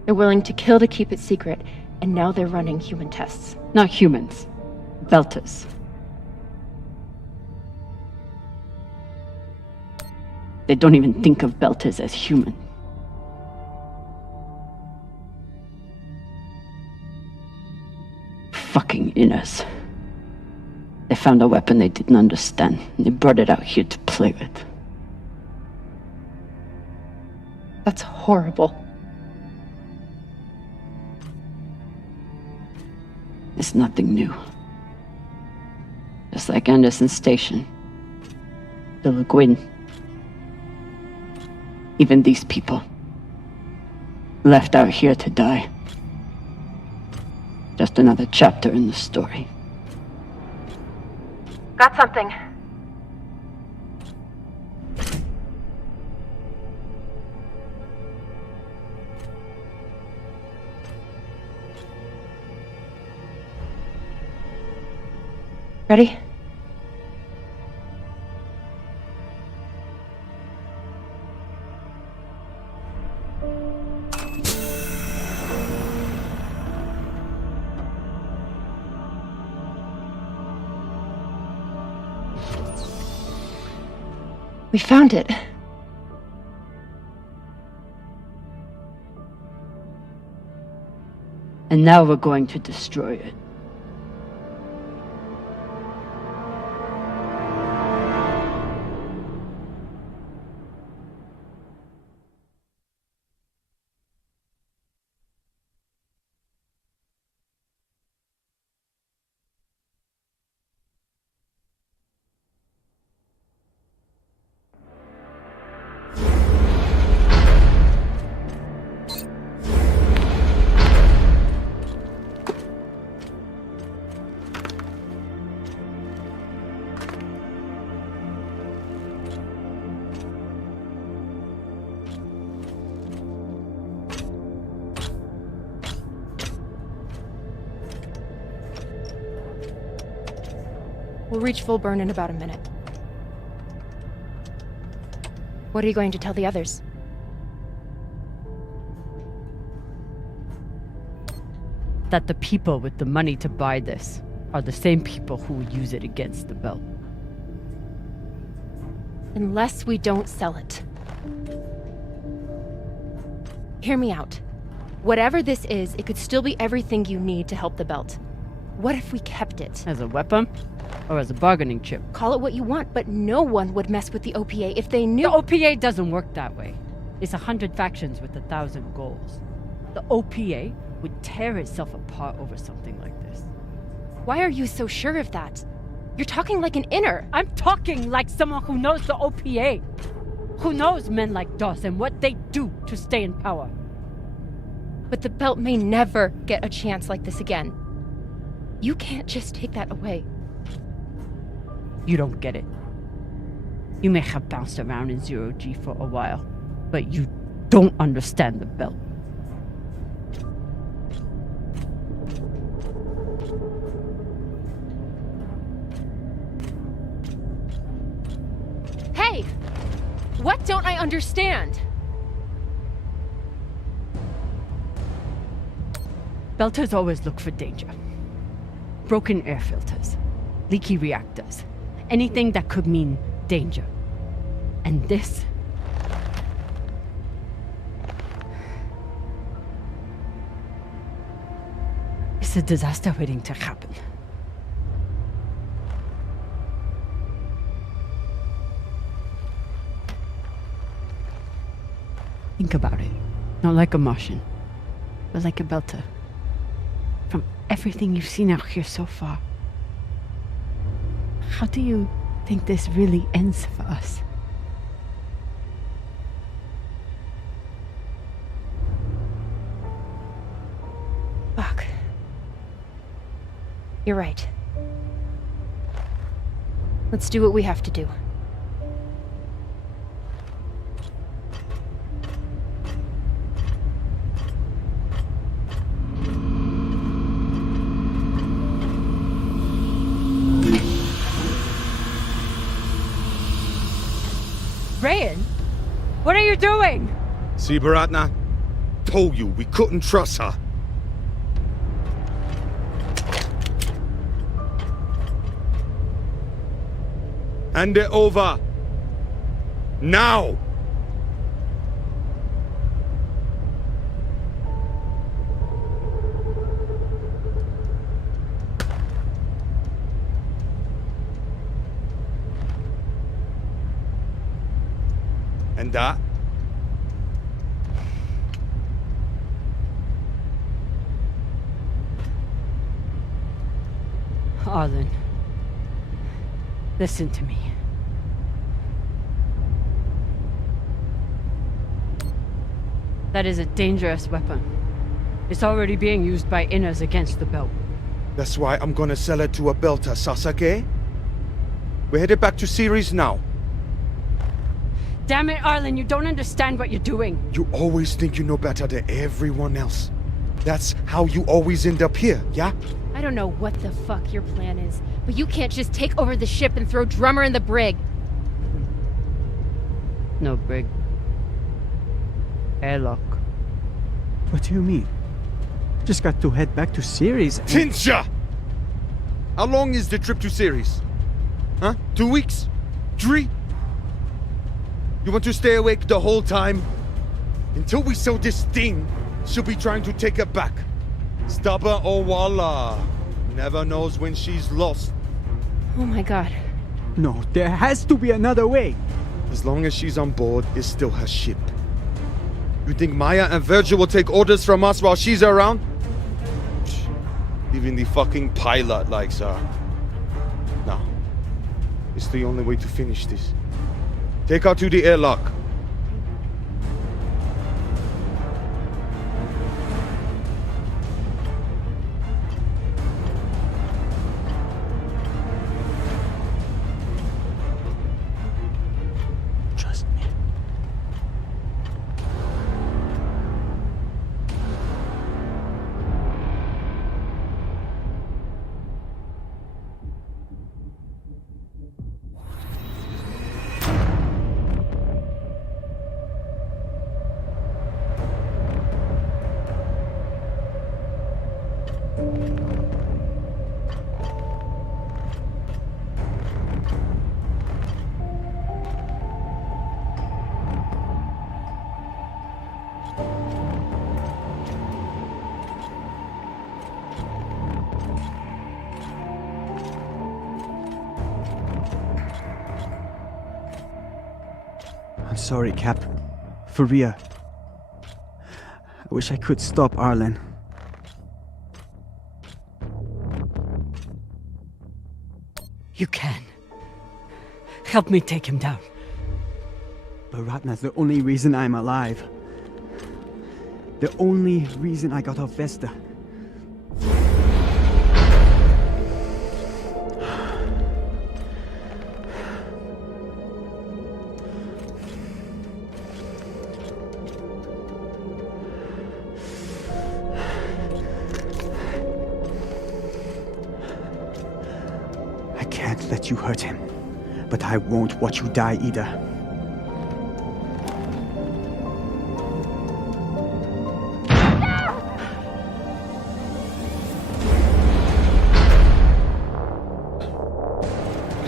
They're willing to kill to keep it secret, and now they're running human tests. Not humans. Belters. They don't even think of Belters as human. Fucking inners. They found a weapon they didn't understand, and they brought it out here to play with. That's horrible. It's nothing new. Just like Anderson Station. The Le Guin. Even these people. Left out here to die. Just another chapter in the story. Got something. Ready? We found it. And now we're going to destroy it. We'll reach full burn in about a minute. What are you going to tell the others? That the people with the money to buy this are the same people who will use it against the belt. Unless we don't sell it. Hear me out. Whatever this is, it could still be everything you need to help the belt. What if we kept it? As a weapon? Or as a bargaining chip? Call it what you want, but no one would mess with the OPA if they knew— The OPA doesn't work that way. It's 100 factions with 1,000 goals. The OPA would tear itself apart over something like this. Why are you so sure of that? You're talking like an inner. I'm talking like someone who knows the OPA. Who knows men like Doss and what they do to stay in power. But the belt may never get a chance like this again. You can't just take that away. You don't get it. You may have bounced around in zero-G for a while, but you don't understand the belt. Hey! What don't I understand? Belters always look for danger. Broken air filters, leaky reactors, anything that could mean danger. And this... it's a disaster waiting to happen. Think about it. Not like a Martian, but like a Belter. From everything you've seen out here so far, how do you think this really ends for us? Fuck. You're right. Let's do what we have to do. Rayan, what are you doing? See, Baratna? Told you we couldn't trust her. Hand it over. Now! And that? Arlen, listen to me. That is a dangerous weapon. It's already being used by Inners against the belt. That's why I'm gonna sell it to a Belter, Sasake. We're headed back to Series now. Damn it, Arlen, you don't understand what you're doing. You always think you know better than everyone else. That's how you always end up here, yeah? I don't know what the fuck your plan is, but you can't just take over the ship and throw Drummer in the brig. No brig. Airlock. What do you mean? Just got to head back to Ceres and... Tinsha! How long is the trip to Ceres? Huh? 2 weeks? 3? You want to stay awake the whole time? Until we sell this thing, she'll be trying to take it back. Stubborn Owala. Never knows when she's lost. Oh my god. No, there has to be another way. As long as she's on board, it's still her ship. You think Maya and Virgil will take orders from us while she's around? Even the fucking pilot likes her. No. It's the only way to finish this. Take her to the airlock. Trust me. I'm sorry, Cap. For real. I wish I could stop Arlen. You can. Help me take him down. Baratna's the only reason I'm alive. The only reason I got off Vesta. I can't let you hurt him, but I won't watch you die either.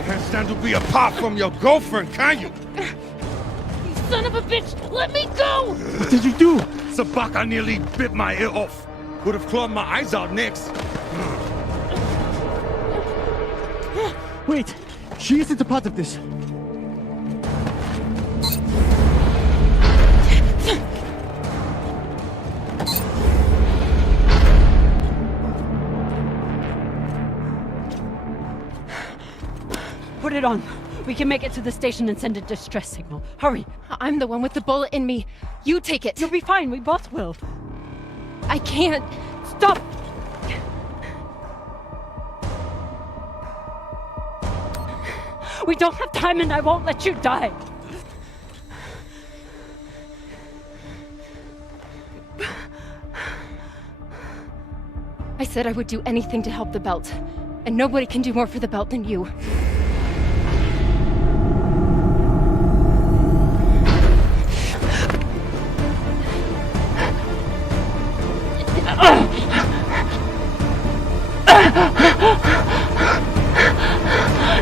Can't stand to be apart from your girlfriend, can you? You son of a bitch! Let me go! What did you do? Sabaka nearly bit my ear off. Would have clawed my eyes out next. Wait! She isn't a part of this! Put it on. We can make it to the station and send a distress signal. Hurry. I'm the one with the bullet in me. You take it. You'll be fine. We both will. I can't. Stop! We don't have time and I won't let you die. I said I would do anything to help the belt. And nobody can do more for the belt than you.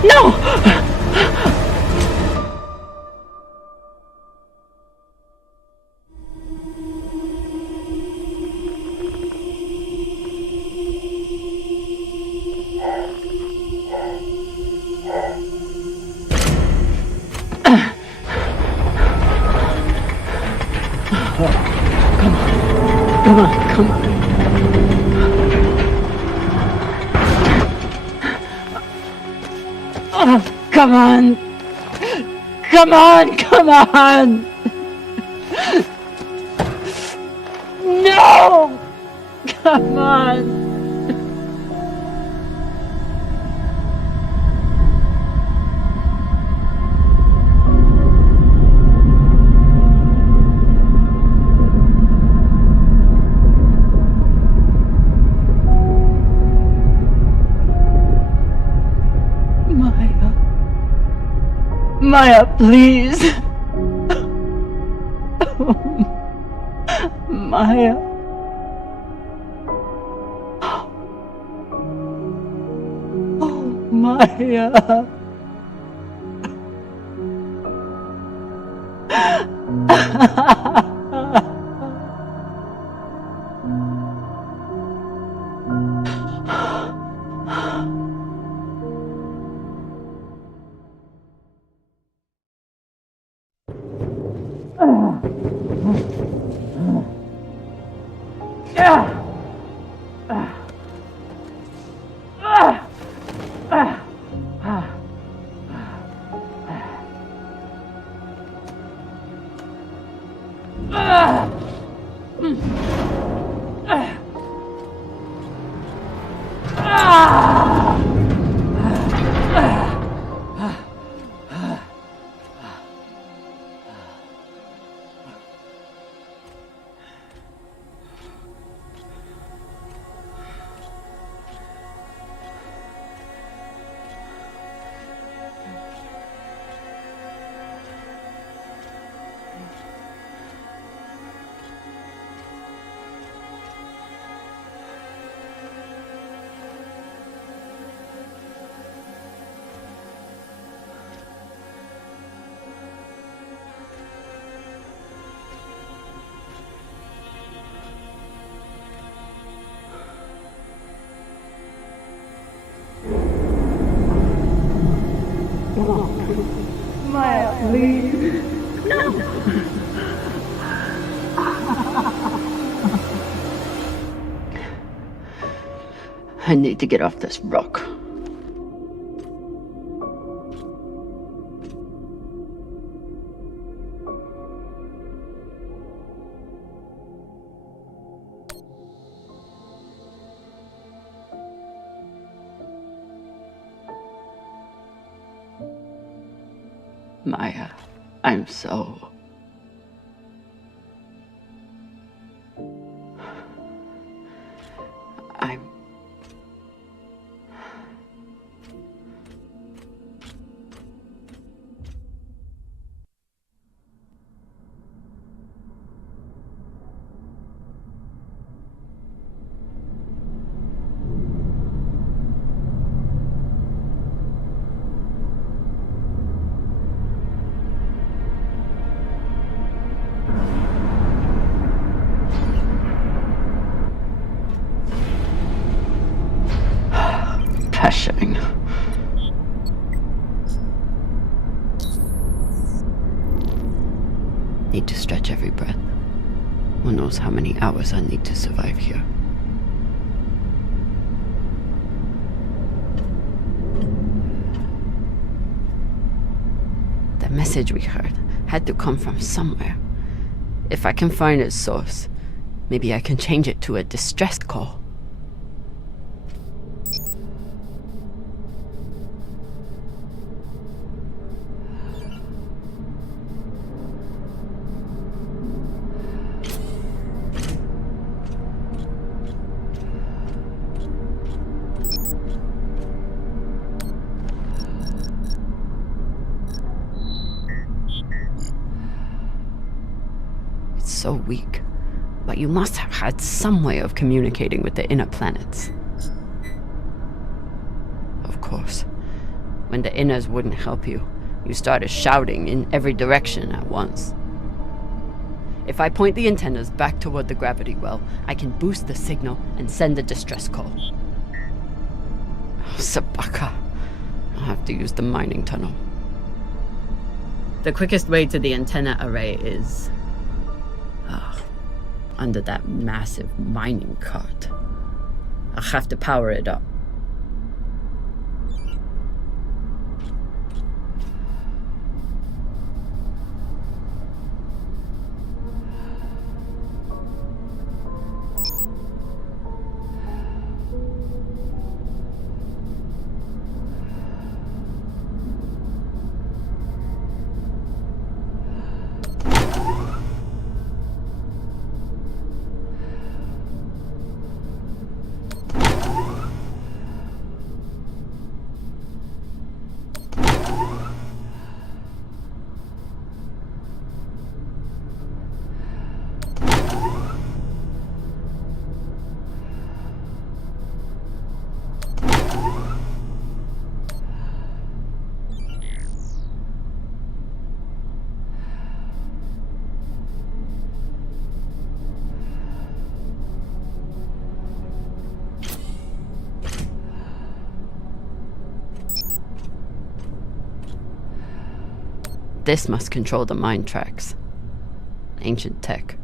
No! Come on. Oh, come on! Come on! No! Come on! Maya, please. Maya. Oh, Maya. Maya, please. No! I need to get off this rock. Maya, I'm so... Passion. Need to stretch every breath. Who knows how many hours I need to survive here. The message we heard had to come from somewhere. If I can find its source, maybe I can change it to a distress call. So weak, but you must have had some way of communicating with the inner planets. Of course, when the inners wouldn't help you, you started shouting in every direction at once. If I point the antennas back toward the gravity well, I can boost the signal and send a distress call. Oh, Sabaka. I'll have to use the mining tunnel. The quickest way to the antenna array is under that massive mining cart. I'll have to power it up. This must control the mine tracks. Ancient tech,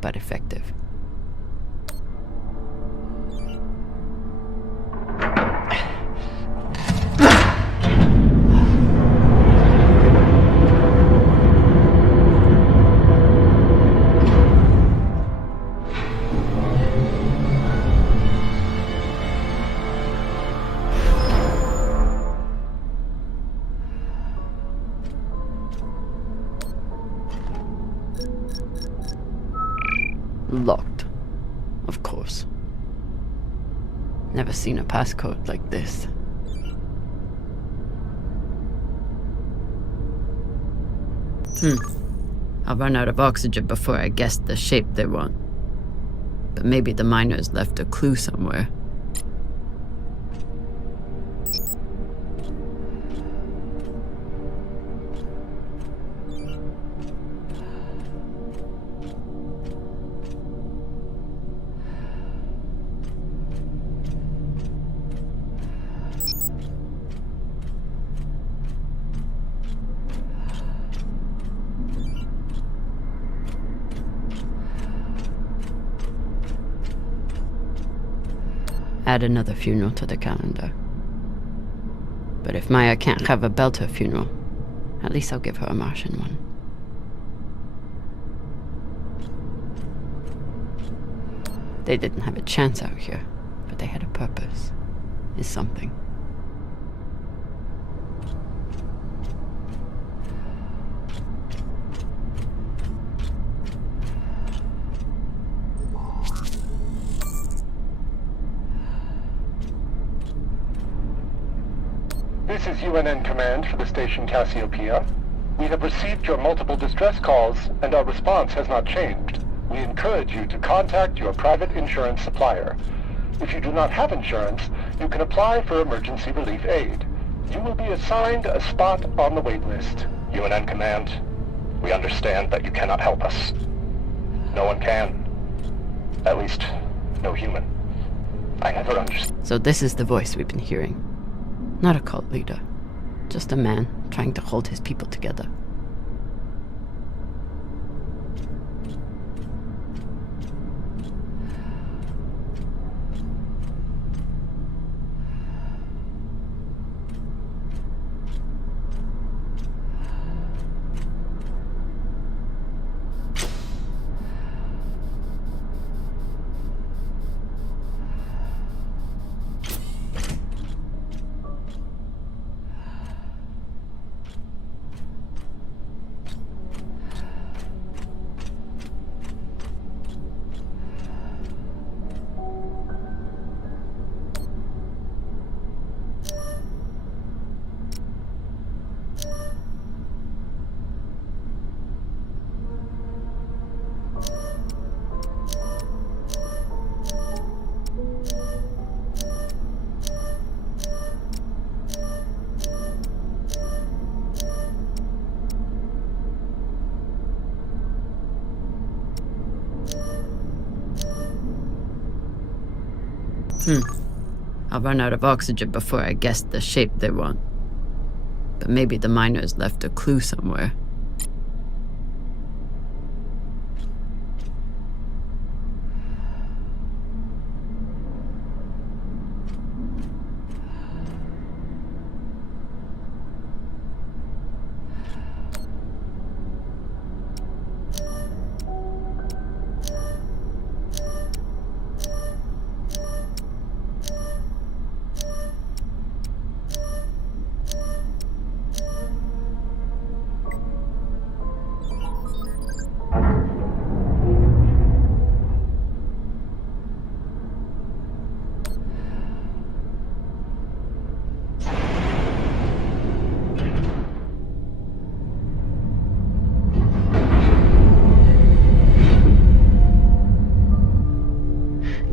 but effective. Locked, of course. Never seen a passcode like this. I'll run out of oxygen before I guess the shape they want. But maybe the miners left a clue somewhere. Add another funeral to the calendar. But if Maya can't have a Belter funeral, at least I'll give her a Martian one. They didn't have a chance out here, but they had a purpose. Is something. This is UNN Command for the station Cassiopeia. We have received your multiple distress calls, and our response has not changed. We encourage you to contact your private insurance supplier. If you do not have insurance, you can apply for emergency relief aid. You will be assigned a spot on the wait list. UNN Command, we understand that you cannot help us. No one can. At least, no human. I never understood. So this is the voice we've been hearing. Not a cult leader. Just a man trying to hold his people together. I'll run out of oxygen before I guess the shape they want. But maybe the miners left a clue somewhere.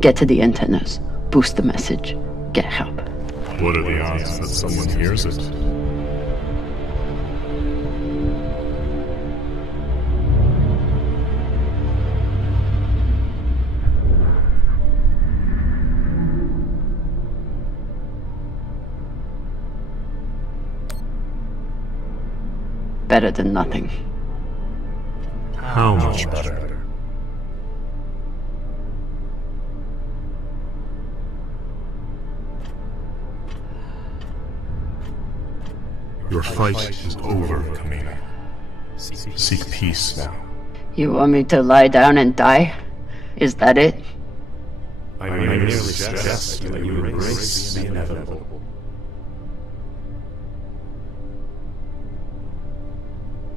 Get to the antennas, boost the message, get help. What are the odds that someone hears it? Better than nothing. How much better? Your fight is over, Kamina. Seek peace now. You want me to lie down and die? Is that it? I merely suggest that you embrace the inevitable.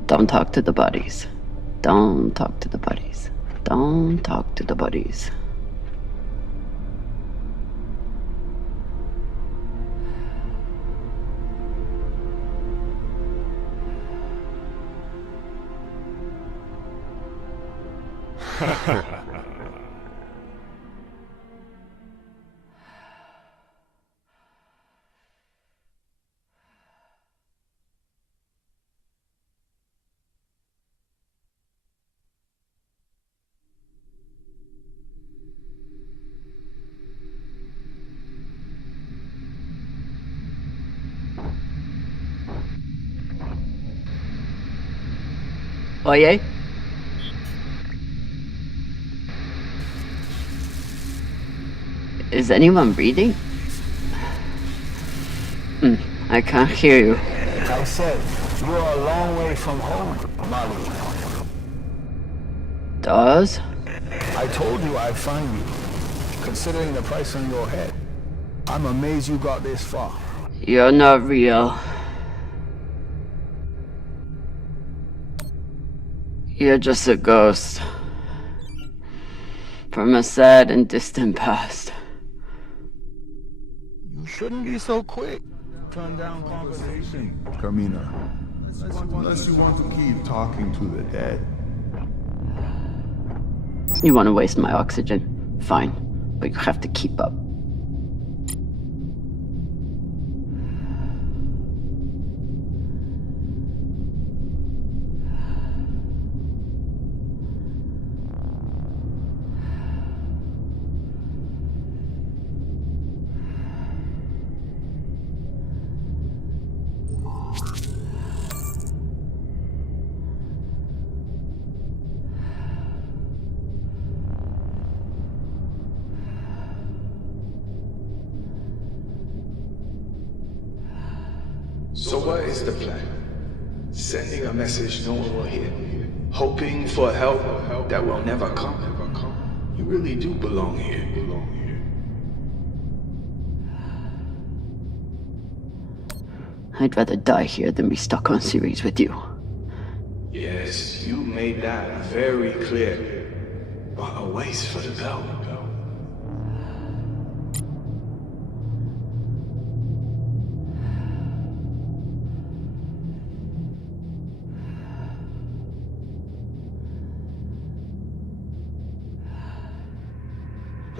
Don't talk to the bodies. Don't talk to the bodies. Don't talk to the bodies. Oye? Is anyone reading? I can't hear you. I said, you're a long way from home, Malu. Does? I told you I'd find you. Considering the price on your head, I'm amazed you got this far. You're not real. You're just a ghost. From a sad and distant past. You shouldn't be so quick. Turn down conversation, Kamina. Unless you want to keep talking to the dead. You want to waste my oxygen? Fine, but you have to keep up. So what is the plan? Sending a message no one will hear? Hoping for help that will never come? You really do belong here. I'd rather die here than be stuck on Series with you. Yes, you made that very clear. But a waste for the belt.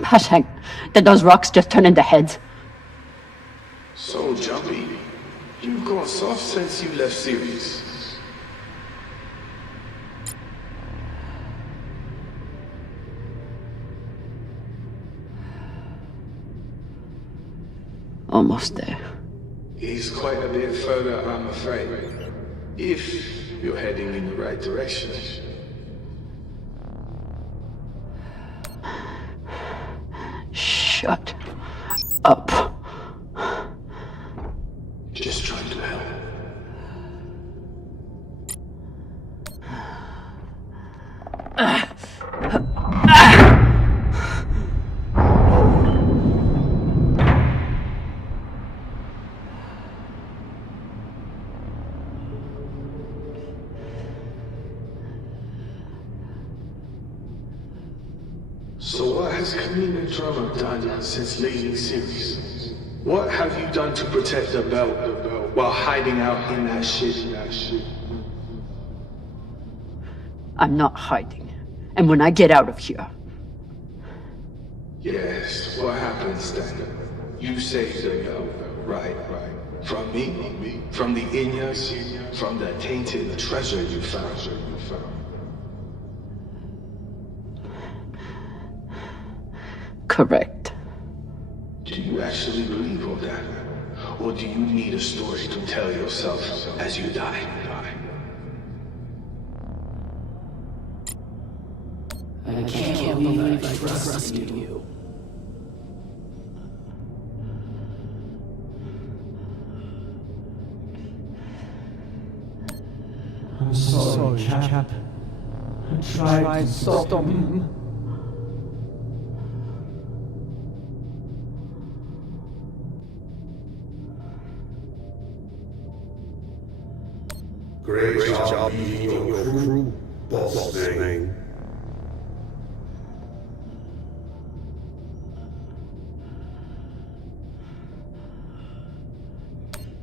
Hashang, did those rocks just turn into heads? So jumpy. You've gone soft since you left Series. almost there. He's quite a bit further, I'm afraid. If you're heading in the right direction. Shut up. Just trying to help. So what has Kamina Drama done since leaving Series? What have you done to protect the belt while hiding out in that shit? I'm not hiding. And when I get out of here... Yes, what happens then? You saved the belt, right? From me? From the Inyas? From the tainted treasure you found? Correct. Do you actually believe all that? Or do you need a story to tell yourself as you die? I can't believe I trusted you. I'm sorry, Cap. I tried to stop him. Great job leading your crew, boss man.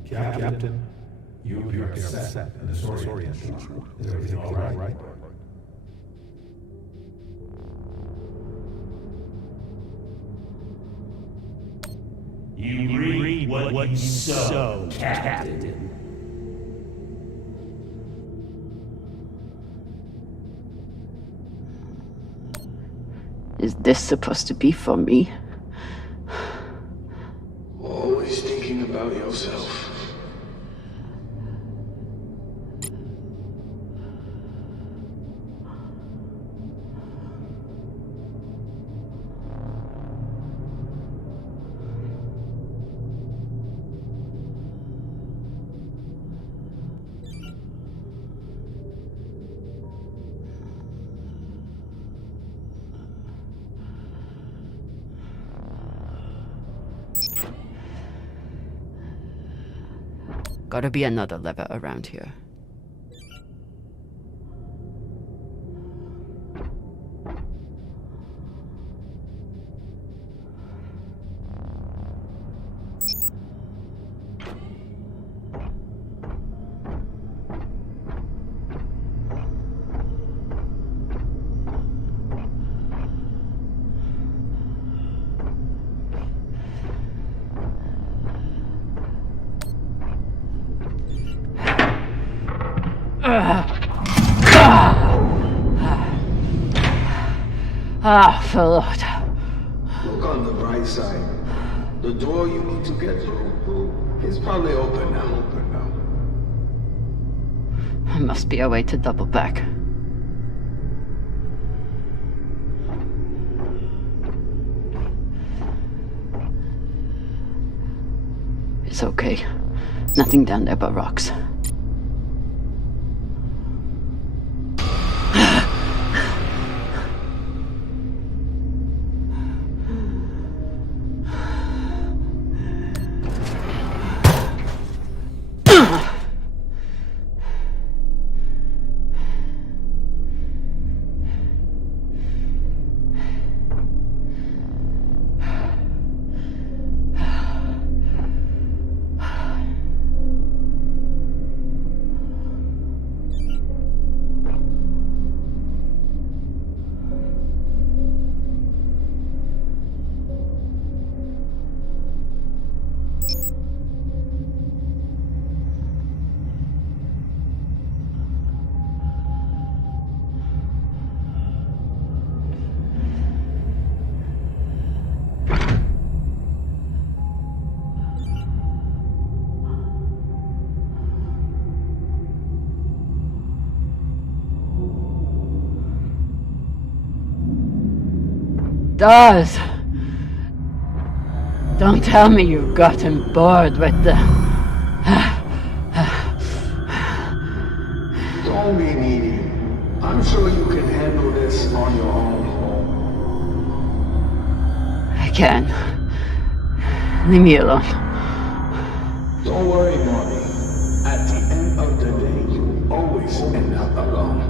Captain, you appear upset and disoriented. Is everything all right? You read what you sow, Captain. Is this supposed to be for me? Always thinking about yourself. Gotta be another lever around here. Lord. Look on the bright side. The door you need to get through is probably open now. There must be a way to double back. It's okay. Nothing down there but rocks. does. Don't tell me you've gotten bored with the... Don't be needy. I'm sure you can handle this on your own. I can. Leave me alone. Don't worry, Mommy. At the end of the day, you always end up alone.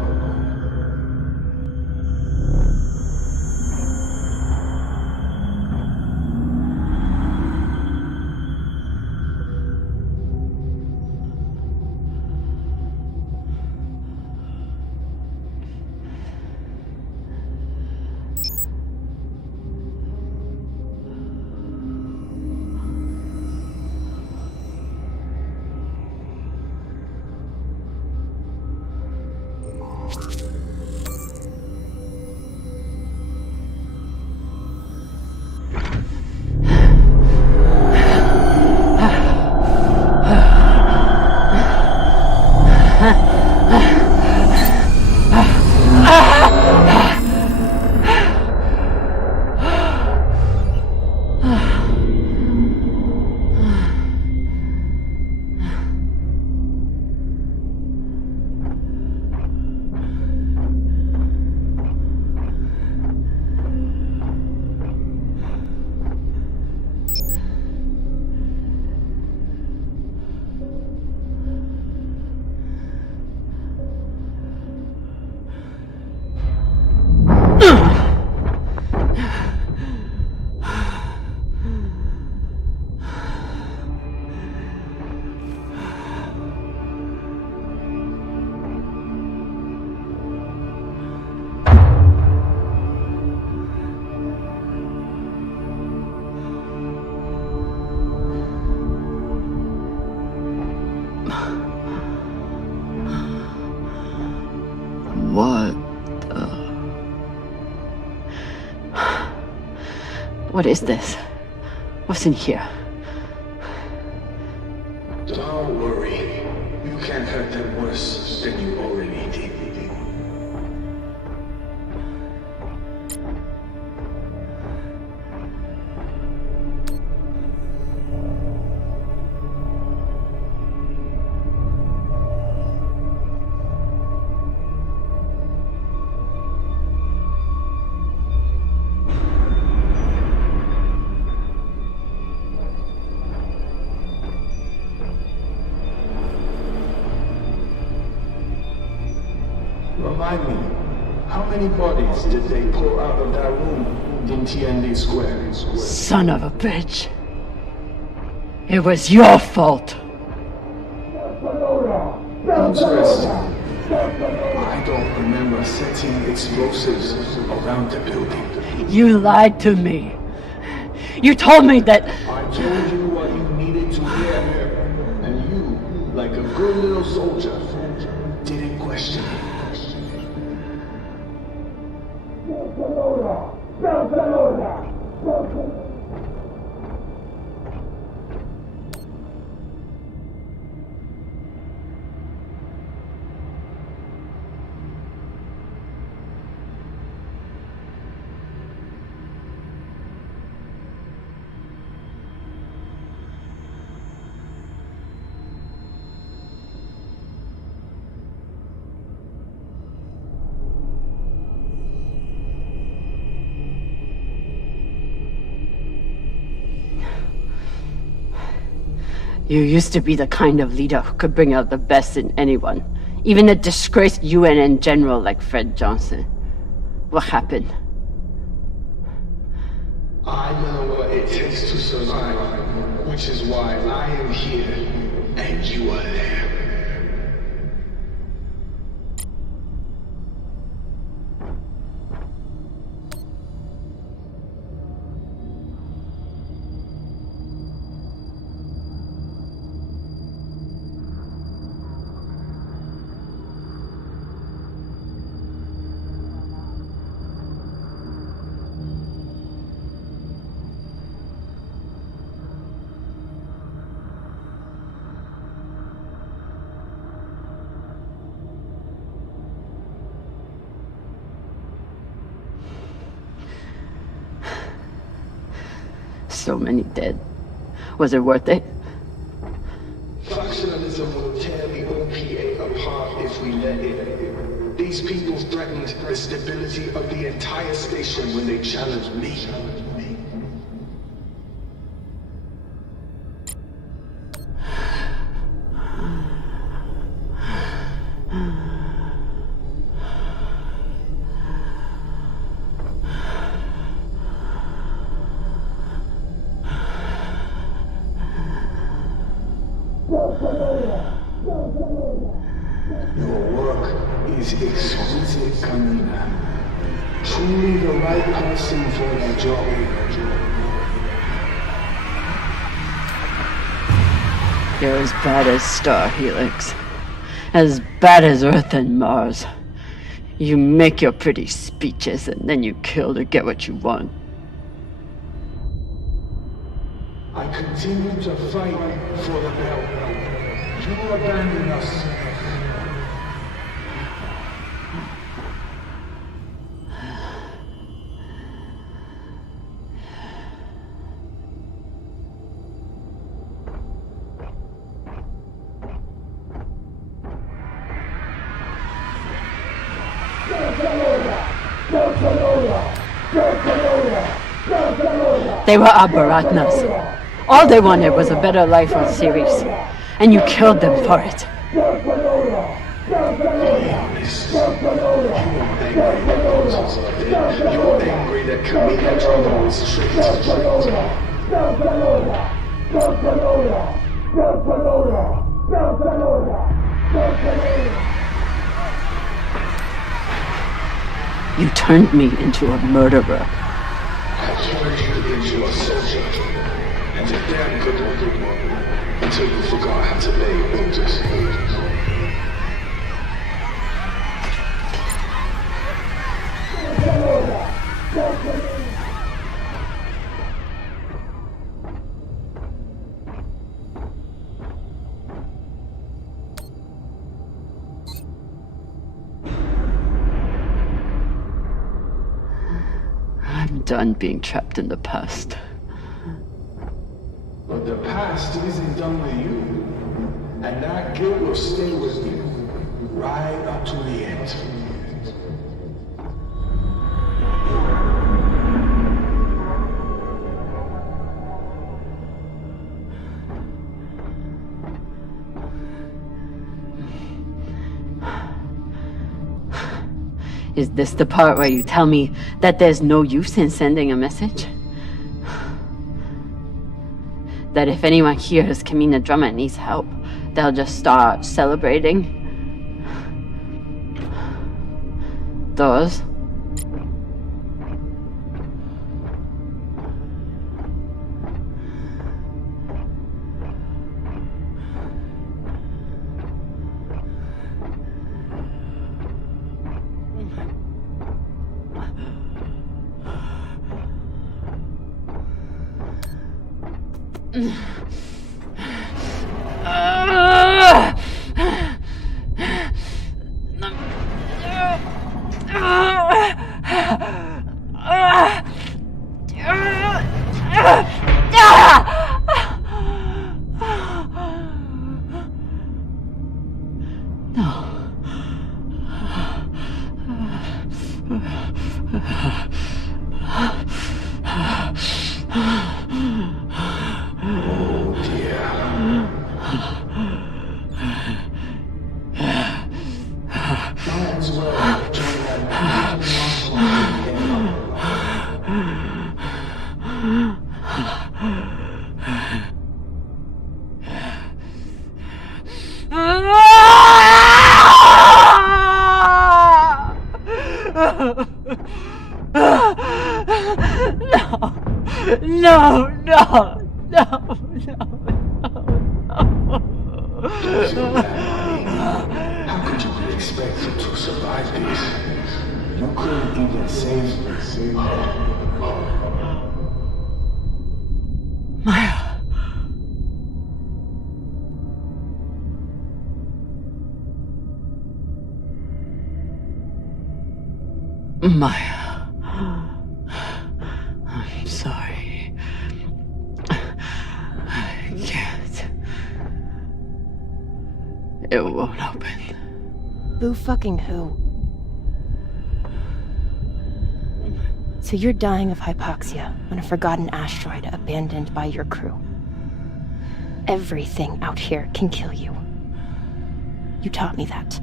What is this? What's in here? Don't worry. You can't hurt them worse than you already did. Remind me, how many bodies did they pull out of that room in TND Square? Son of a bitch. It was your fault. Interesting. I don't remember setting explosives around the building. You lied to me. You told me that... I told you what you needed to hear, and you, like a good little soldier, didn't question it. You used to be the kind of leader who could bring out the best in anyone, even a disgraced UNN general like Fred Johnson. What happened? I know what it takes to survive, which is why I am here, and you are there. So many dead. Was it worth it? Factionalism will tear the OPA apart if we let it. These people threatened the stability of the entire station when they challenged me. Your work is exquisite, Kamina. Truly the right person for the job. You're as bad as Star Helix. As bad as Earth and Mars. You make your pretty speeches and then you kill to get what you want. I continue to fight for the belt. You abandon us. They were Abaratnas. All they wanted was a better life on Ceres. And you killed them for it. You're angry that Kamina Drama was tricked. You turned me into a murderer. I turned you into a soldier. And a damn good one. Until you forgot how to obey orders. I'm done being trapped in the past. But the past isn't done with you. And that guilt will stay with you. Right up to the end. Is this the part where you tell me that there's no use in sending a message? That if anyone hears Kamina Drama needs help, they'll just start celebrating? Those? How could you be expected to survive this? You couldn't even save Maya. Maya. I'm sorry. It won't open. Boo fucking who? So you're dying of hypoxia on a forgotten asteroid abandoned by your crew. Everything out here can kill you. You taught me that.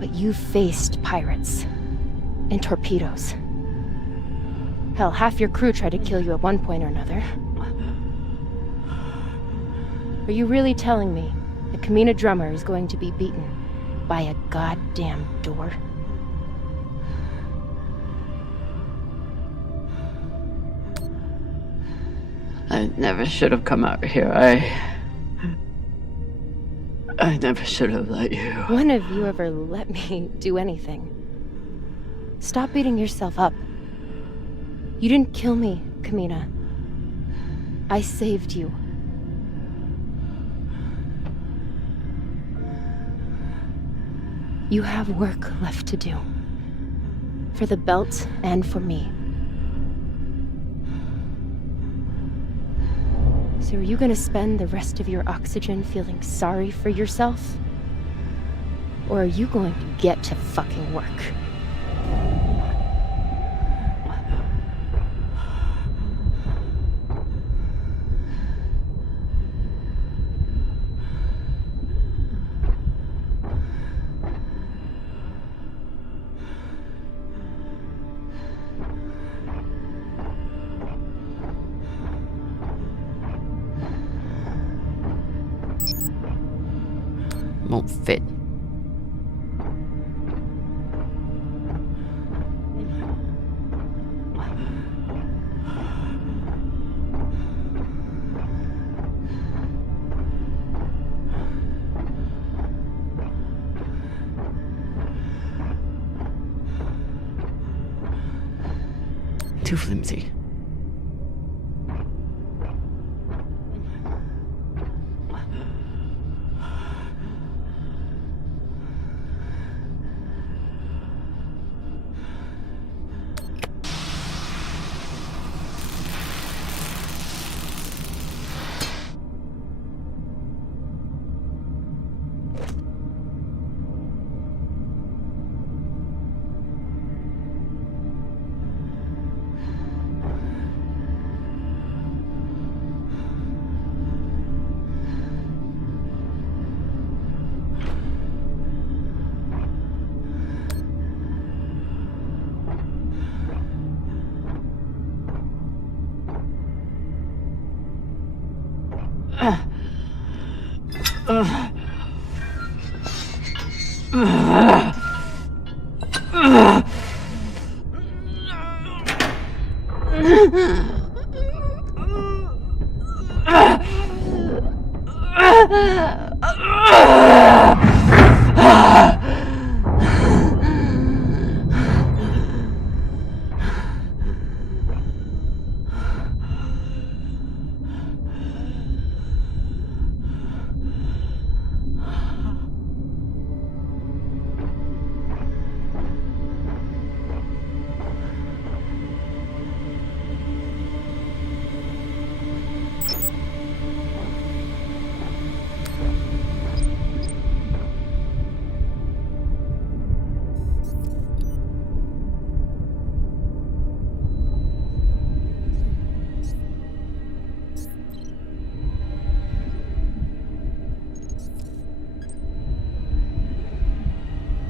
But you've faced pirates and torpedoes. Hell, half your crew tried to kill you at one point or another. Are you really telling me the Kamina drummer is going to be beaten by a goddamn door? I never should have come out here. I never should have let you. When have you ever let me do anything? Stop beating yourself up. You didn't kill me, Kamina. I saved you. You have work left to do. For the belt and for me. So are you gonna spend the rest of your oxygen feeling sorry for yourself? Or are you going to get to fucking work? Won't fit. Too flimsy.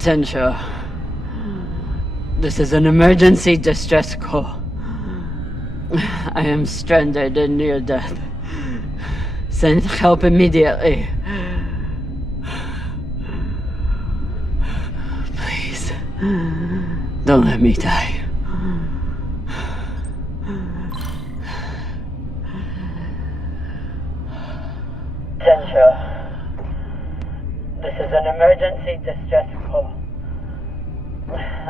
Tensha, this is an emergency distress call. I am stranded and near death. Send help immediately. Please, don't let me die. Tensha. This is an emergency distress call.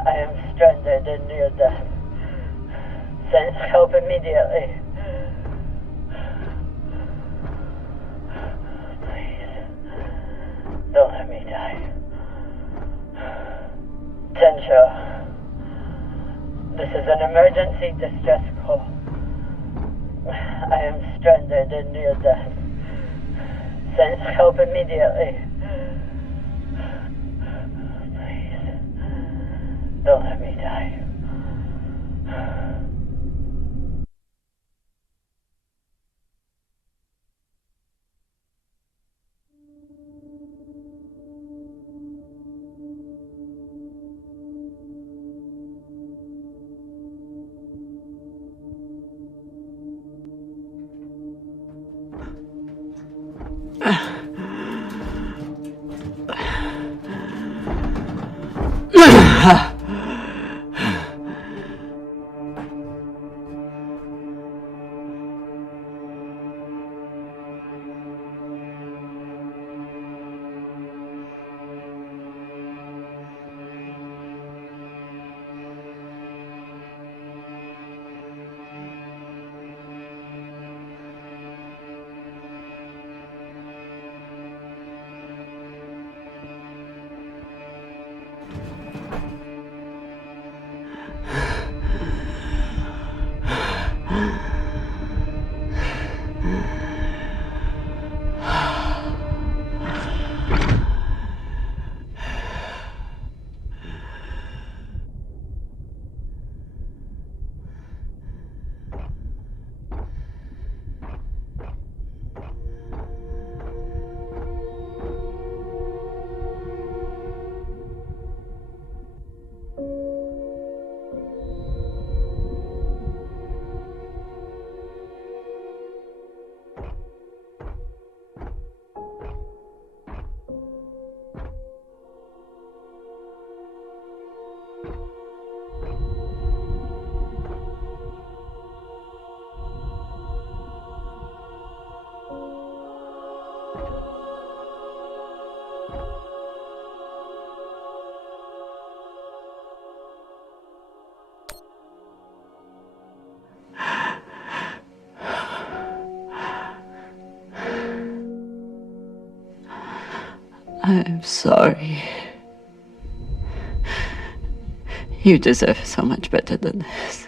I am stranded and near death. Send help immediately. Please, don't let me die. Tensha, this is an emergency distress call. I am stranded and near death. Send help immediately. Please. Don't let me die. I'm sorry. You deserve so much better than this.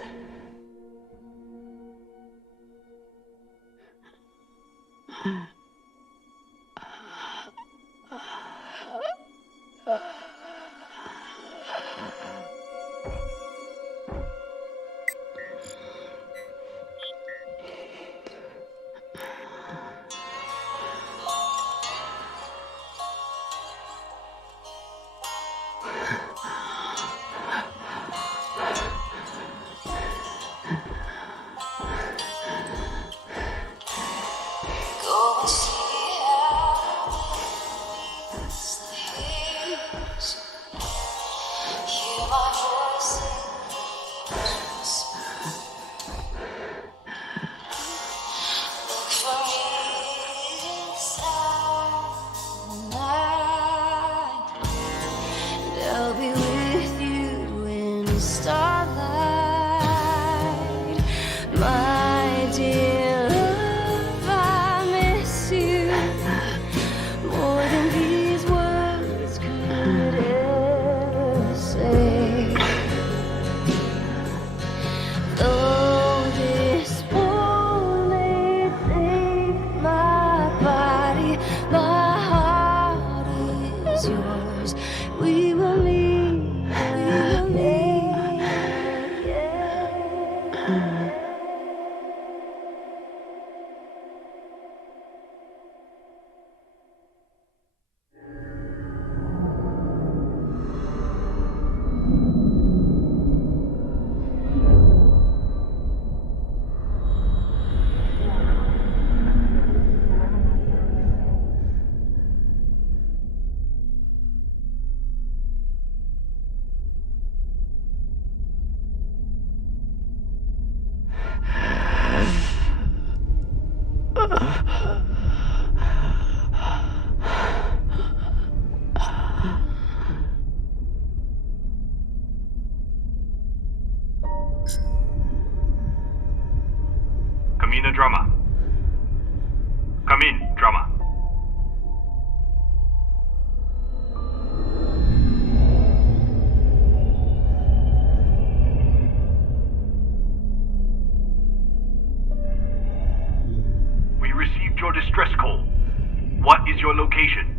location.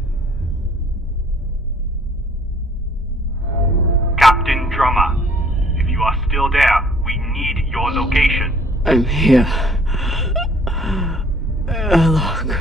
Captain Drummer, if you are still there, we need your location. I'm here. Look.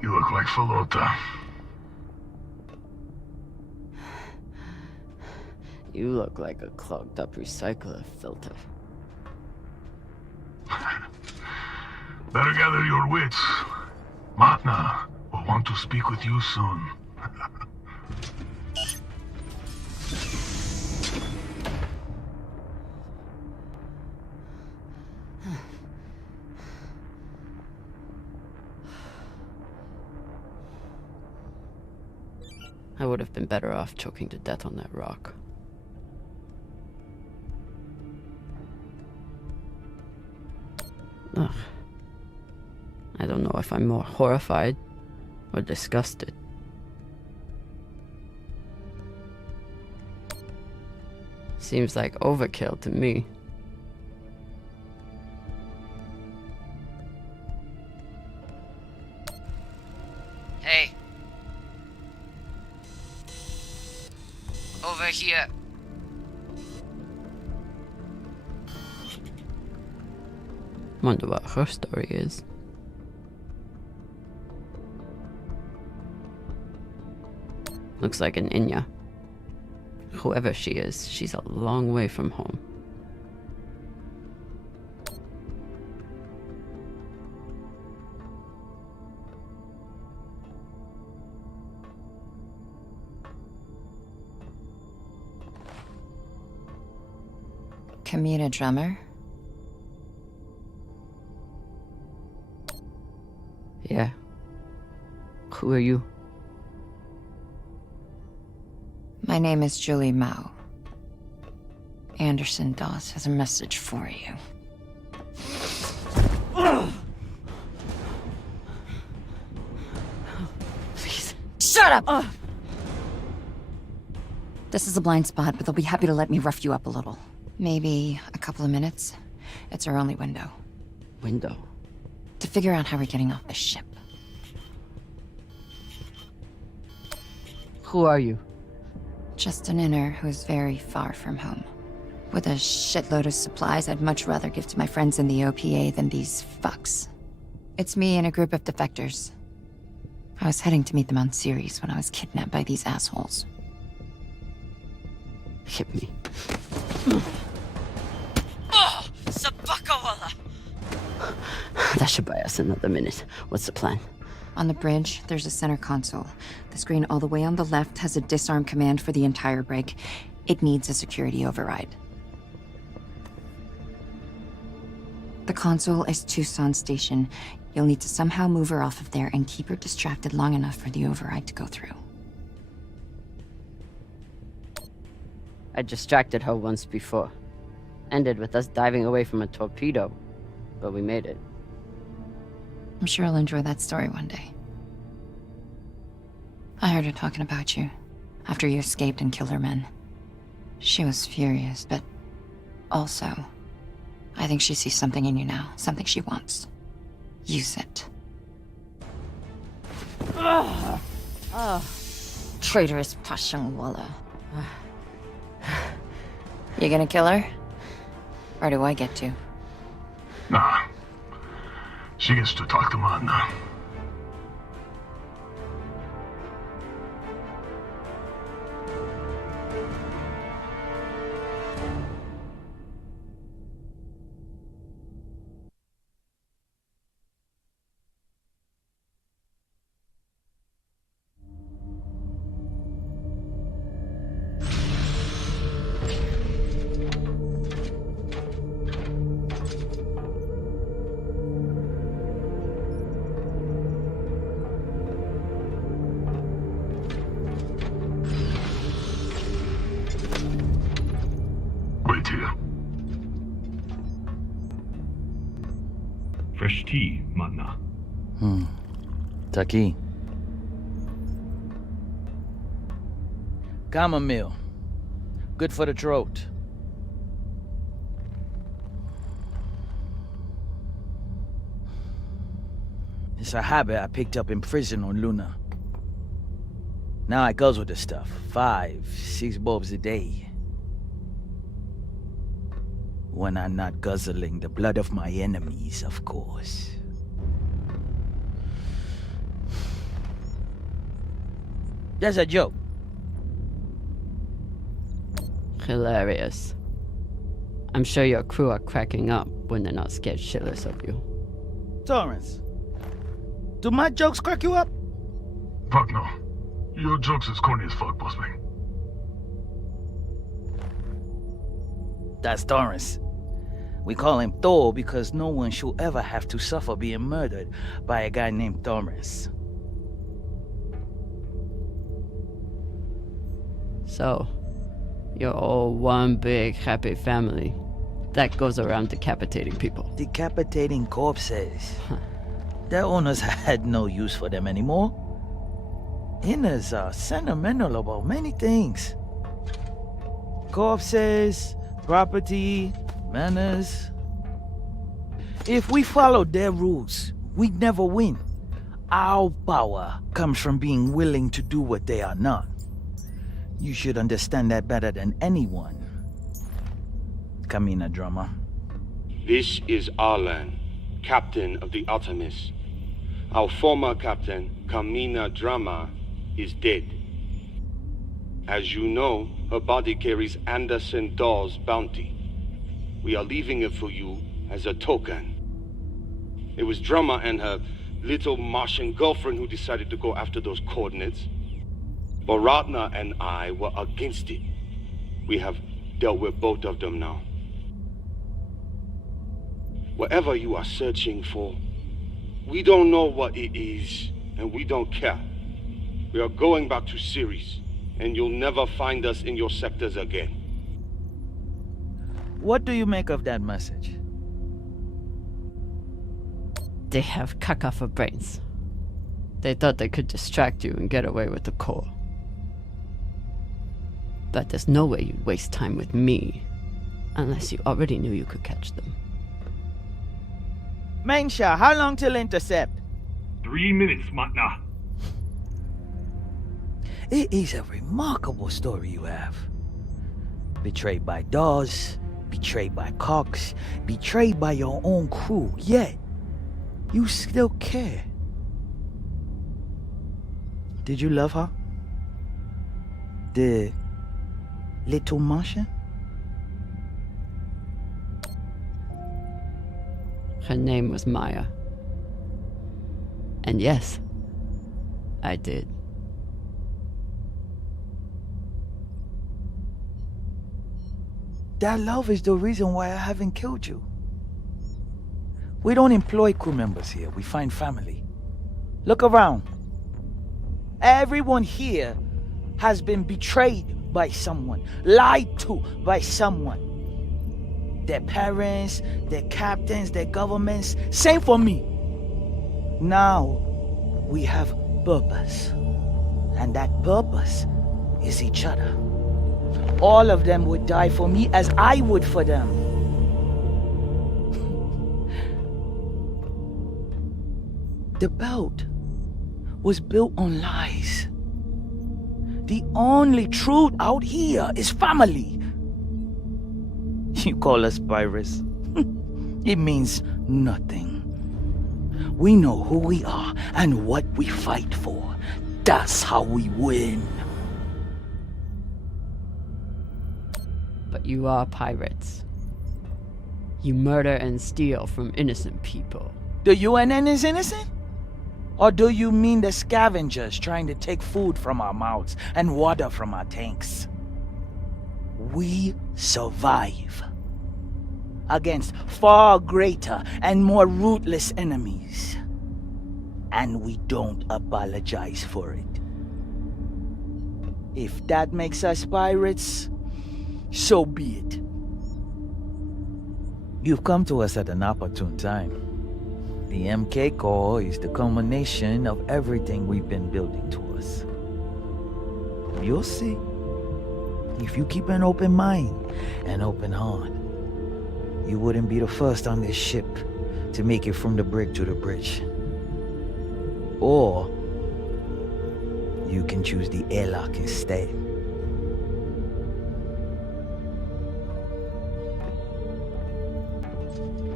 You look like Falota. You look like a clogged up recycler filter. Better gather your wits. Matna will want to speak with you soon. I would have been better off choking to death on that rock. Ugh. I don't know if I'm more horrified or disgusted. Seems like overkill to me. Hey. Over here. Wonder what her story is. Looks like an Inya. Whoever she is, she's a long way from home. Kamina Drummer? Yeah. Who are you? My name is Julie Mao. Anderson Dawes has a message for you. Please. Shut up! This is a blind spot, but they'll be happy to let me rough you up a little. Maybe a couple of minutes. It's our only window. Window? To figure out how we're getting off the ship. Who are you? Just an inner who's very far from home. With a shitload of supplies I'd much rather give to my friends in the OPA than these fucks. It's me and a group of defectors. I was heading to meet them on Ceres when I was kidnapped by these assholes. Hit me. Oh! Sabakawala! That should buy us another minute. What's the plan? On the bridge, there's a center console. The screen all the way on the left has a disarm command for the entire brig. It needs a security override. The console is Tucson Station. You'll need to somehow move her off of there and keep her distracted long enough for the override to go through. I distracted her once before. Ended with us diving away from a torpedo, but we made it. I'm sure I'll enjoy that story one day. I heard her talking about you after you escaped and killed her men. She was furious, but also, I think she sees something in you now, something she wants. Use it. Traitorous Pashangwala. You gonna kill her? Or do I get to? Nah. She gets to talk to Magna. Wait here. Fresh tea, Magna. Taki. Chamomile. Good for the throat. It's a habit I picked up in prison on Luna. Now I guzzle the stuff. 5, 6 bulbs a day. When I'm not guzzling the blood of my enemies, of course. That's a joke. Hilarious. I'm sure your crew are cracking up when they're not scared shitless of you. Torrance, do my jokes crack you up? Fuck no. Your jokes is corny as fuck, boss man. That's Torrance. We call him Thor because no one should ever have to suffer being murdered by a guy named Torrance. So, you're all one big happy family that goes around decapitating people. Decapitating corpses. Their owners had no use for them anymore. Inners are sentimental about many things. Corpses, property, manners. If we followed their rules, we'd never win. Our power comes from being willing to do what they are not. You should understand that better than anyone. Kamina Drama. This is Arlan, captain of the Artemis. Our former captain, Kamina Drama, is dead. As you know, her body carries Anderson Dawes' bounty. We are leaving it for you as a token. It was Drama and her little Martian girlfriend who decided to go after those coordinates. But Ratna and I were against it. We have dealt with both of them now. Whatever you are searching for, we don't know what it is, and we don't care. We are going back to Ceres, and you'll never find us in your sectors again. What do you make of that message? They have caca for brains. They thought they could distract you and get away with the core. But there's no way you'd waste time with me, unless you already knew you could catch them. Mensha, how long till intercept? 3 minutes, Magna. It is a remarkable story you have. Betrayed by Dawes, betrayed by Cox, betrayed by your own crew, yet you still care. Did you love her? The little Martian? Her name was Maya. And yes, I did. That love is the reason why I haven't killed you. We don't employ crew members here, we find family. Look around. Everyone here has been betrayed by someone, lied to by someone. Their parents, their captains, their governments, same for me. Now, we have purpose. And that purpose is each other. All of them would die for me as I would for them. The belt was built on lies. The only truth out here is family. You call us pirates. It means nothing. We know who we are and what we fight for. That's how we win. But you are pirates. You murder and steal from innocent people. The UNN is innocent? Or do you mean the scavengers trying to take food from our mouths and water from our tanks? We survive against far greater and more ruthless enemies. And we don't apologize for it. If that makes us pirates, so be it. You've come to us at an opportune time. The MK Corps is the culmination of everything we've been building towards. You'll see. If you keep an open mind and open heart, you wouldn't be the first on this ship to make it from the brig to the bridge. Or you can choose the airlock instead.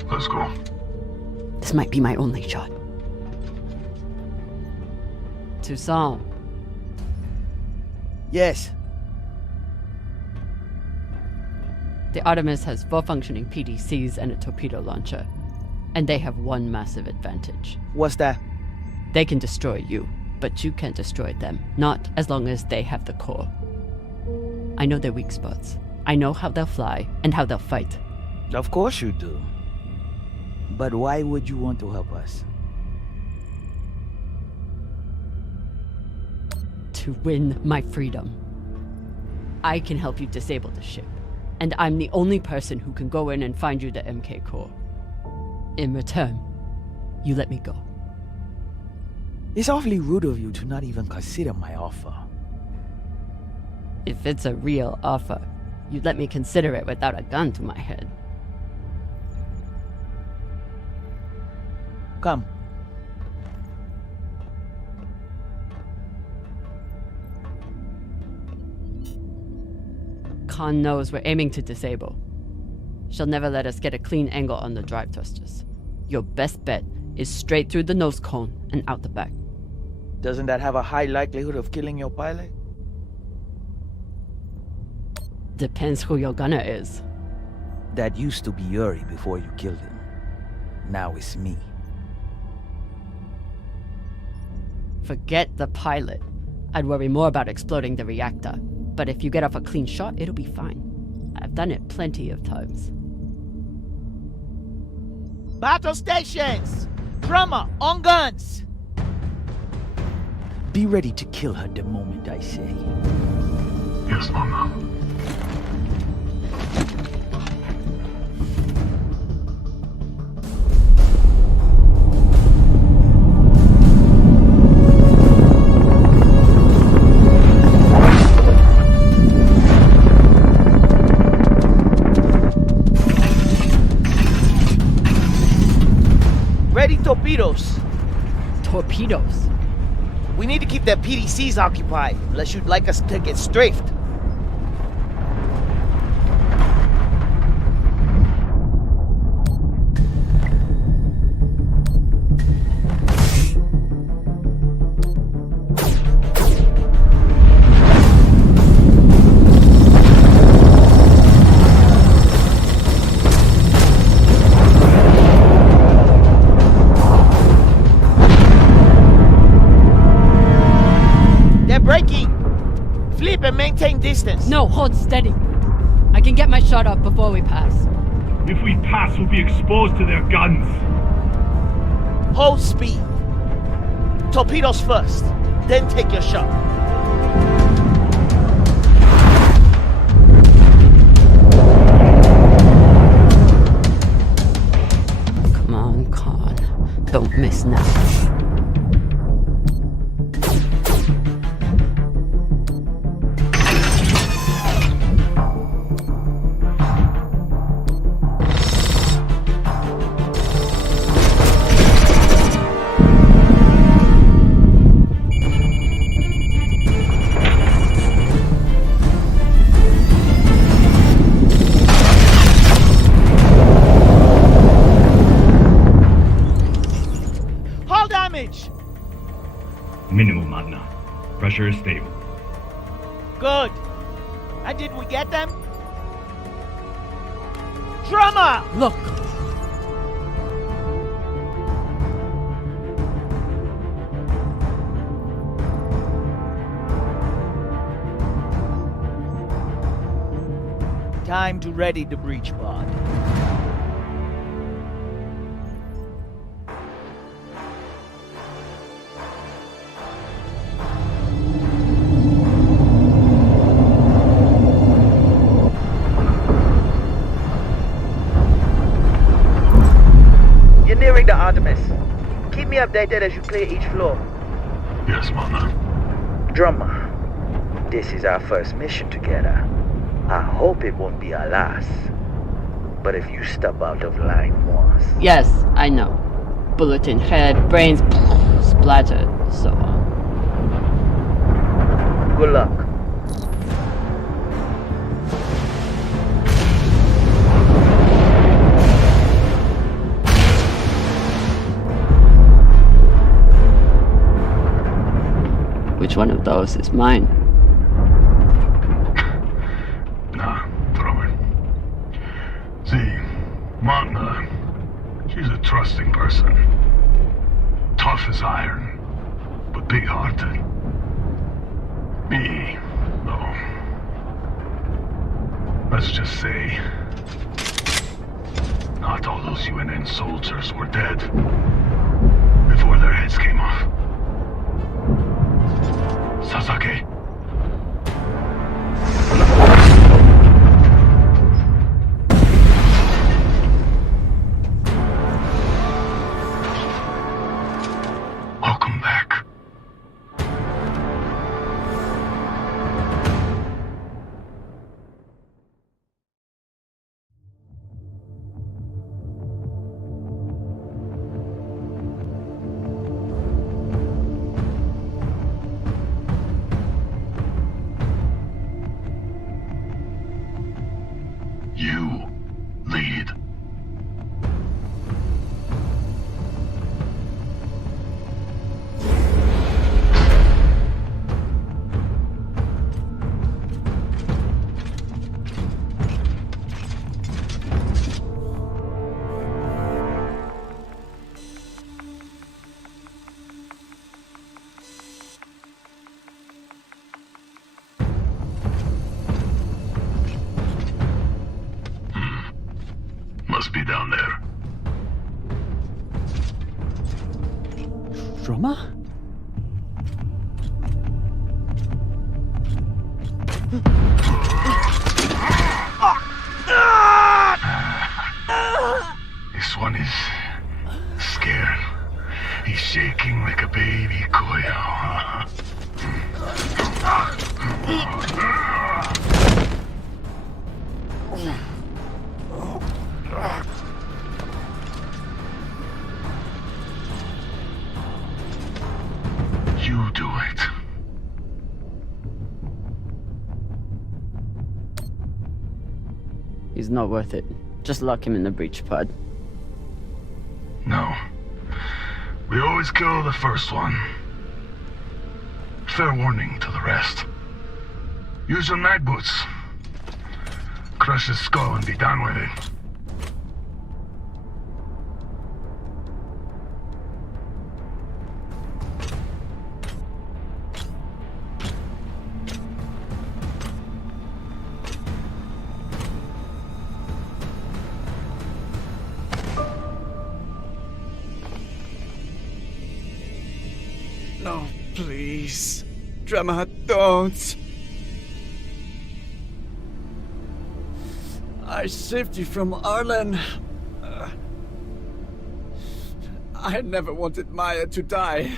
Let's go. This might be my only shot. Toussaint. Yes. The Artemis has 4 functioning PDCs and a torpedo launcher. And they have one massive advantage. What's that? They can destroy you, but you can't destroy them. Not as long as they have the core. I know their weak spots. I know how they'll fly and how they'll fight. Of course you do. But why would you want to help us? To win my freedom. I can help you disable the ship. And I'm the only person who can go in and find you the MK core. In return, you let me go. It's awfully rude of you to not even consider my offer. If it's a real offer, you'd let me consider it without a gun to my head. Come. Khan knows we're aiming to disable. She'll never let us get a clean angle on the drive thrusters. Your best bet is straight through the nose cone and out the back. Doesn't that have a high likelihood of killing your pilot? Depends who your gunner is. That used to be Yuri before you killed him. Now it's me. Forget the pilot. I'd worry more about exploding the reactor. But if you get off a clean shot, it'll be fine. I've done it plenty of times. Battle stations! Drummer, on guns! Be ready to kill her the moment I say. Yes, Mama. Ready torpedoes. Torpedoes? We need to keep their PDCs occupied, unless you'd like us to get strafed. No, hold steady. I can get my shot off before we pass. If we pass, we'll be exposed to their guns. Hold speed. Torpedoes first, then take your shot. Come on, Khan. Don't miss now. Minimal, Magna. Pressure is stable. Good. And did we get them? Drama! Look! Time to ready the breach pod. You're nearing the Artemis. Keep me updated as you clear each floor. Yes, Mama. Drummer, this is our first mission together. I hope it won't be our last. But if you step out of line once... Yes, I know. Bullet in head, brains splattered, so on. Good luck. Which one of those is mine? Nah, throw it. See, Magna, she's a trusting person. Tough as iron, but big-hearted. Me, though. Let's just say, not all those UNN soldiers were dead before their heads came off. Sasaki. Welcome back. You lead. Must be down there. Drama? This one is scared. He's shaking like a baby koyo. You do it. He's not worth it. Just lock him in the breach pod. No. We always kill the first one. Fair warning to the rest. Use your mag boots. Crush his skull and be done with it. Please. Drama, don't. I saved you from Arlen. I never wanted Maya to die.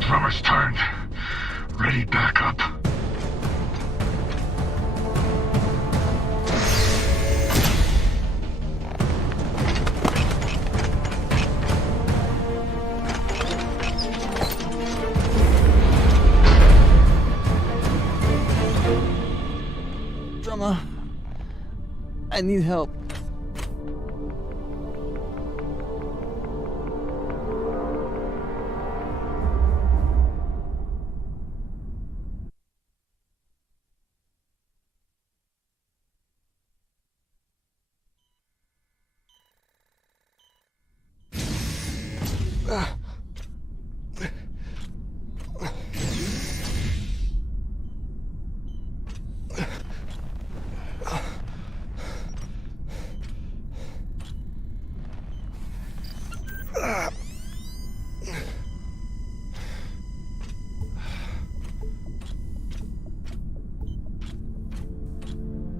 Drummer's turned. Ready back up. Drummer, I need help.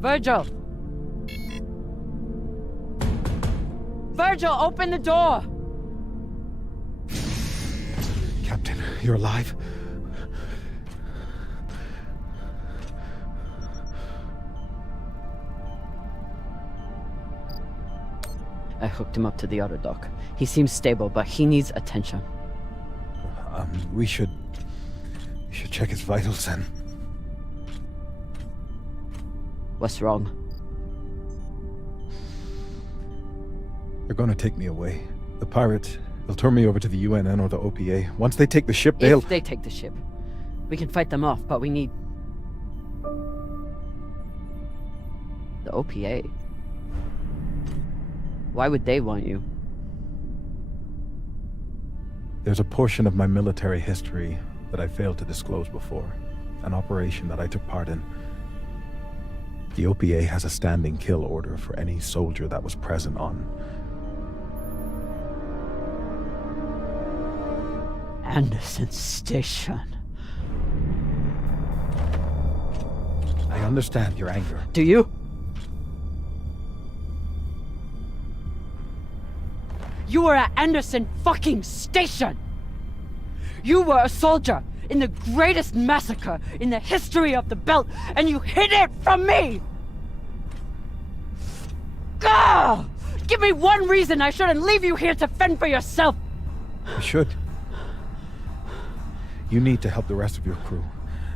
Virgil! Virgil, open the door! Captain, you're alive? I hooked him up to the auto dock. He seems stable, but he needs attention. We should check his vitals then. What's wrong? They're gonna take me away. The pirates, they'll turn me over to the UNN or the OPA. Once they take the ship, they'll... If they take the ship. We can fight them off, but we need... the OPA. Why would they want you? There's a portion of my military history that I failed to disclose before. An operation that I took part in. The OPA has a standing kill order for any soldier that was present on Anderson Station. I understand your anger. Do you? You were at Anderson fucking Station! You were a soldier in the greatest massacre in the history of the belt, and you hid it from me! Gah! Give me one reason I shouldn't leave you here to fend for yourself! You should. You need to help the rest of your crew,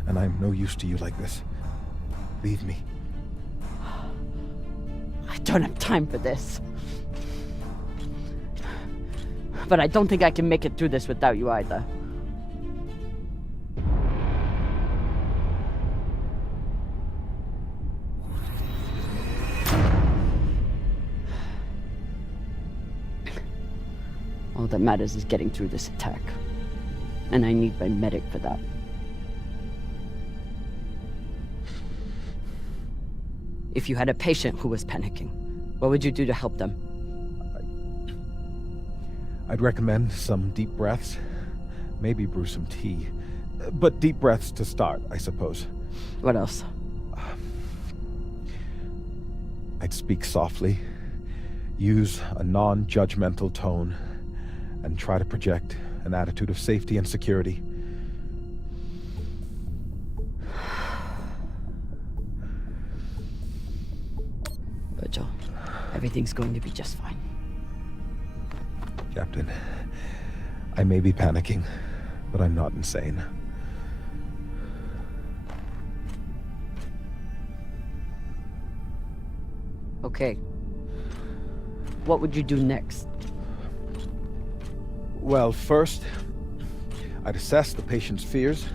and I'm no use to you like this. Leave me. I don't have time for this. But I don't think I can make it through this without you either. All that matters is getting through this attack. And I need my medic for that. If you had a patient who was panicking, what would you do to help them? I'd recommend some deep breaths. Maybe brew some tea. But deep breaths to start, I suppose. What else? I'd speak softly, use a non-judgmental tone, and try to project an attitude of safety and security. Virgil, everything's going to be just fine. Captain, I may be panicking, but I'm not insane. Okay. What would you do next? Well, first, I'd assess the patient's fears,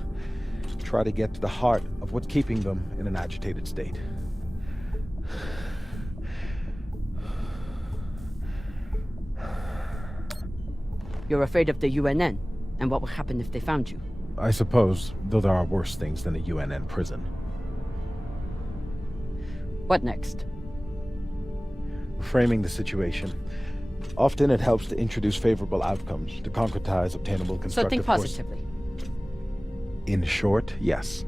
try to get to the heart of what's keeping them in an agitated state. You're afraid of the UNN, and what would happen if they found you? I suppose, though there are worse things than a UNN prison. What next? Framing the situation. Often it helps to introduce favorable outcomes, to concretize obtainable constructive So think positively. In short, yes.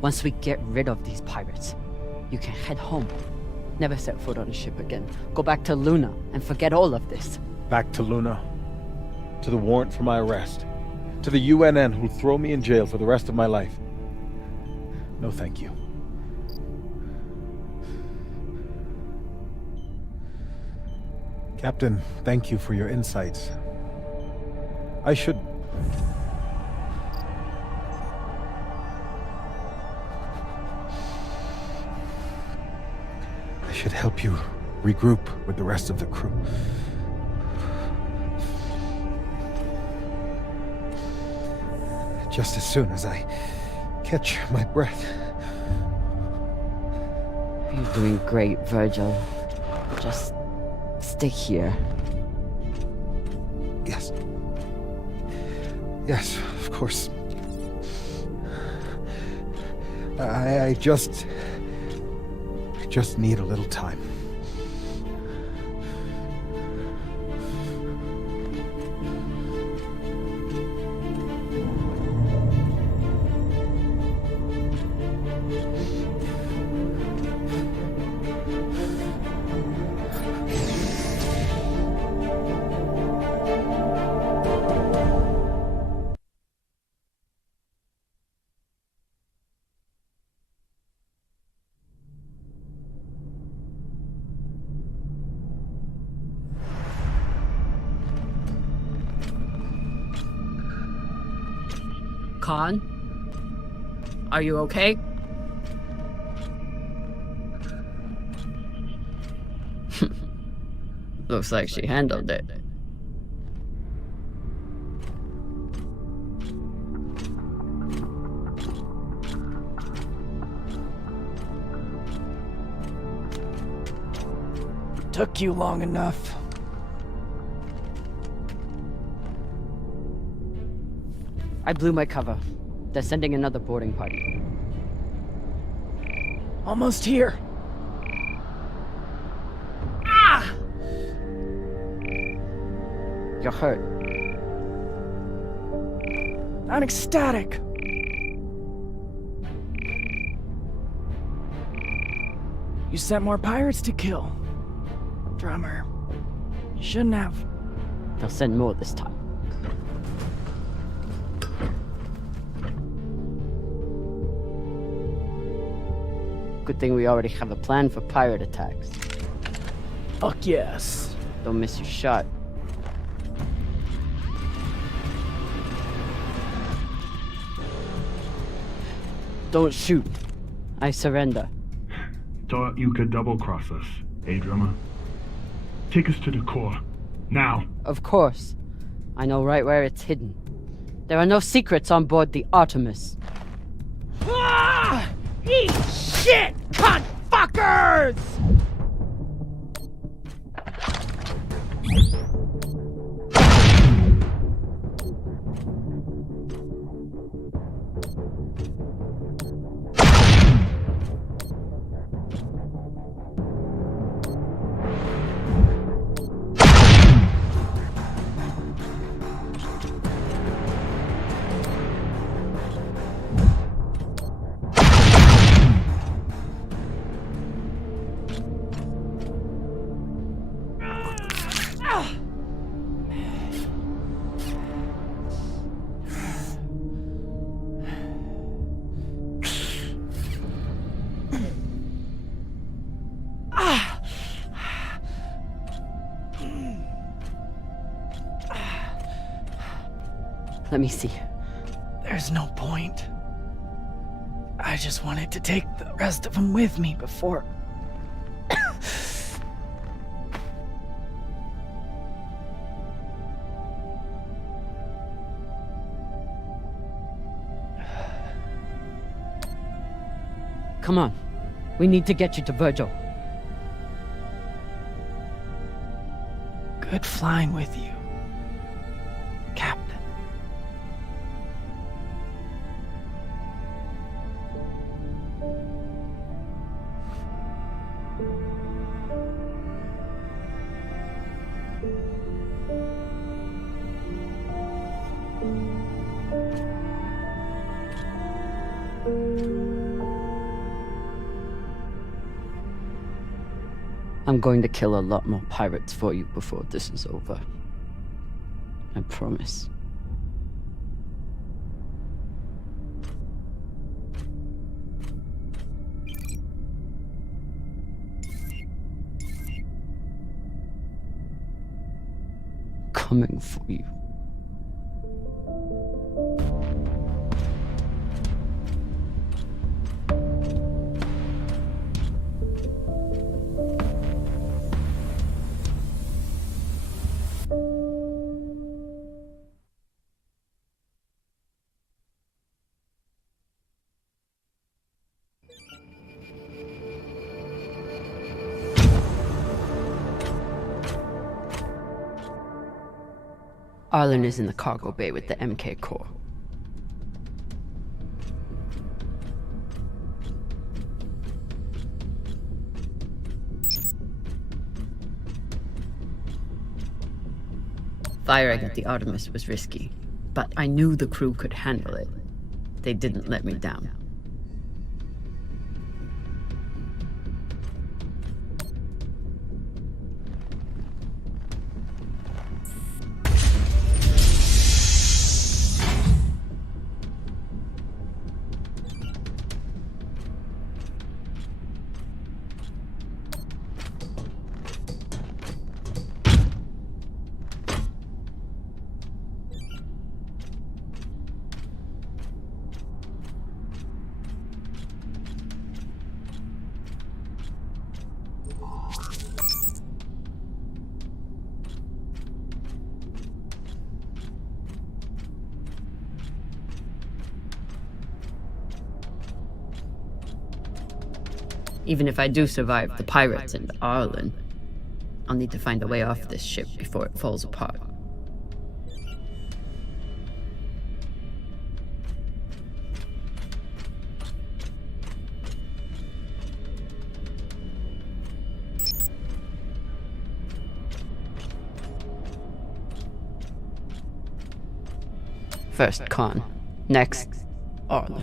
Once we get rid of these pirates, you can head home. Never set foot on a ship again. Go back to Luna and forget all of this. Back to Luna. To the warrant for my arrest. To the UNN who'll throw me in jail for the rest of my life. No, thank you. Captain, thank you for your insights. I should help you regroup with the rest of the crew. Just as soon as I catch my breath. You're doing great, Virgil. Just stay here. Yes. Yes, of course. I just need a little time. Khan? Are you okay? Looks like she handled it. Took you long enough. I blew my cover. They're sending another boarding party. Almost here. You're hurt. I'm ecstatic. You sent more pirates to kill. Drummer. You shouldn't have. They'll send more this time. Good thing we already have a plan for pirate attacks. Fuck yes. Don't miss your shot. Don't shoot. I surrender. Thought you could double-cross us, eh, drummer? Take us to the core. Now. Of course. I know right where it's hidden. There are no secrets on board the Artemis. Eat shit, cunt fuckers! Let me see. There's no point. I just wanted to take the rest of them with me before... Come on. We need to get you to Virgil. Good flying with you, Captain. I'm going to kill a lot more pirates for you before this is over. I promise. Coming for you. Arlen is in the cargo bay with the MK Corps. Firing at the Artemis was risky, but I knew the crew could handle it. They didn't let me down. Even if I do survive the pirates and Arlen, I'll need to find a way off this ship before it falls apart. First Khan, next Arlen.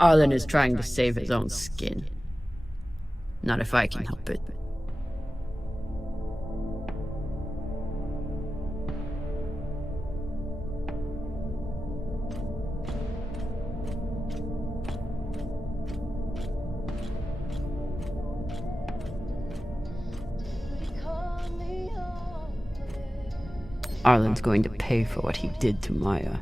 Arlen is trying to save his own skin. Not if I can help it. Arlen's going to pay for what he did to Maya.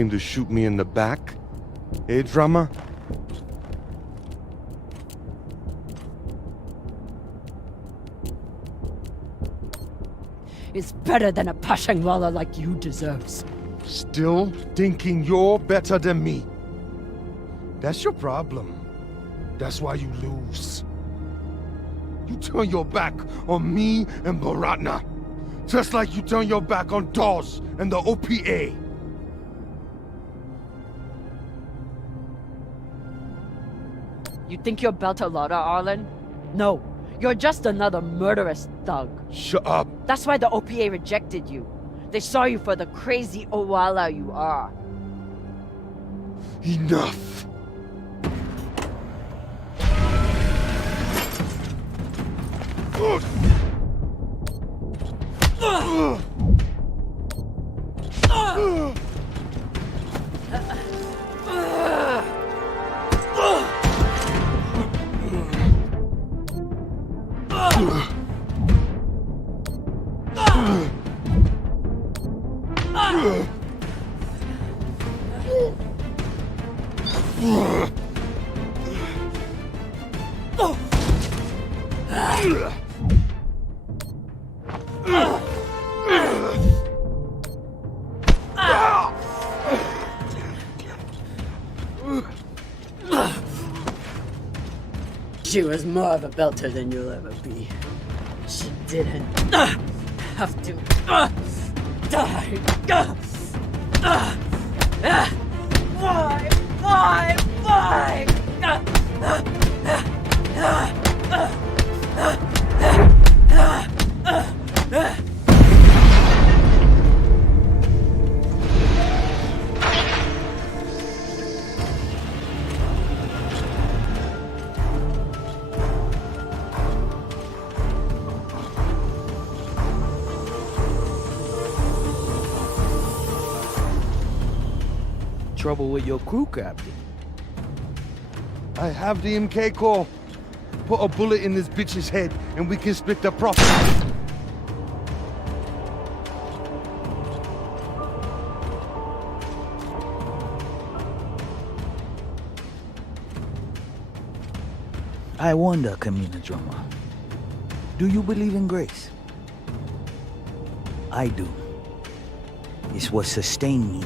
Came to shoot me in the back? Eh, Drama? It's better than a Pashangwala like you deserves. Still thinking you're better than me. That's your problem. That's why you lose. You turn your back on me and Baratna. Just like you turn your back on Dawes and the OPA. You think you're Beltalowda, Arlen? No, you're just another murderous thug. Shut up. That's why the OPA rejected you. They saw you for the crazy Owala you are. Enough. She was more of a belter than you'll ever be. She didn't have to die. Why? Trouble with your crew, Captain? I have the MK core. Put a bullet in this bitch's head and we can split the profit. I wonder, Kamina Drama, do you believe in grace? I do. It's what sustained me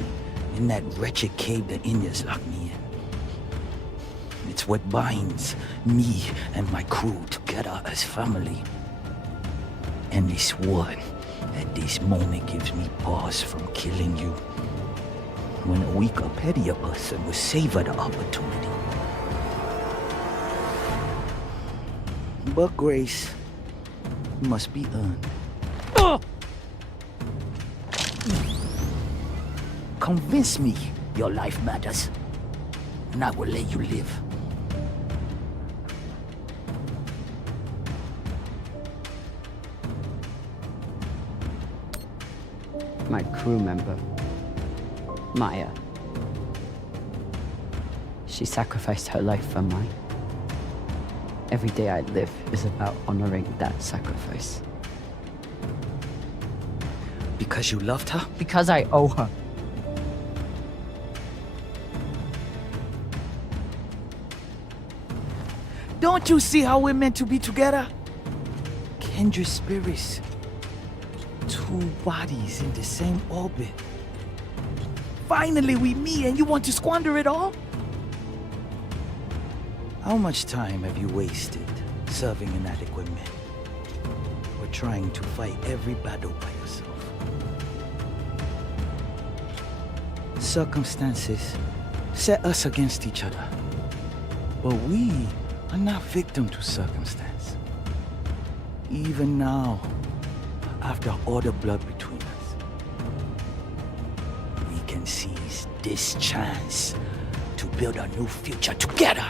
in that wretched cave the Indians locked me in. It's what binds me and my crew together as family. And this one, at this moment, gives me pause from killing you. When a weaker, pettier person will savor the opportunity. But grace must be earned. Convince me your life matters, and I will let you live. My crew member, Maya. She sacrificed her life for mine. Every day I live is about honoring that sacrifice. Because you loved her? Because I owe her. Don't you see how we're meant to be together? Kindred spirits. Two bodies in the same orbit. Finally we meet and you want to squander it all? How much time have you wasted serving inadequate men? Or trying to fight every battle by yourself? Circumstances set us against each other. But we are not victim to circumstance. Even now, after all the blood between us, we can seize this chance to build a new future together.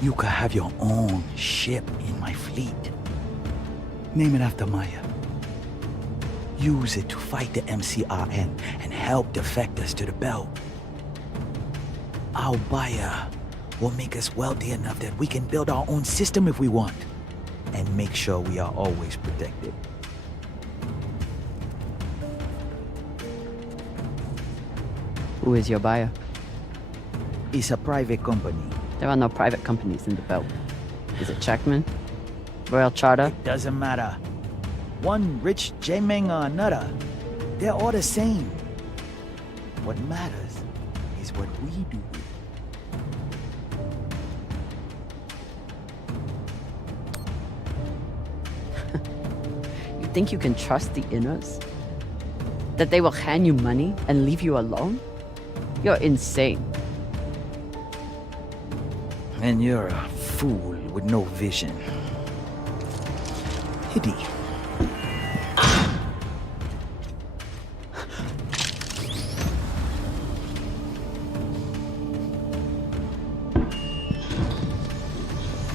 You could have your own ship in my fleet. Name it after Maya. Use it to fight the MCRN and help defectors to the belt. Our buyer will make us wealthy enough that we can build our own system if we want, and make sure we are always protected. Who is your buyer? It's a private company. There are no private companies in the belt. Is it Checkman? Royal Charter? It doesn't matter. One rich J-Meng or another. They're all the same. What matters is what we do with it. You think you can trust the Inners? That they will hand you money and leave you alone? You're insane. And you're a fool with no vision. Pity.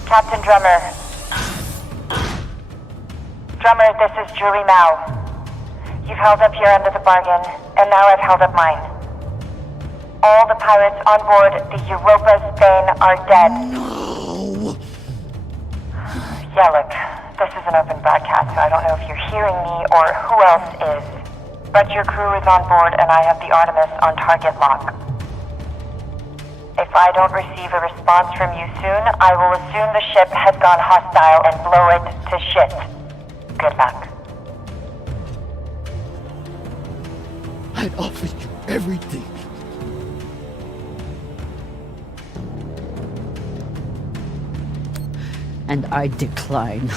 Captain Drummer. Drummer, this is Julie Mao. You've held up your end of the bargain, and now I've held up mine. All the pirates on board the Europa Spain are dead. No! Yeah, look, this is an open broadcast, so I don't know if you're hearing me or who else is. But your crew is on board, and I have the Artemis on target lock. If I don't receive a response from you soon, I will assume the ship has gone hostile and blow it to shit. Good luck. I'd offer you everything. And I decline.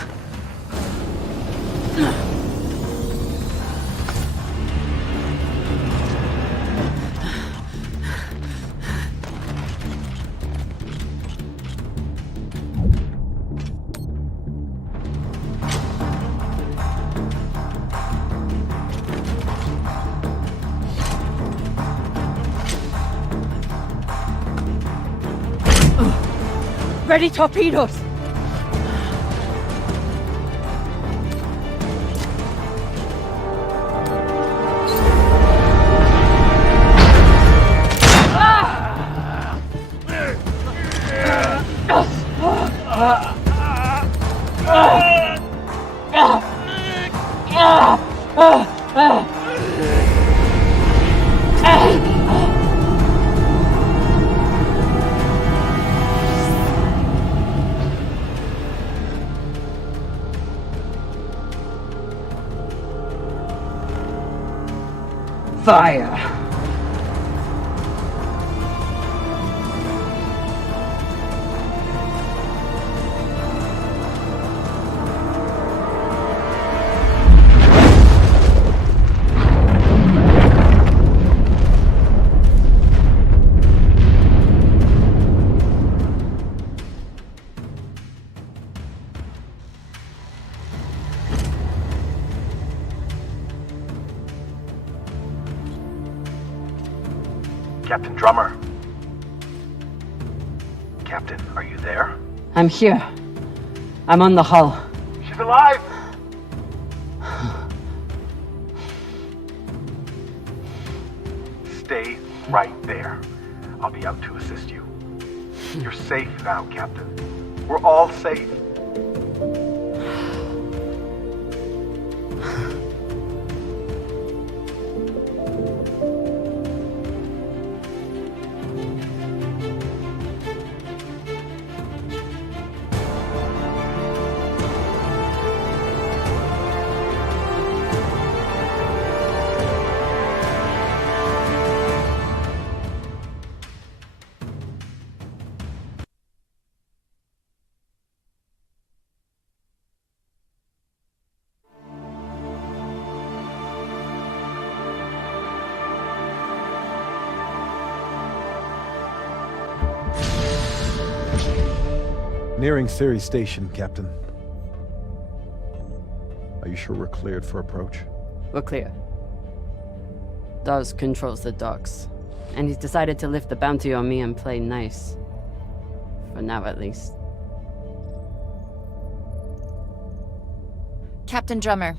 Ready torpedoes! Fire! Captain Drummer. Captain, are you there? I'm here. I'm on the hull. She's alive! Stay right there. I'll be out to assist you. You're safe now, Captain. We're all safe. Nearing Ceres Station, Captain. Are you sure we're cleared for approach? We're clear. Dawes controls the docks, and he's decided to lift the bounty on me and play nice. For now, at least. Captain Drummer.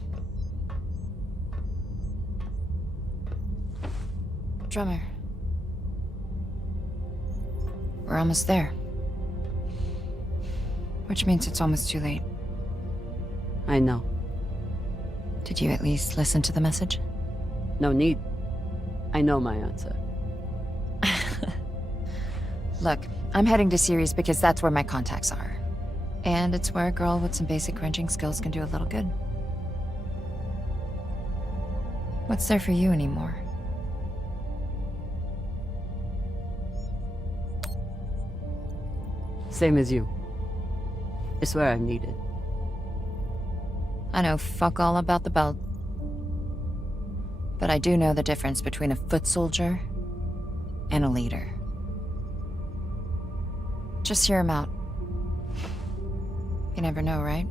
Drummer. We're almost there. Which means it's almost too late. I know. Did you at least listen to the message? No need. I know my answer. Look, I'm heading to Ceres because that's where my contacts are. And it's where a girl with some basic wrenching skills can do a little good. What's there for you anymore? Same as you. It's where I'm needed. I know fuck all about the belt. But I do know the difference between a foot soldier and a leader. Just hear him out. You never know, right?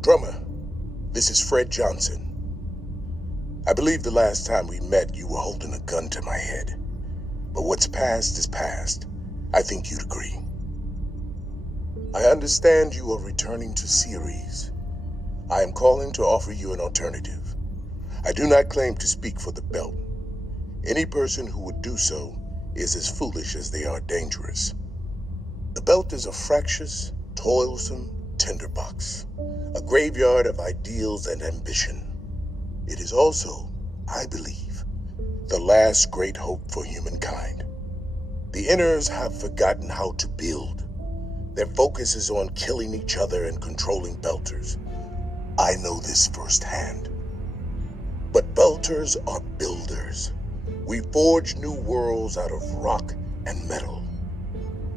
Drummer, this is Fred Johnson. I believe the last time we met, you were holding a gun to my head. But what's past is past. I think you'd agree. I understand you are returning to Ceres. I am calling to offer you an alternative. I do not claim to speak for the belt. Any person who would do so is as foolish as they are dangerous. The belt is a fractious, toilsome tinderbox, a graveyard of ideals and ambition. It is also, I believe, the last great hope for humankind. The Inners have forgotten how to build. Their focus is on killing each other and controlling Belters. I know this firsthand. But Belters are builders. We forge new worlds out of rock and metal.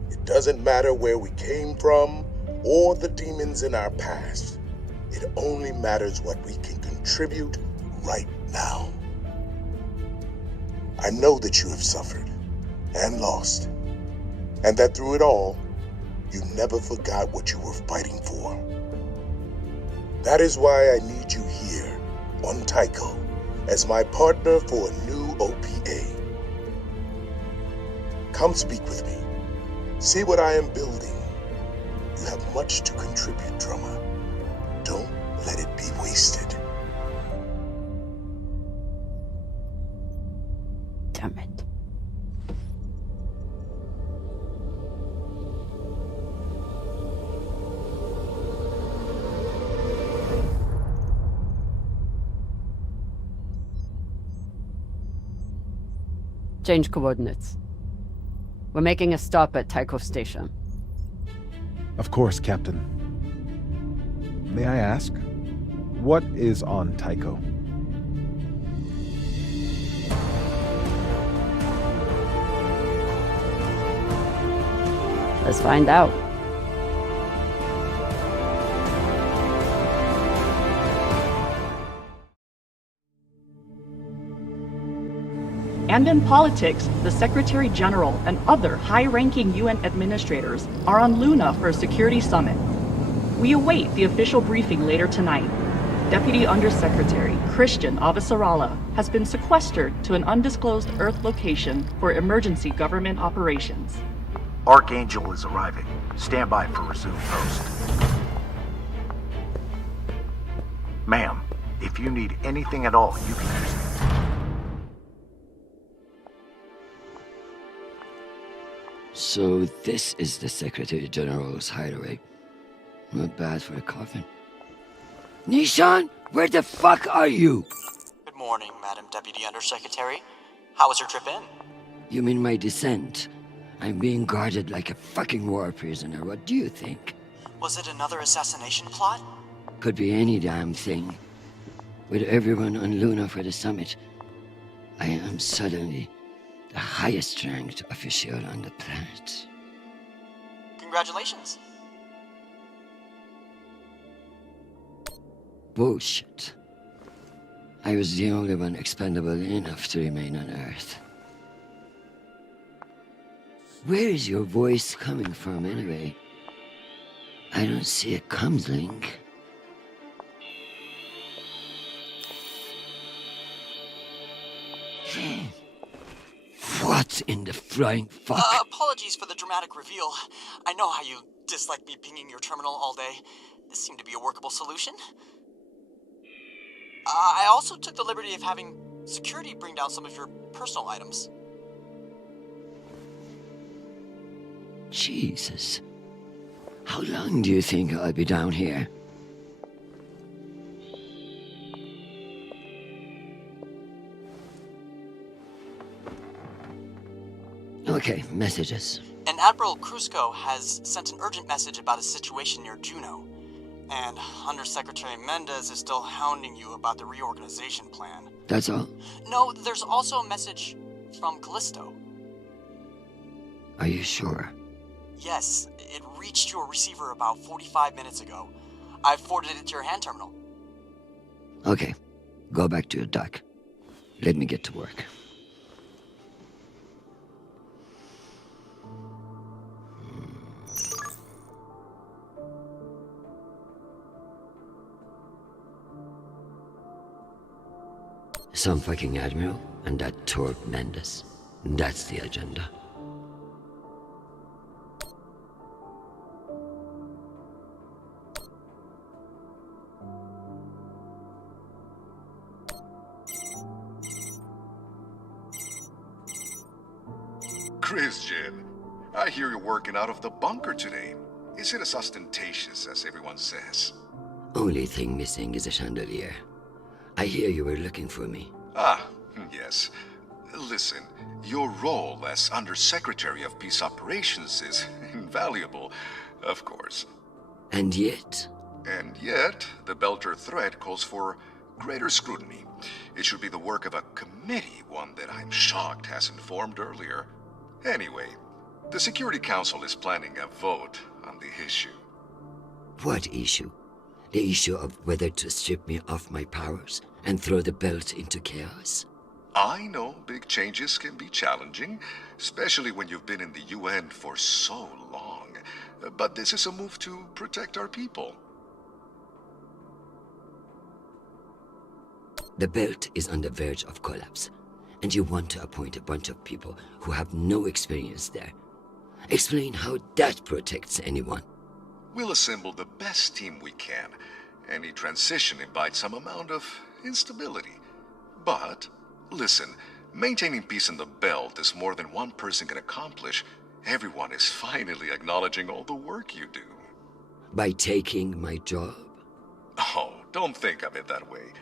It doesn't matter where we came from or the demons in our past. It only matters what we can contribute right now. I know that you have suffered and lost, and that through it all, you never forgot what you were fighting for. That is why I need you here on Tycho as my partner for a new OPA. Come speak with me. See what I am building. You have much to contribute, Drummer. Don't let it be wasted. Damn it. Change coordinates. We're making a stop at Tycho Station. Of course, Captain. May I ask, what is on Tycho? Let's find out. And in politics, the Secretary General and other high-ranking UN administrators are on Luna for a security summit. We await the official briefing later tonight. Deputy Undersecretary Christian Avasarala has been sequestered to an undisclosed Earth location for emergency government operations. Archangel is arriving. Stand by for resume post. Ma'am, if you need anything at all, you can use it. So this is the Secretary General's hideaway. Not bad for a coffin. Nishan, where the fuck are you? Good morning, Madam Deputy Undersecretary. How was your trip in? You mean my descent? I'm being guarded like a fucking war prisoner. What do you think? Was it another assassination plot? Could be any damn thing. With everyone on Luna for the summit, I am suddenly the highest ranked official on the planet. Congratulations. Bullshit. I was the only one expendable enough to remain on Earth. Where is your voice coming from, anyway? I don't see a comms link. What in the flying fuck? Apologies for the dramatic reveal. I know how you dislike me pinging your terminal all day. This seemed to be a workable solution. I also took the liberty of having security bring down some of your personal items. Jesus. How long do you think I'll be down here? Okay, messages. And Admiral Krusco has sent an urgent message about a situation near Juno. And Undersecretary Mendez is still hounding you about the reorganization plan. That's all? No, there's also a message from Callisto. Are you sure? Yes, it reached your receiver about 45 minutes ago. I've forwarded it to your hand terminal. Okay, go back to your dock. Let me get to work. Some fucking admiral and that Torb Mendes. That's the agenda. Christian, I hear you're working out of the bunker today. Is it as ostentatious as everyone says? Only thing missing is a chandelier. I hear you were looking for me. Ah, yes. Listen, your role as Undersecretary of Peace Operations is invaluable, of course. And yet? And yet, the Belter threat calls for greater scrutiny. It should be the work of a committee, one that I'm shocked hasn't formed earlier. Anyway, the Security Council is planning a vote on the issue. What issue? The issue of whether to strip me of my powers and throw the belt into chaos? I know big changes can be challenging, especially when you've been in the UN for so long. But this is a move to protect our people. The belt is on the verge of collapse, and you want to appoint a bunch of people who have no experience there. Explain how that protects anyone. We'll assemble the best team we can. Any transition invites some amount of instability. But, listen, maintaining peace in the belt is more than one person can accomplish. Everyone is finally acknowledging all the work you do. By taking my job? Oh, don't think of it that way.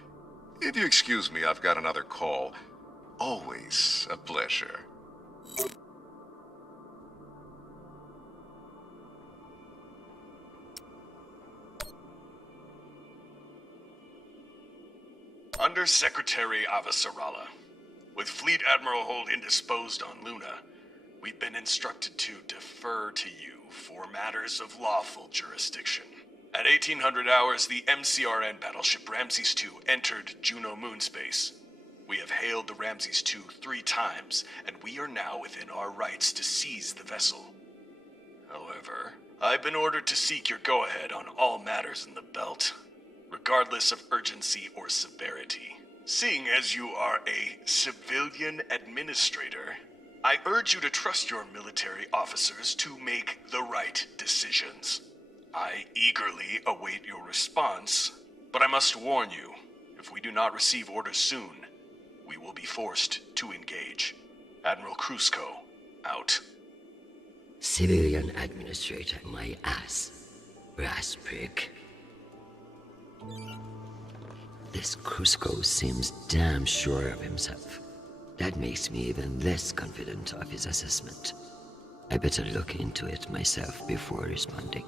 If you excuse me, I've got another call. Always a pleasure. Undersecretary Avasarala. With Fleet Admiral Holt indisposed on Luna, we've been instructed to defer to you for matters of lawful jurisdiction. At 1800 hours, the MCRN battleship Ramses II entered Juno moonspace. We have hailed the Ramses II 3 times, and we are now within our rights to seize the vessel. However, I've been ordered to seek your go-ahead on all matters in the belt, regardless of urgency or severity. Seeing as you are a civilian administrator, I urge you to trust your military officers to make the right decisions. I eagerly await your response, but I must warn you, if we do not receive orders soon, we will be forced to engage. Admiral Krusco, out. Civilian administrator, my ass. Brass prick. This Krusco seems damn sure of himself. That makes me even less confident of his assessment. I better look into it myself before responding.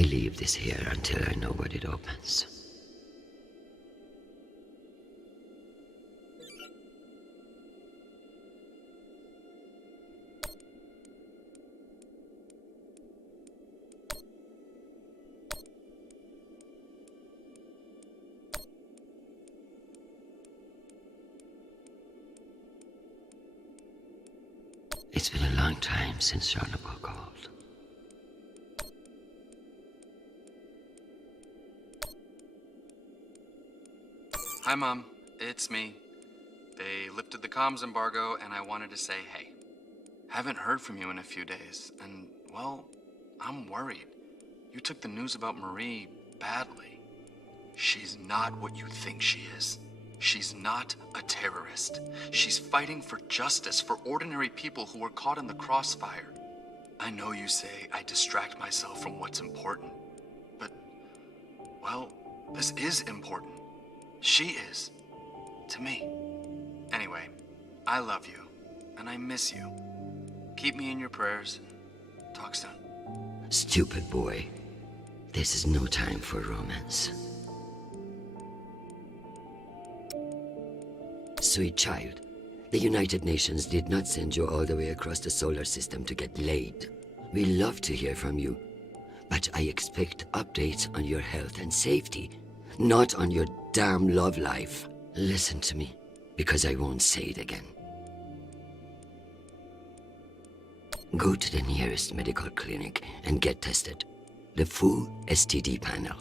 I leave this here until I know what it opens. It's been a long time since Jonathan called. Hi, Mom. It's me. They lifted the comms embargo, and I wanted to say hey. Haven't heard from you in a few days, and, well, I'm worried. You took the news about Marie badly. She's not what you think she is. She's not a terrorist. She's fighting for justice for ordinary people who were caught in the crossfire. I know you say I distract myself from what's important, but, well, this is important. She is. To me. Anyway, I love you, and I miss you. Keep me in your prayers. Talk soon. Stupid boy. This is no time for romance. Sweet child, the United Nations did not send you all the way across the solar system to get laid. We love to hear from you, but I expect updates on your health and safety, not on your damn love life. Listen to me, because I won't say it again. Go to the nearest medical clinic and get tested. The full STD panel.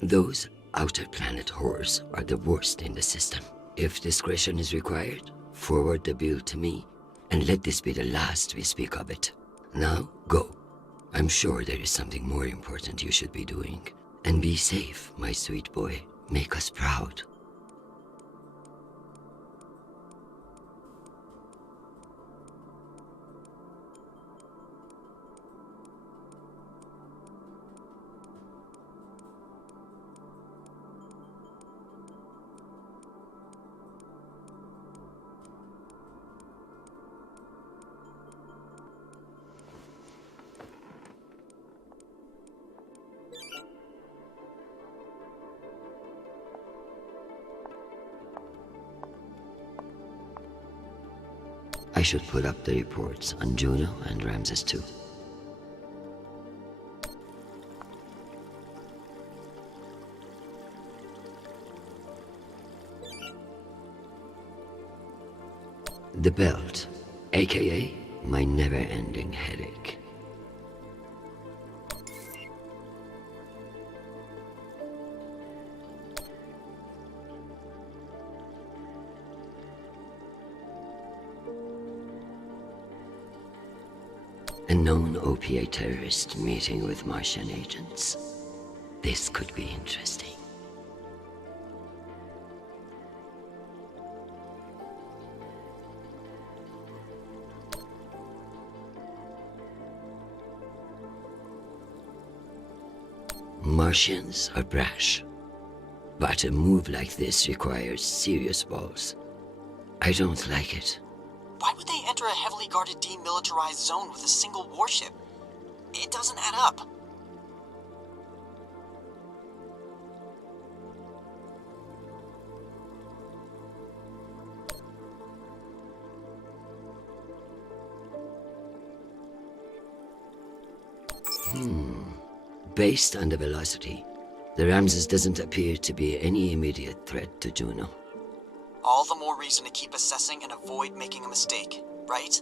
Those outer planet whores are the worst in the system. If discretion is required, forward the bill to me, and let this be the last we speak of it. Now, go. I'm sure there is something more important you should be doing. And be safe, my sweet boy. Make us proud. I should put up the reports on Juno and Ramses too. The belt, aka my never-ending headache. A known OPA terrorist meeting with Martian agents. This could be interesting. Martians are brash, but a move like this requires serious balls. I don't like it. Why would they enter a heavily guarded demilitarized zone with a single warship? It doesn't add up. Based on the velocity, the Ramses doesn't appear to be any immediate threat to Juno. All the more reason to keep assessing and avoid making a mistake, right?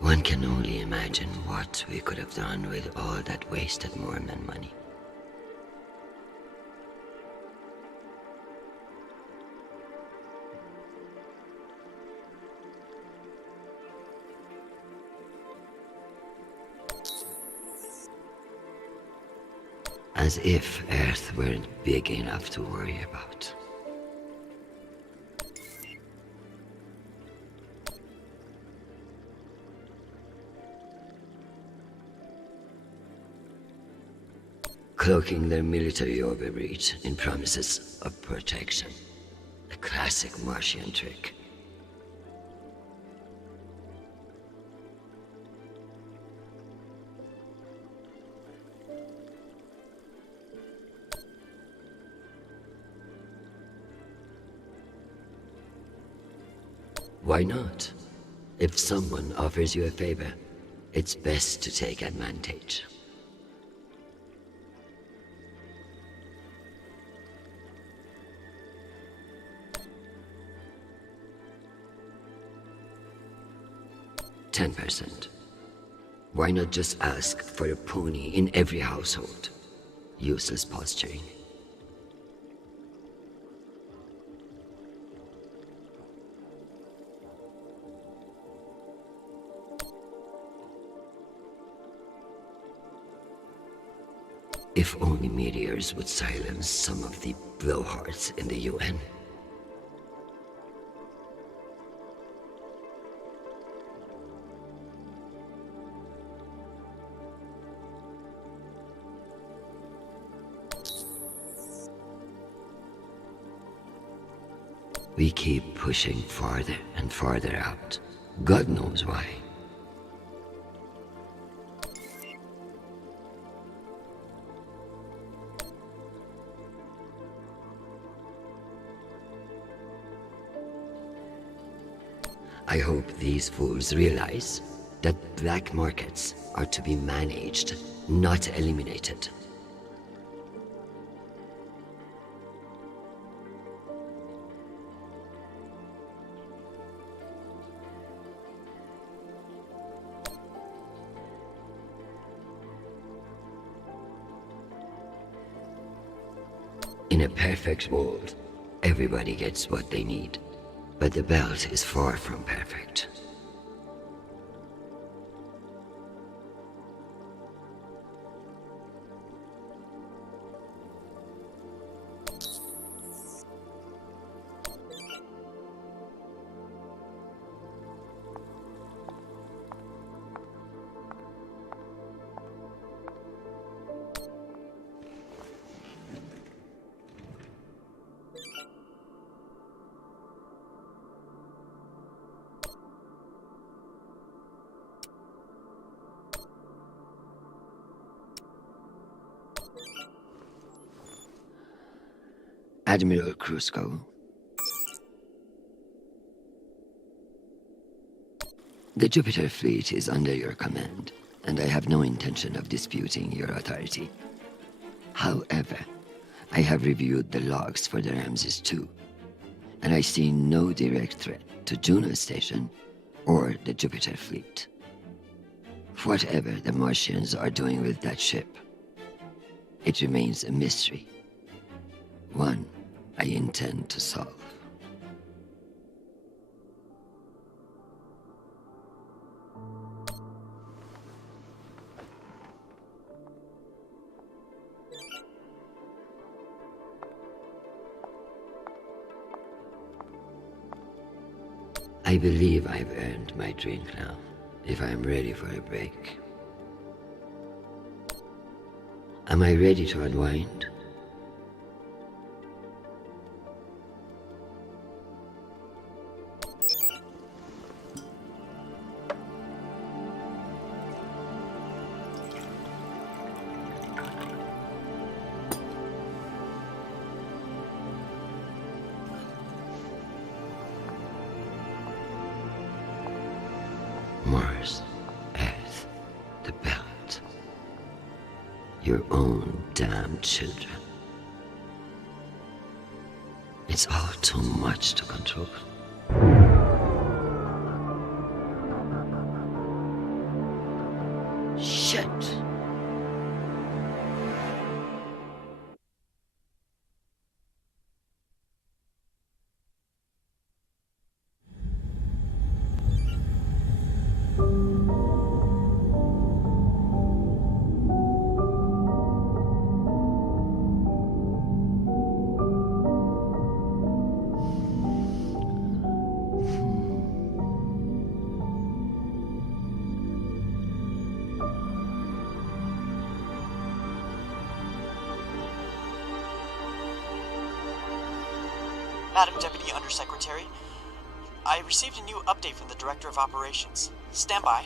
One can only imagine what we could have done with all that wasted Mormon money. As if Earth weren't big enough to worry about. cloaking their military overreach in promises of protection. A classic Martian trick. Why not? If someone offers you a favor, it's best to take advantage. $10%. Why not just ask for a pony in every household? Useless posturing. If only meteors would silence some of the blowhards in the UN. We keep pushing farther and farther out. God knows why. I hope these fools realize that black markets are to be managed, not eliminated. In a perfect world, everybody gets what they need. But the belt is far from perfect. Admiral Crusoe. The Jupiter fleet is under your command, and I have no intention of disputing your authority. However, I have reviewed the logs for the Ramses II, and I see no direct threat to Juno Station or the Jupiter fleet. Whatever the Martians are doing with that ship, it remains a mystery. One I intend to solve. I believe I've earned my drink now, if I'm ready for a break. Am I ready to unwind? Mars, Earth, the belt. Your own damn children. It's all too much to control. Shit! Madam Deputy Undersecretary, I received a new update from the Director of Operations. Stand by.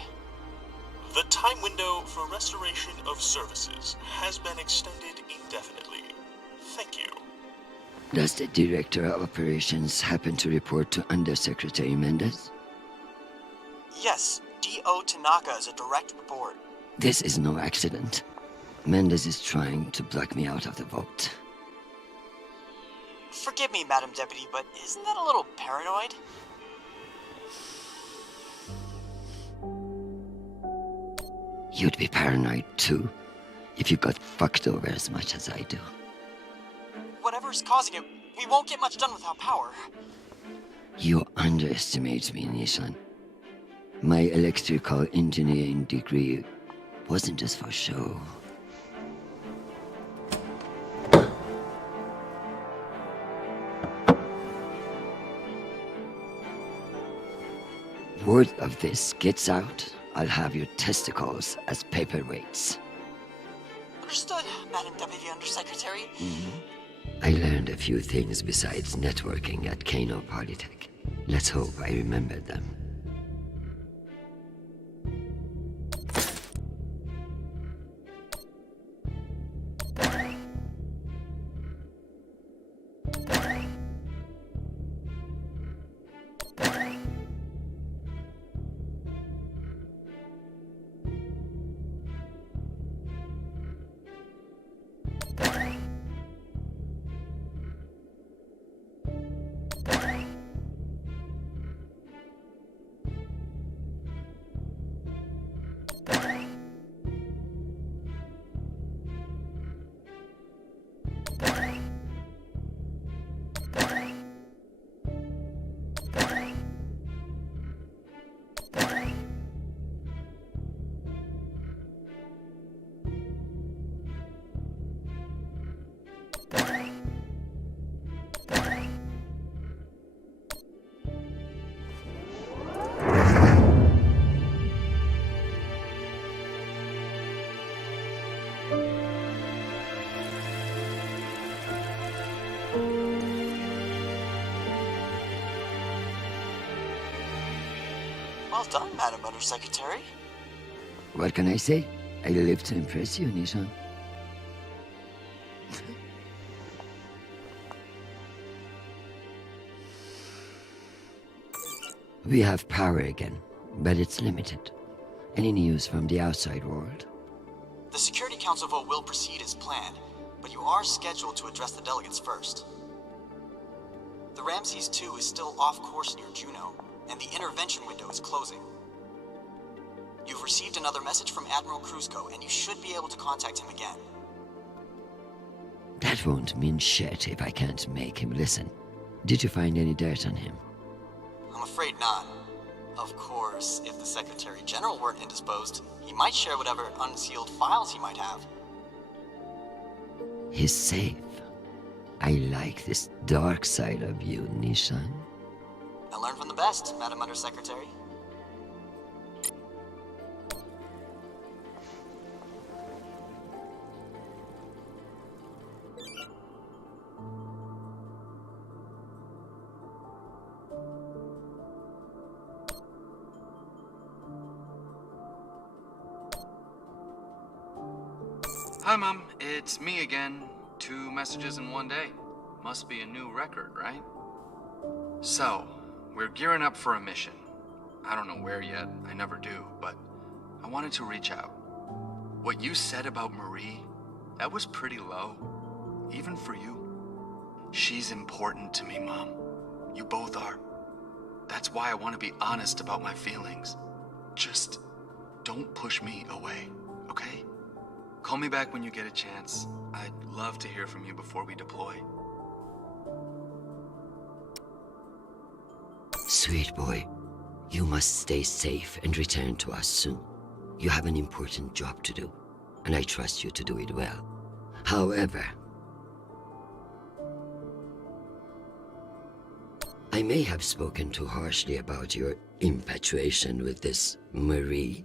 The time window for restoration of services has been extended indefinitely. Thank you. Does the Director of Operations happen to report to Undersecretary Mendez? Yes, D.O. Tanaka is a direct report. This is no accident. Mendez is trying to block me out of the vote. Forgive me, Madam Deputy, but isn't that a little paranoid? You'd be paranoid too, if you got fucked over as much as I do. Whatever's causing it, we won't get much done without power. You underestimate me, Nishan. My electrical engineering degree wasn't just for show. Word of this gets out, I'll have your testicles as paperweights. Understood, Madam Deputy Undersecretary. I learned a few things besides networking at Kano Polytech. Let's hope I remember them. Well done, Madam Undersecretary. What can I say? I live to impress you, Nishan. We have power again, but it's limited. Any news from the outside world? The Security Council vote will proceed as planned, but you are scheduled to address the delegates first. The Ramses 2 is still off course near Juno, and the intervention window is closing. You've received another message from Admiral Kruzko, and you should be able to contact him again. That won't mean shit if I can't make him listen. Did you find any dirt on him? I'm afraid not. Of course, if the Secretary General weren't indisposed, he might share whatever unsealed files he might have. He's safe. I like this dark side of you, Nishan. I learned from the best, Madam Undersecretary. Hi, Mom. It's me again. 2 messages in one day. Must be a new record, right? So, we're gearing up for a mission. I don't know where yet, I never do, but I wanted to reach out. What you said about Marie, that was pretty low. Even for you. She's important to me, Mom. You both are. That's why I want to be honest about my feelings. Just don't push me away, okay? Call me back when you get a chance. I'd love to hear from you before we deploy. Sweet boy, you must stay safe and return to us soon. You have an important job to do, and I trust you to do it well. However, I may have spoken too harshly about your infatuation with this Marie.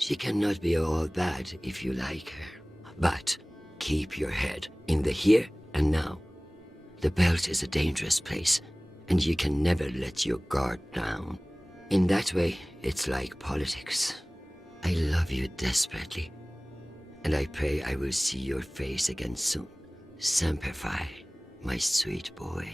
She cannot be all bad if you like her. But keep your head in the here and now. The belt is a dangerous place, and you can never let your guard down. In that way, it's like politics. I love you desperately, and I pray I will see your face again soon. Semper Fi, my sweet boy.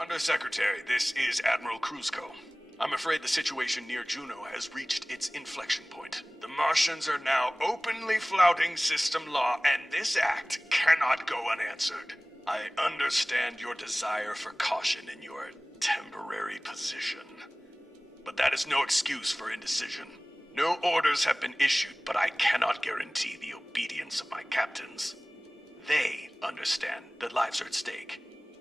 Undersecretary, this is Admiral Kruzko. I'm afraid the situation near Juno has reached its inflection point. The Martians are now openly flouting system law, and this act cannot go unanswered. I understand your desire for caution in your temporary position, but that is no excuse for indecision. No orders have been issued, but I cannot guarantee the obedience of my captains. They understand that lives are at stake,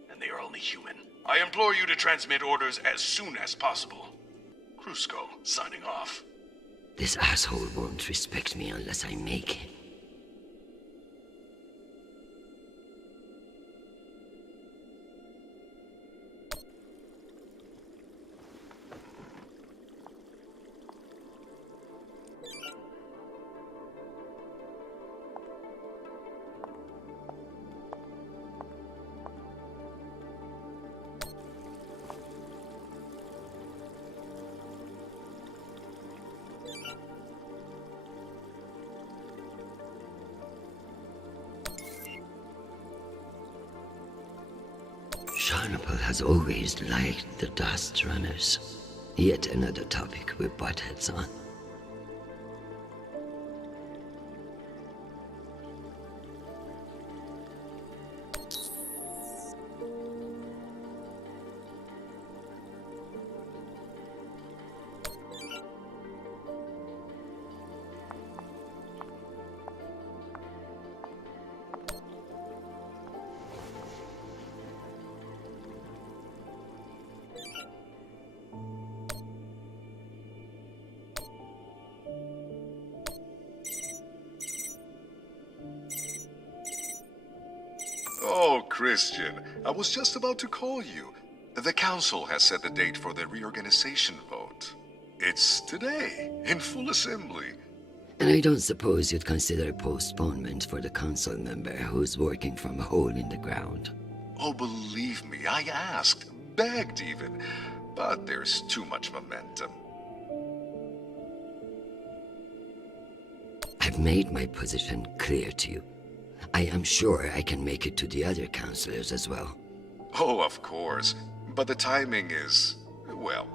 and they are only human. I implore you to transmit orders as soon as possible. Kruzko, signing off. This asshole won't respect me unless I make him. Sharnapple has always liked the Dust Runners. Yet another topic we butt heads on. Oh, Christian, I was just about to call you. The council has set the date for the reorganization vote. It's today, in full assembly. And I don't suppose you'd consider a postponement for the council member who's working from a hole in the ground. Oh, believe me, I asked, begged even, but there's too much momentum. I've made my position clear to you. I am sure I can make it to the other councillors as well. Oh, of course, but the timing is, well,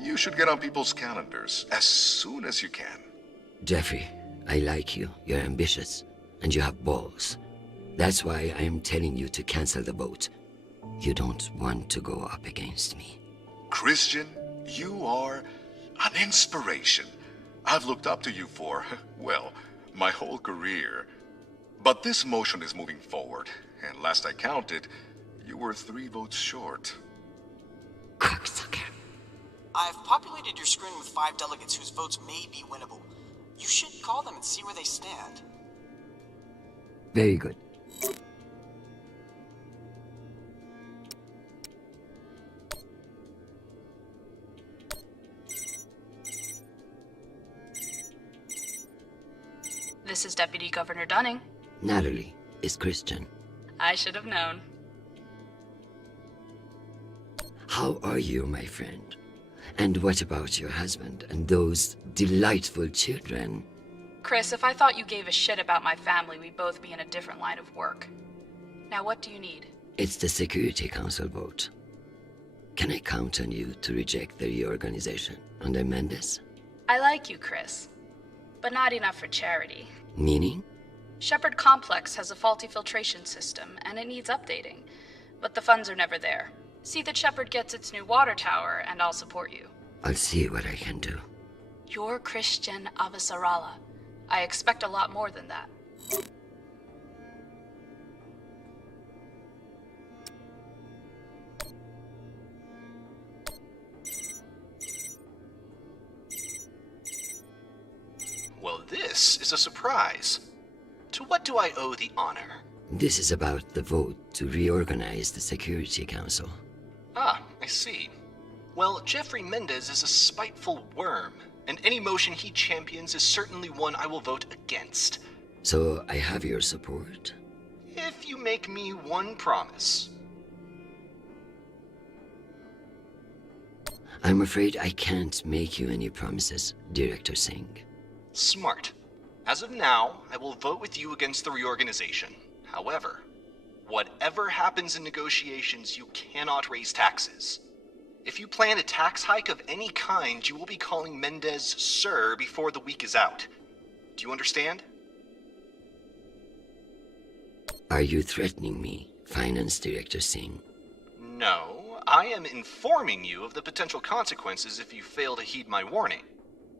you should get on people's calendars as soon as you can. Jeffrey, I like you. You're ambitious, and you have balls. That's why I am telling you to cancel the vote. You don't want to go up against me. Christian, you are an inspiration. I've looked up to you for, well, my whole career. But this motion is moving forward, and last I counted, you were 3 votes short. Cocksucker. I've populated your screen with 5 delegates whose votes may be winnable. You should call them and see where they stand. Very good. This is Deputy Governor Dunning. Natalie is Christian. I should have known. How are you, my friend? And what about your husband and those delightful children? Chris, if I thought you gave a shit about my family, we'd both be in a different line of work. Now, what do you need? It's the Security Council vote. Can I count on you to reject the reorganization and amend this? I like you, Chris. but not enough for charity. Meaning? Shepard Complex has a faulty filtration system, and it needs updating. But the funds are never there. See that Shepard gets its new water tower, and I'll support you. I'll see what I can do. You're Christian Avasarala. I expect a lot more than that. Well, this is a surprise. To what do I owe the honor? This is about the vote to reorganize the Security Council. Ah, I see. Well, Jeffrey Mendez is a spiteful worm, and any motion he champions is certainly one I will vote against. So I have your support? If you make me one promise. I'm afraid I can't make you any promises, Director Singh. Smart. As of now, I will vote with you against the reorganization. However, whatever happens in negotiations, you cannot raise taxes. If you plan a tax hike of any kind, you will be calling Mendez Sir before the week is out. Do you understand? Are you threatening me, Finance Director Singh? No, I am informing you of the potential consequences if you fail to heed my warning.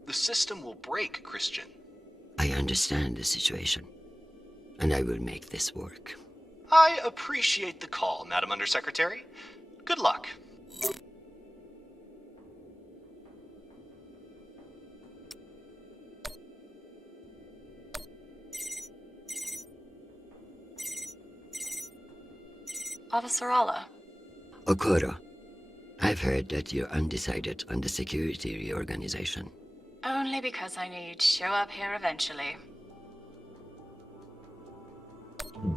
The system will break, Christian. I understand the situation, and I will make this work. I appreciate the call, Madam Undersecretary. Good luck. Avasarala. Okoro, I've heard that you're undecided on the security reorganization. Only because I need to show up here eventually.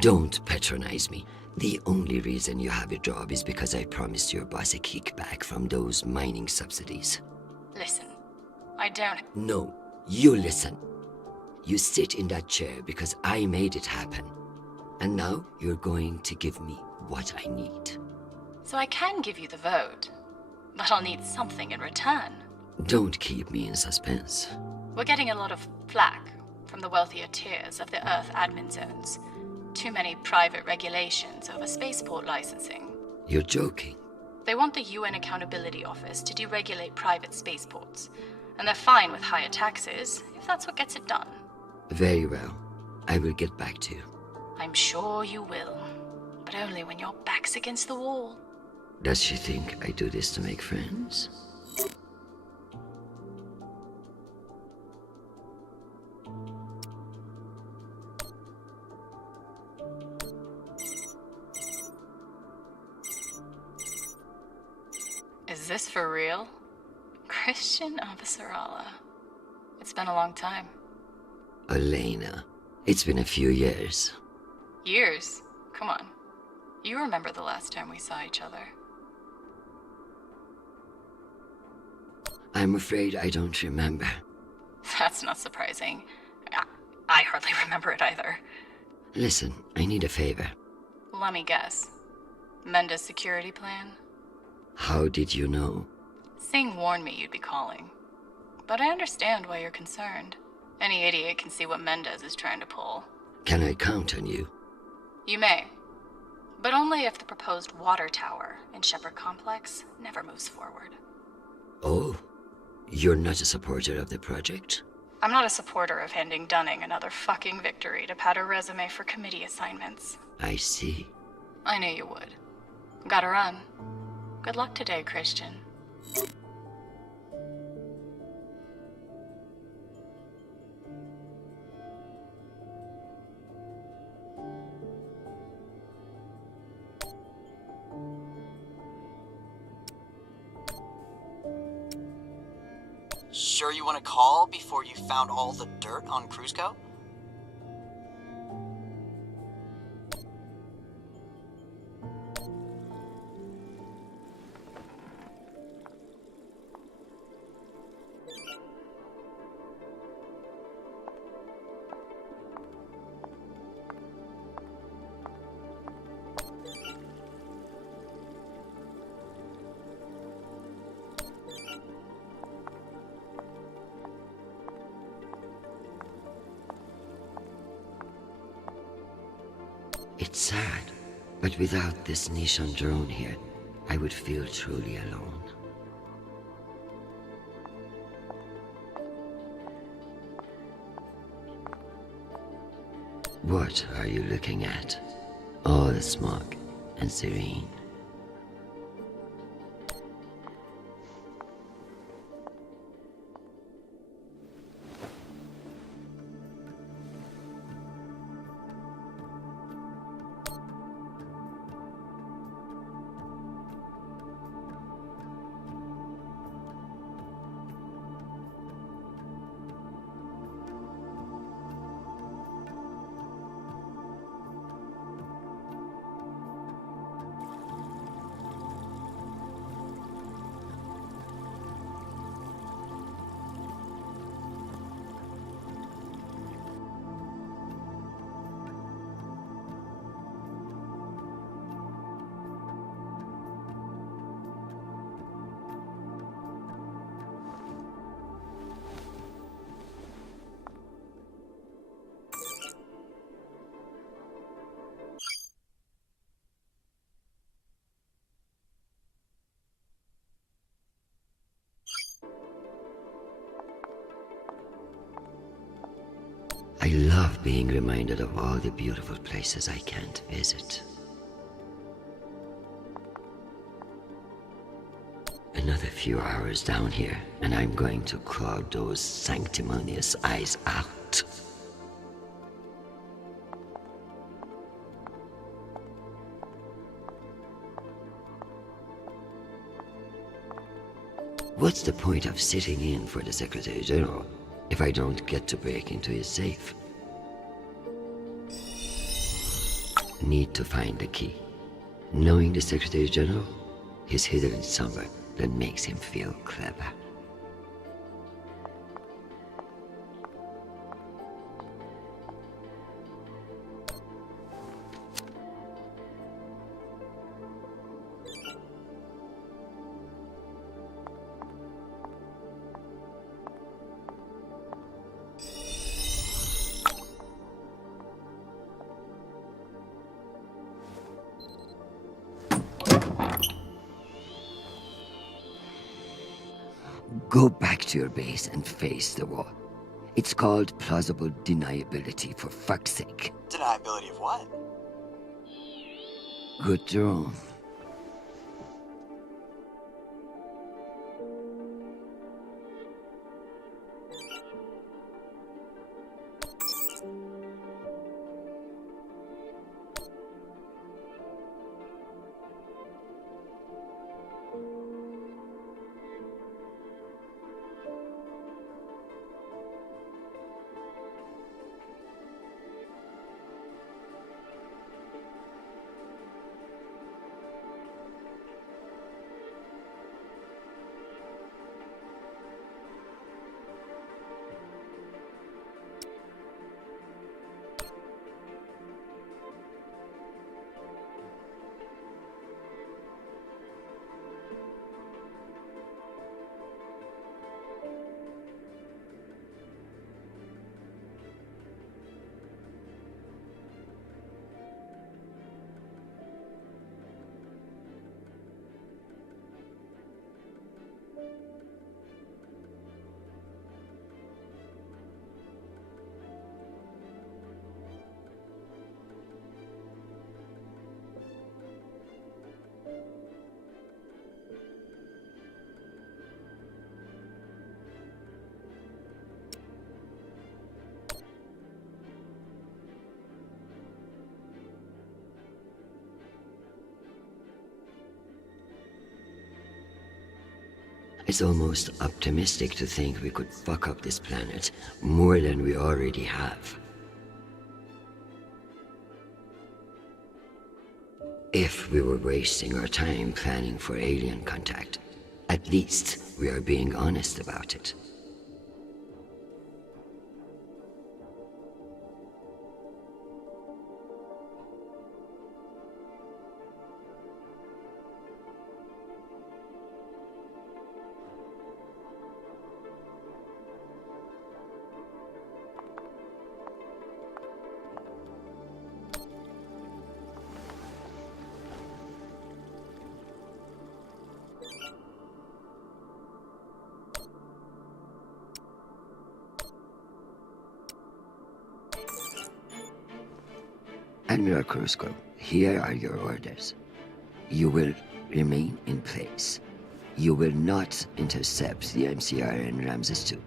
Don't patronize me. The only reason you have a job is because I promised your boss a kickback from those mining subsidies. Listen, I don't... No, you listen. You sit in that chair because I made it happen. And now you're going to give me what I need. So I can give you the vote, but I'll need something in return. Don't keep me in suspense. We're getting a lot of flack from the wealthier tiers of the Earth admin zones. Too many private regulations over spaceport licensing. You're joking. They want the UN Accountability Office to deregulate private spaceports, and they're fine with higher taxes if that's what gets it done. Very well. I will get back to you. I'm sure you will, but only when your back's against the wall. Does she think I do this to make friends? Is this for real? Christian Avasarala. It's been a long time. Elena, it's been a few years. Years? Come on. You remember the last time we saw each other. I'm afraid I don't remember. That's not surprising. I hardly remember it either. Listen, I need a favor. Let me guess. Mendez security plan? How did you know? Singh warned me you'd be calling. But I understand why you're concerned. Any idiot can see what Mendez is trying to pull. Can I count on you? You may. But only if the proposed water tower in Shepard Complex never moves forward. Oh, you're not a supporter of the project? I'm not a supporter of handing Dunning another fucking victory to pad her resume for committee assignments. I see. I knew you would. Gotta run. Good luck today, Christian. Sure you want to call before you found all the dirt on Cruzco? It's sad, but without this Nishan drone here, I would feel truly alone. What are you looking at? All the smog and serene. I love being reminded of all the beautiful places I can't visit. Another few hours down here, and I'm going to claw those sanctimonious eyes out. What's the point of sitting in for the Secretary General if I don't get to break into his safe? Need to find the key. Knowing the Secretary General, he's hidden somewhere that makes him feel clever. Go back to your base and face the wall. It's called plausible deniability, for fuck's sake. Deniability of what? Good drone. It's almost optimistic to think we could fuck up this planet more than we already have. If we were wasting our time planning for alien contact, at least we are being honest about it. Admiral Crusko, here are your orders. You will remain in place. You will not intercept the MCR in Ramses II.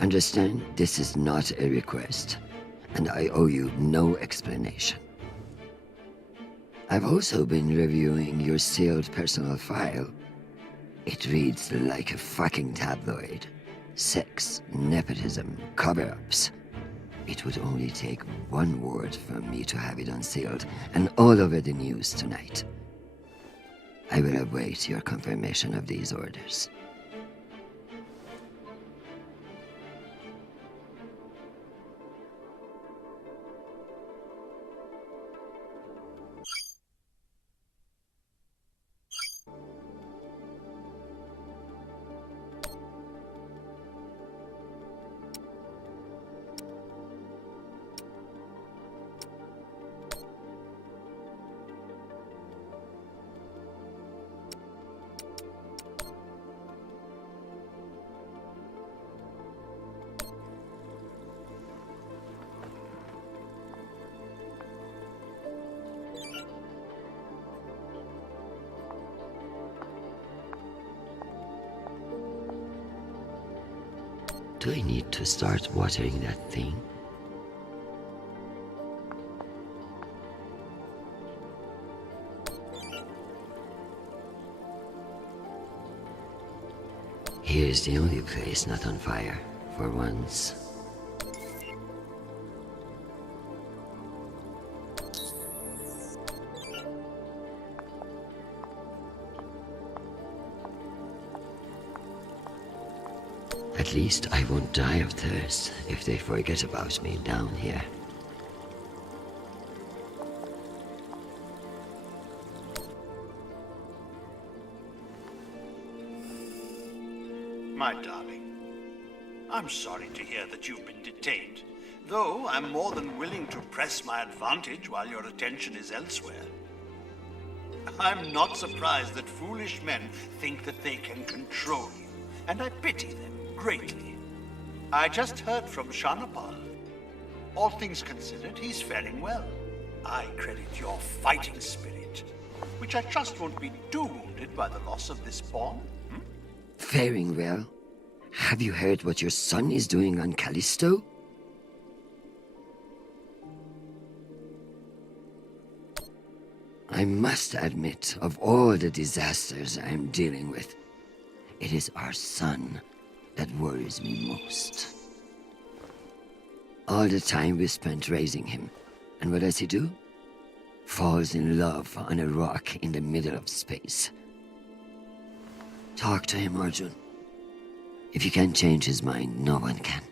Understand, this is not a request, and I owe you no explanation. I've also been reviewing your sealed personal file. It reads like a fucking tabloid. Sex, nepotism, cover-ups. It would only take one word from me to have it unsealed and all over the news tonight. I will await your confirmation of these orders. Do I need to start watering that thing? Here's the only place not on fire, for once. At least I won't die of thirst if they forget about me down here. My darling, I'm sorry to hear that you've been detained, though I'm more than willing to press my advantage while your attention is elsewhere. I'm not surprised that foolish men think that they can control you, and I pity them greatly. I just heard from Shanapal. All things considered, he's faring well. I credit your fighting spirit, which I trust won't be too wounded by the loss of this pawn. Faring well? Have you heard what your son is doing on Callisto? I must admit, of all the disasters I'm dealing with, it is our son that worries me most. All the time we spent raising him, and what does he do? Falls in love on a rock in the middle of space. Talk to him, Arjun. If you can't change his mind, no one can.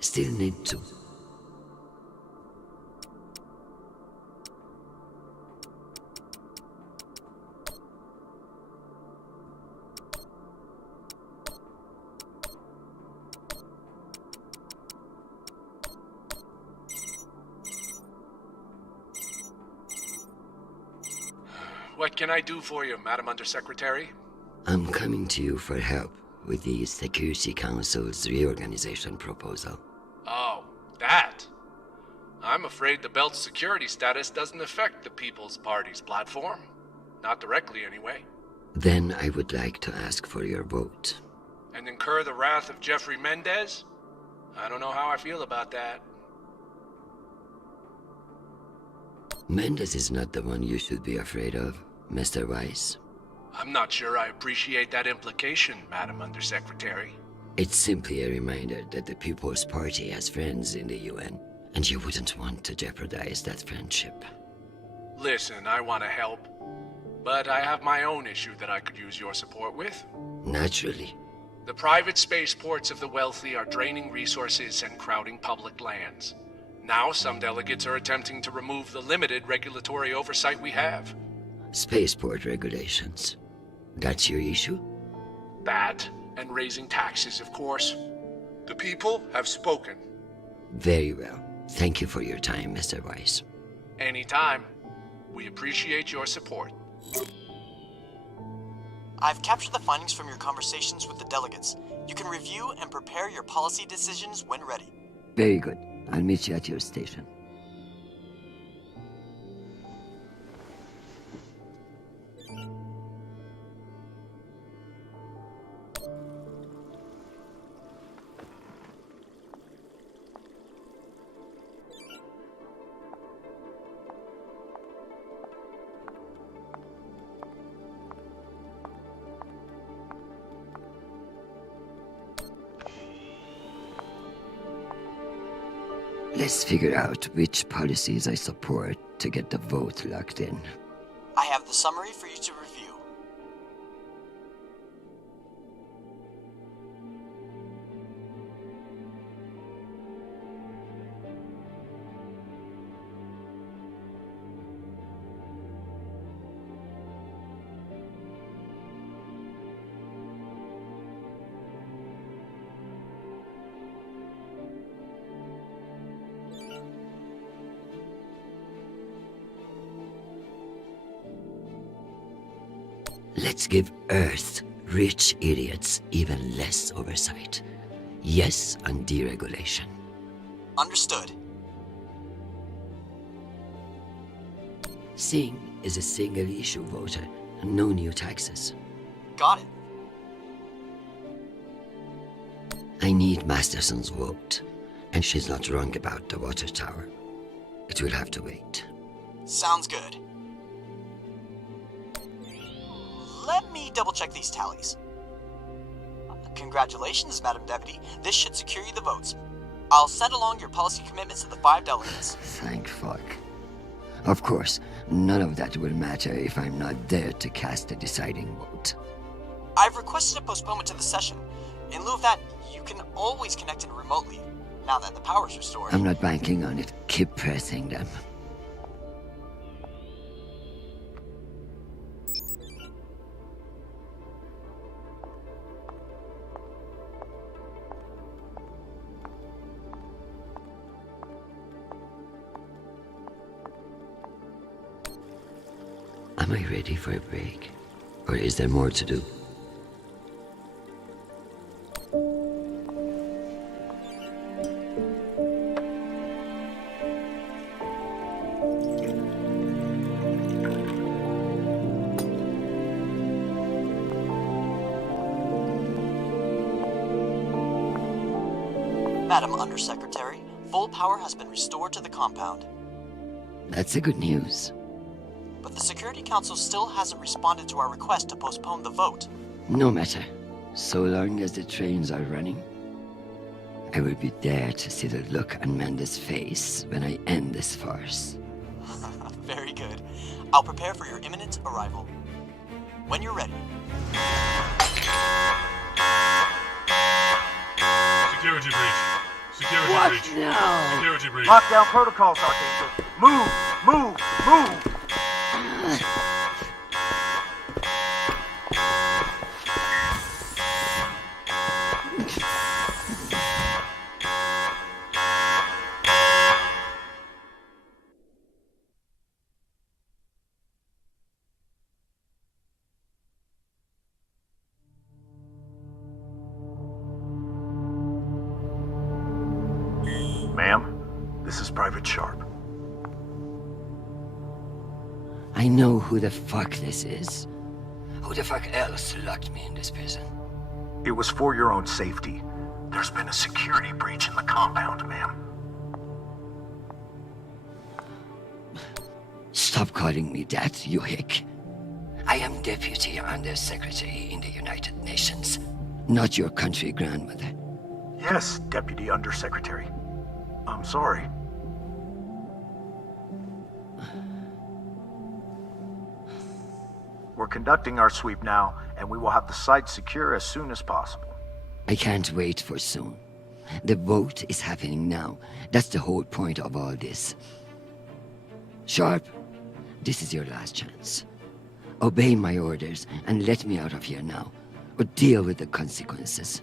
Still need to. What can I do for you, Madam Undersecretary? I'm coming to you for help with the Security Council's reorganization proposal. Oh, that. I'm afraid the Belt's security status doesn't affect the People's Party's platform. Not directly, anyway. Then I would like to ask for your vote. And incur the wrath of Jeffrey Mendez? I don't know how I feel about that. Mendez is not the one you should be afraid of, Mr. Weiss. I'm not sure I appreciate that implication, Madam Undersecretary. It's simply a reminder that the People's Party has friends in the UN, and you wouldn't want to jeopardize that friendship. Listen, I want to help, but I have my own issue that I could use your support with. Naturally. The private spaceports of the wealthy are draining resources and crowding public lands. Now some delegates are attempting to remove the limited regulatory oversight we have. Spaceport regulations. That's your issue? That, and raising taxes, of course. The people have spoken. Very well. Thank you for your time, Mr. Weiss. Anytime. We appreciate your support. I've captured the findings from your conversations with the delegates. You can review and prepare your policy decisions when ready. Very good. I'll meet you at your station. Let's figure out which policies I support to get the vote locked in. I have the summary for you to review. Let's give Earth rich idiots even less oversight. Yes on deregulation. Understood. Singh is a single-issue voter, no new taxes. Got it. I need Masterson's vote, and she's not wrong about the water tower. It will have to wait. Sounds good. Let me double-check these tallies. Congratulations, Madam Deputy. This should secure you the votes. I'll send along your policy commitments to the 5 delegates. Thank fuck. Of course, none of that will matter if I'm not there to cast the deciding vote. I've requested a postponement to the session. In lieu of that, you can always connect in remotely, now that the power's restored. I'm not banking on it. Keep pressing them. Am I ready for a break? Or is there more to do? Madam Undersecretary, full power has been restored to the compound. That's the good news. But the Security Council still hasn't responded to our request to postpone the vote. No matter. So long as the trains are running, I will be there to see the look on Amanda's face when I end this farce. Very good. I'll prepare for your imminent arrival. When you're ready. Security breach. Security What breach. now? Security breach. Lockdown protocols, Archangel. Move! Move! Move! Ma'am, this is Private Sharp. I know who the fuck this is. Who the fuck else locked me in this prison? It was for your own safety. There's been a security breach in the compound, ma'am. Stop calling me that, you hick. I am Deputy Undersecretary in the United Nations, not your country grandmother. Yes, Deputy Undersecretary. I'm sorry. We're conducting our sweep now, and we will have the site secure as soon as possible. I can't wait for soon. The vote is happening now. That's the whole point of all this. Sharp, this is your last chance. Obey my orders and let me out of here now, or deal with the consequences.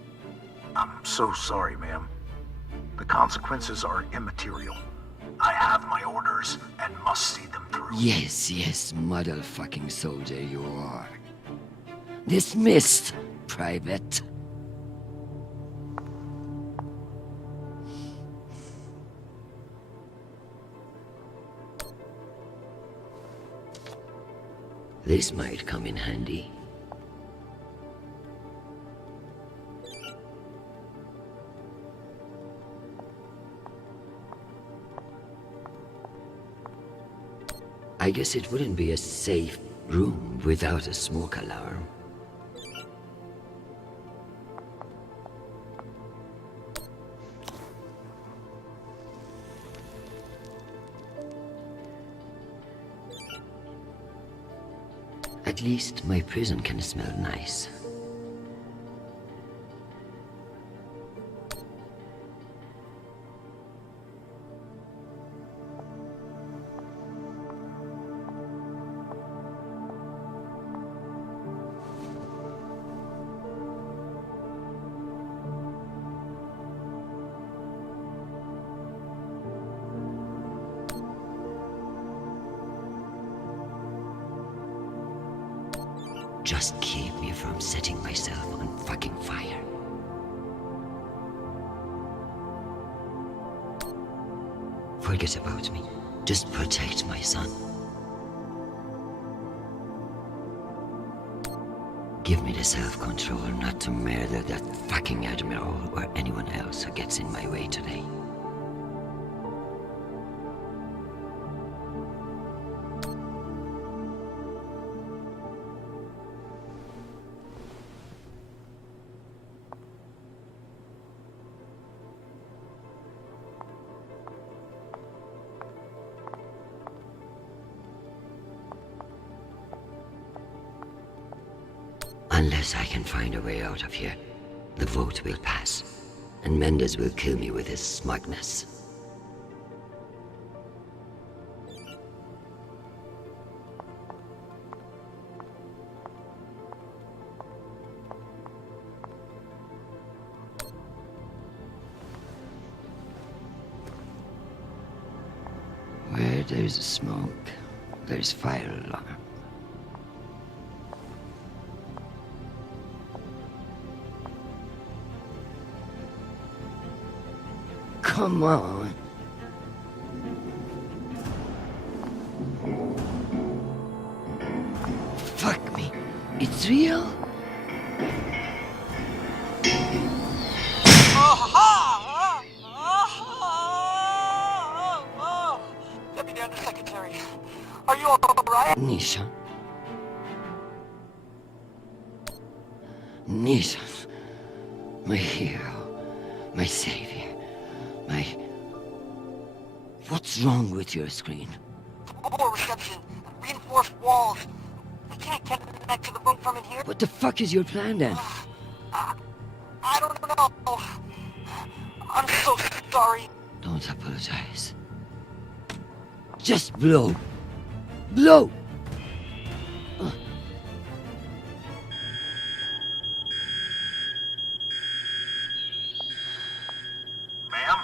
I'm so sorry, ma'am. The consequences are immaterial. I have my orders and must see them through. Yes, yes, motherfucking soldier you are. Dismissed, Private. This might come in handy. I guess it wouldn't be a safe room without a smoke alarm. At least my prison can smell nice. Just keep me from setting myself on fucking fire. Forget about me. Just protect my son. Give me the self-control not to murder that fucking Admiral or anyone else who gets in my way today. Unless I can find a way out of here, the vote will pass, and Mendes will kill me with his smugness. Where there's smoke, there's fire alarm. Come on. Fuck me. It's real? Deputy Undersecretary, are you alright? Nishan. Nishan. My hero. My savior. What's wrong with your screen? Poor reception. Reinforced walls. We can't connect to the boat from in here. What the fuck is your plan then? I don't know. I'm so sorry. Don't apologize. Just blow. Blow! Ma'am?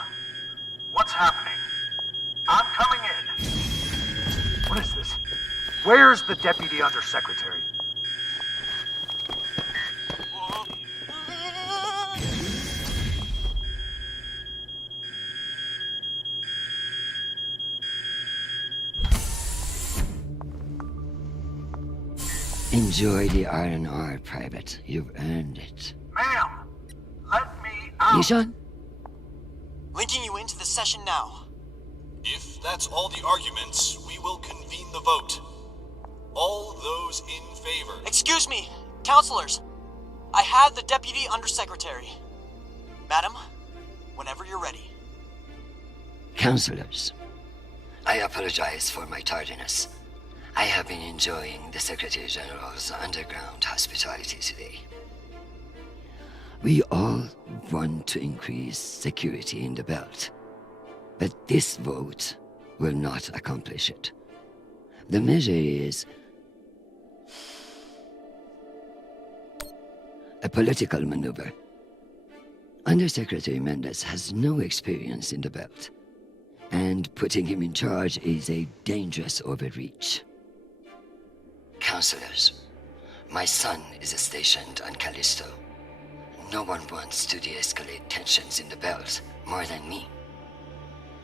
What's happening? I'm coming in. What is this? Where's the Deputy Undersecretary? Enjoy the R&R, Private. You've earned it. Ma'am! Let me out! Nishan? Linking you into the session now. If that's all the arguments, we will convene the vote. All those in favor. Excuse me, counselors. I have the Deputy Undersecretary. Madam, whenever you're ready. Counselors, I apologize for my tardiness. I have been enjoying the Secretary General's underground hospitality today. We all want to increase security in the belt, but this vote will not accomplish it. The measure is A political maneuver. Undersecretary Mendes has no experience in the belt, and putting him in charge is a dangerous overreach. Counselors, my son is stationed on Callisto. No one wants to de-escalate tensions in the belt more than me.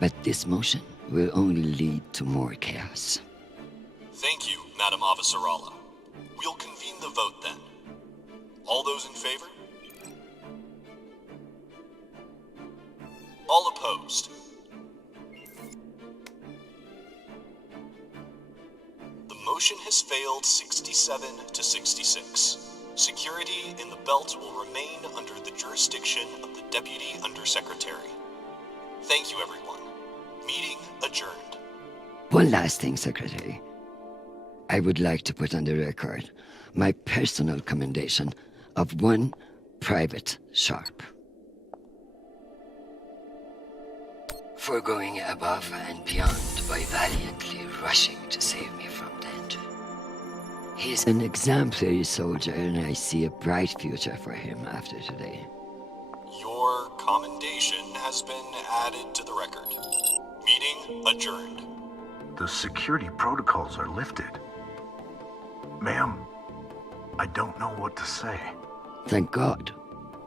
But this motion will only lead to more chaos. Thank you, Madam Avasarala. We'll convene the vote then. All those in favor? All opposed? The motion has failed 67 to 66. Security in the belt will remain under the jurisdiction of the Deputy Undersecretary. Thank you, everyone. Meeting adjourned. One last thing, Secretary. I would like to put on the record my personal commendation of one Private Sharp. For going above and beyond by valiantly rushing to save me from danger. He's an exemplary soldier, and I see a bright future for him after today. Your commendation has been added to the record. Meeting adjourned. The security protocols are lifted. Ma'am, I don't know what to say. Thank God.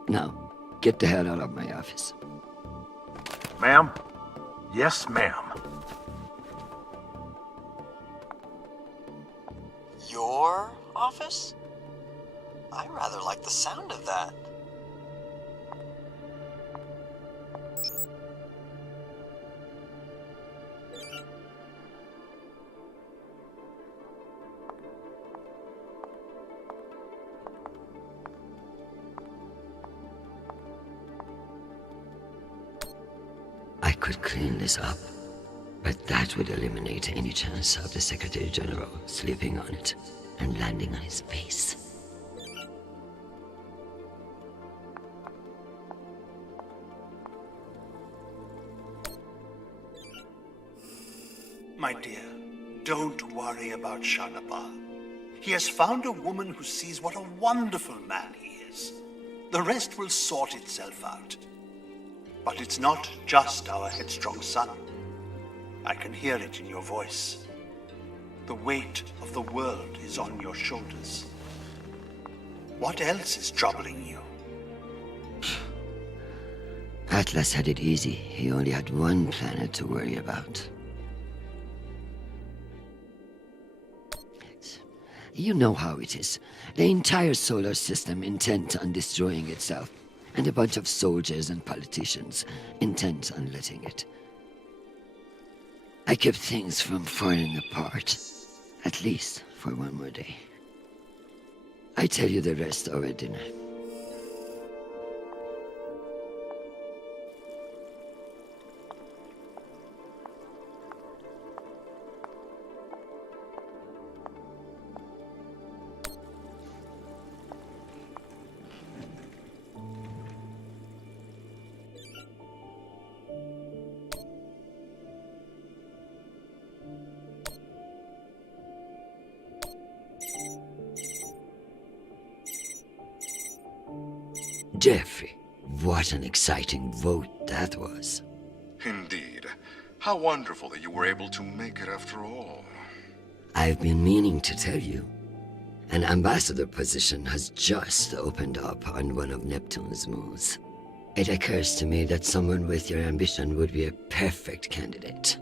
Now, get the hell out of my office. Ma'am? Yes, ma'am. Your office? I rather like the sound of that. I could clean this up, but that would eliminate any chance of the Secretary General sleeping on it and landing on his face. My dear, don't worry about Shanapa. He has found a woman who sees what a wonderful man he is. The rest will sort itself out. But it's not just our headstrong son. I can hear it in your voice. The weight of the world is on your shoulders. What else is troubling you? Atlas had it easy. He only had one planet to worry about. You know how it is. The entire solar system intent on destroying itself, and a bunch of soldiers and politicians intent on letting it. I kept things from falling apart, at least for one more day. I tell you the rest over dinner. Jeffrey, what an exciting vote that was. Indeed. How wonderful that you were able to make it after all. I've been meaning to tell you. An ambassador position has just opened up on one of Neptune's moons. It occurs to me that someone with your ambition would be a perfect candidate.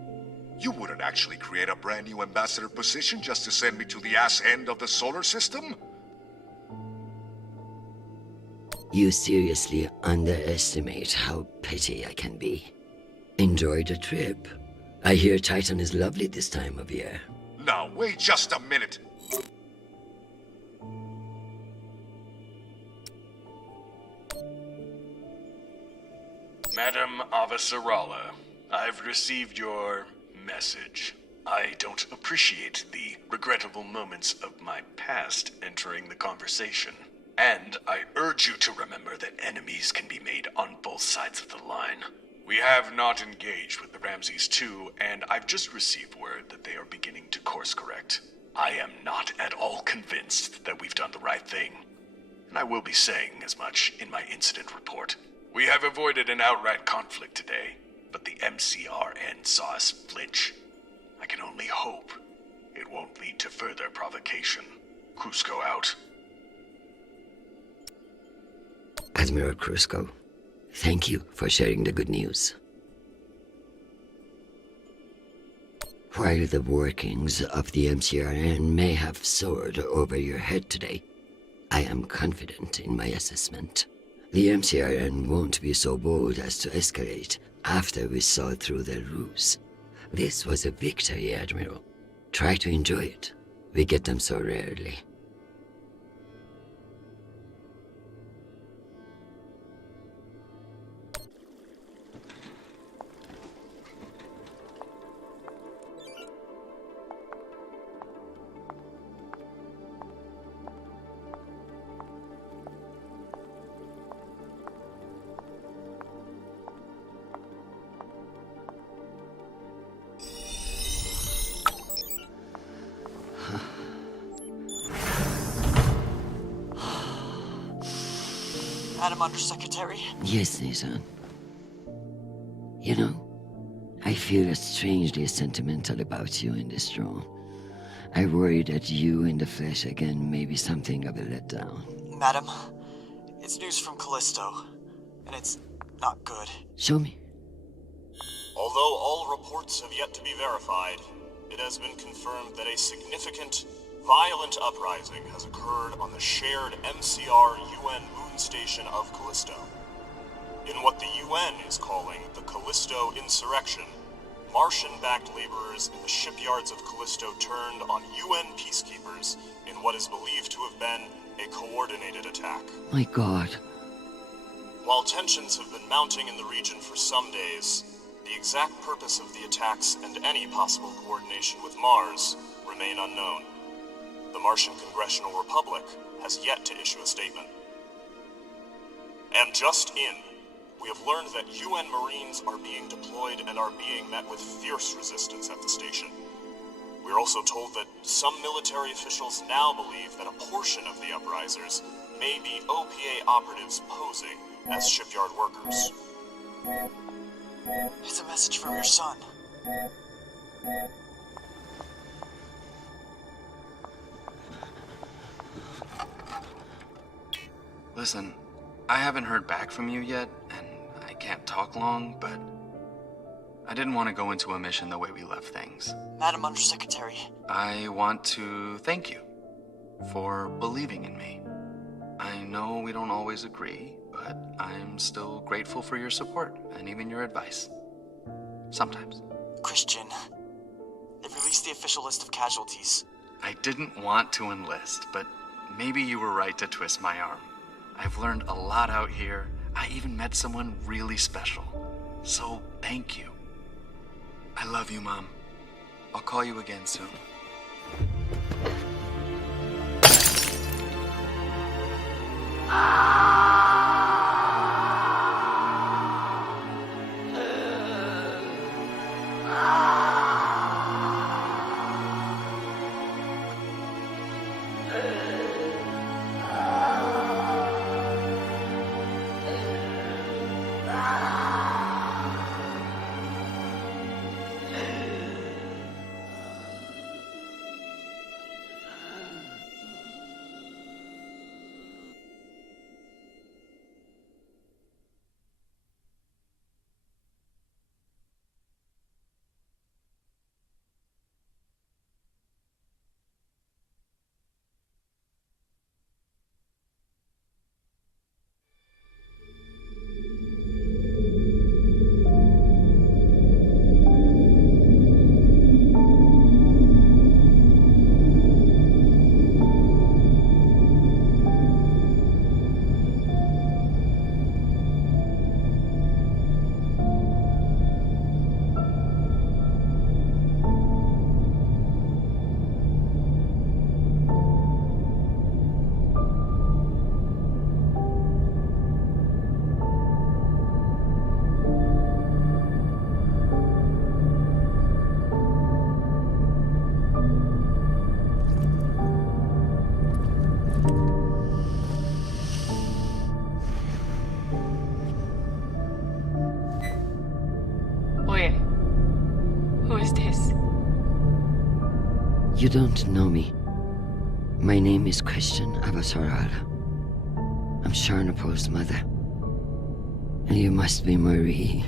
You wouldn't actually create a brand new ambassador position just to send me to the ass end of the solar system? You seriously underestimate how petty I can be. Enjoy the trip. I hear Titan is lovely this time of year. Now, wait just a minute. Madam Avasarala, I've received your message. I don't appreciate the regrettable moments of my past entering the conversation. And I urge you to remember that enemies can be made on both sides of the line. We have not engaged with the Ramses II, and I've just received word that they are beginning to course correct. I am not at all convinced that we've done the right thing. and I will be saying as much in my incident report. We have avoided an outright conflict today, but the MCRN saw us flinch. I can only hope it won't lead to further provocation. Cusco out. Admiral Cusco, thank you for sharing the good news. While the workings of the MCRN may have soared over your head today, I am confident in my assessment. The MCRN won't be so bold as to escalate after we saw through their ruse. This was a victory, Admiral. Try to enjoy it. We get them so rarely. Madam Undersecretary? Yes, Nathan. You know, I feel strangely sentimental about you in this room. I worry that you in the flesh again may be something of a letdown. Madam, it's news from Callisto, and it's not good. Show me. Although all reports have yet to be verified, it has been confirmed that a significant, violent uprising has occurred on the shared MCR-UN moon station of Callisto. In what the UN is calling the Callisto Insurrection, Martian-backed laborers in the shipyards of Callisto turned on UN peacekeepers in what is believed to have been a coordinated attack. My God. While tensions have been mounting in the region for some days, the exact purpose of the attacks and any possible coordination with Mars remain unknown. The Martian Congressional Republic has yet to issue a statement. And just in, we have learned that UN Marines are being deployed and are being met with fierce resistance at the station. We're also told that some military officials now believe that a portion of the uprisers may be OPA operatives posing as shipyard workers. It's a message from your son. Listen, I haven't heard back from you yet, and I can't talk long, but I didn't want to go into a mission the way we left things. Madam Undersecretary. I want to thank you for believing in me. I know we don't always agree, but I'm still grateful for your support and even your advice. Sometimes. Christian, they've released the official list of casualties. I didn't want to enlist, but maybe you were right to twist my arm. I've learned a lot out here. I even met someone really special. So, thank you. I love you, Mom. I'll call you again soon. You don't know me. My name is Christian Abasarala. I'm Sharnapo's mother. And you must be Marie.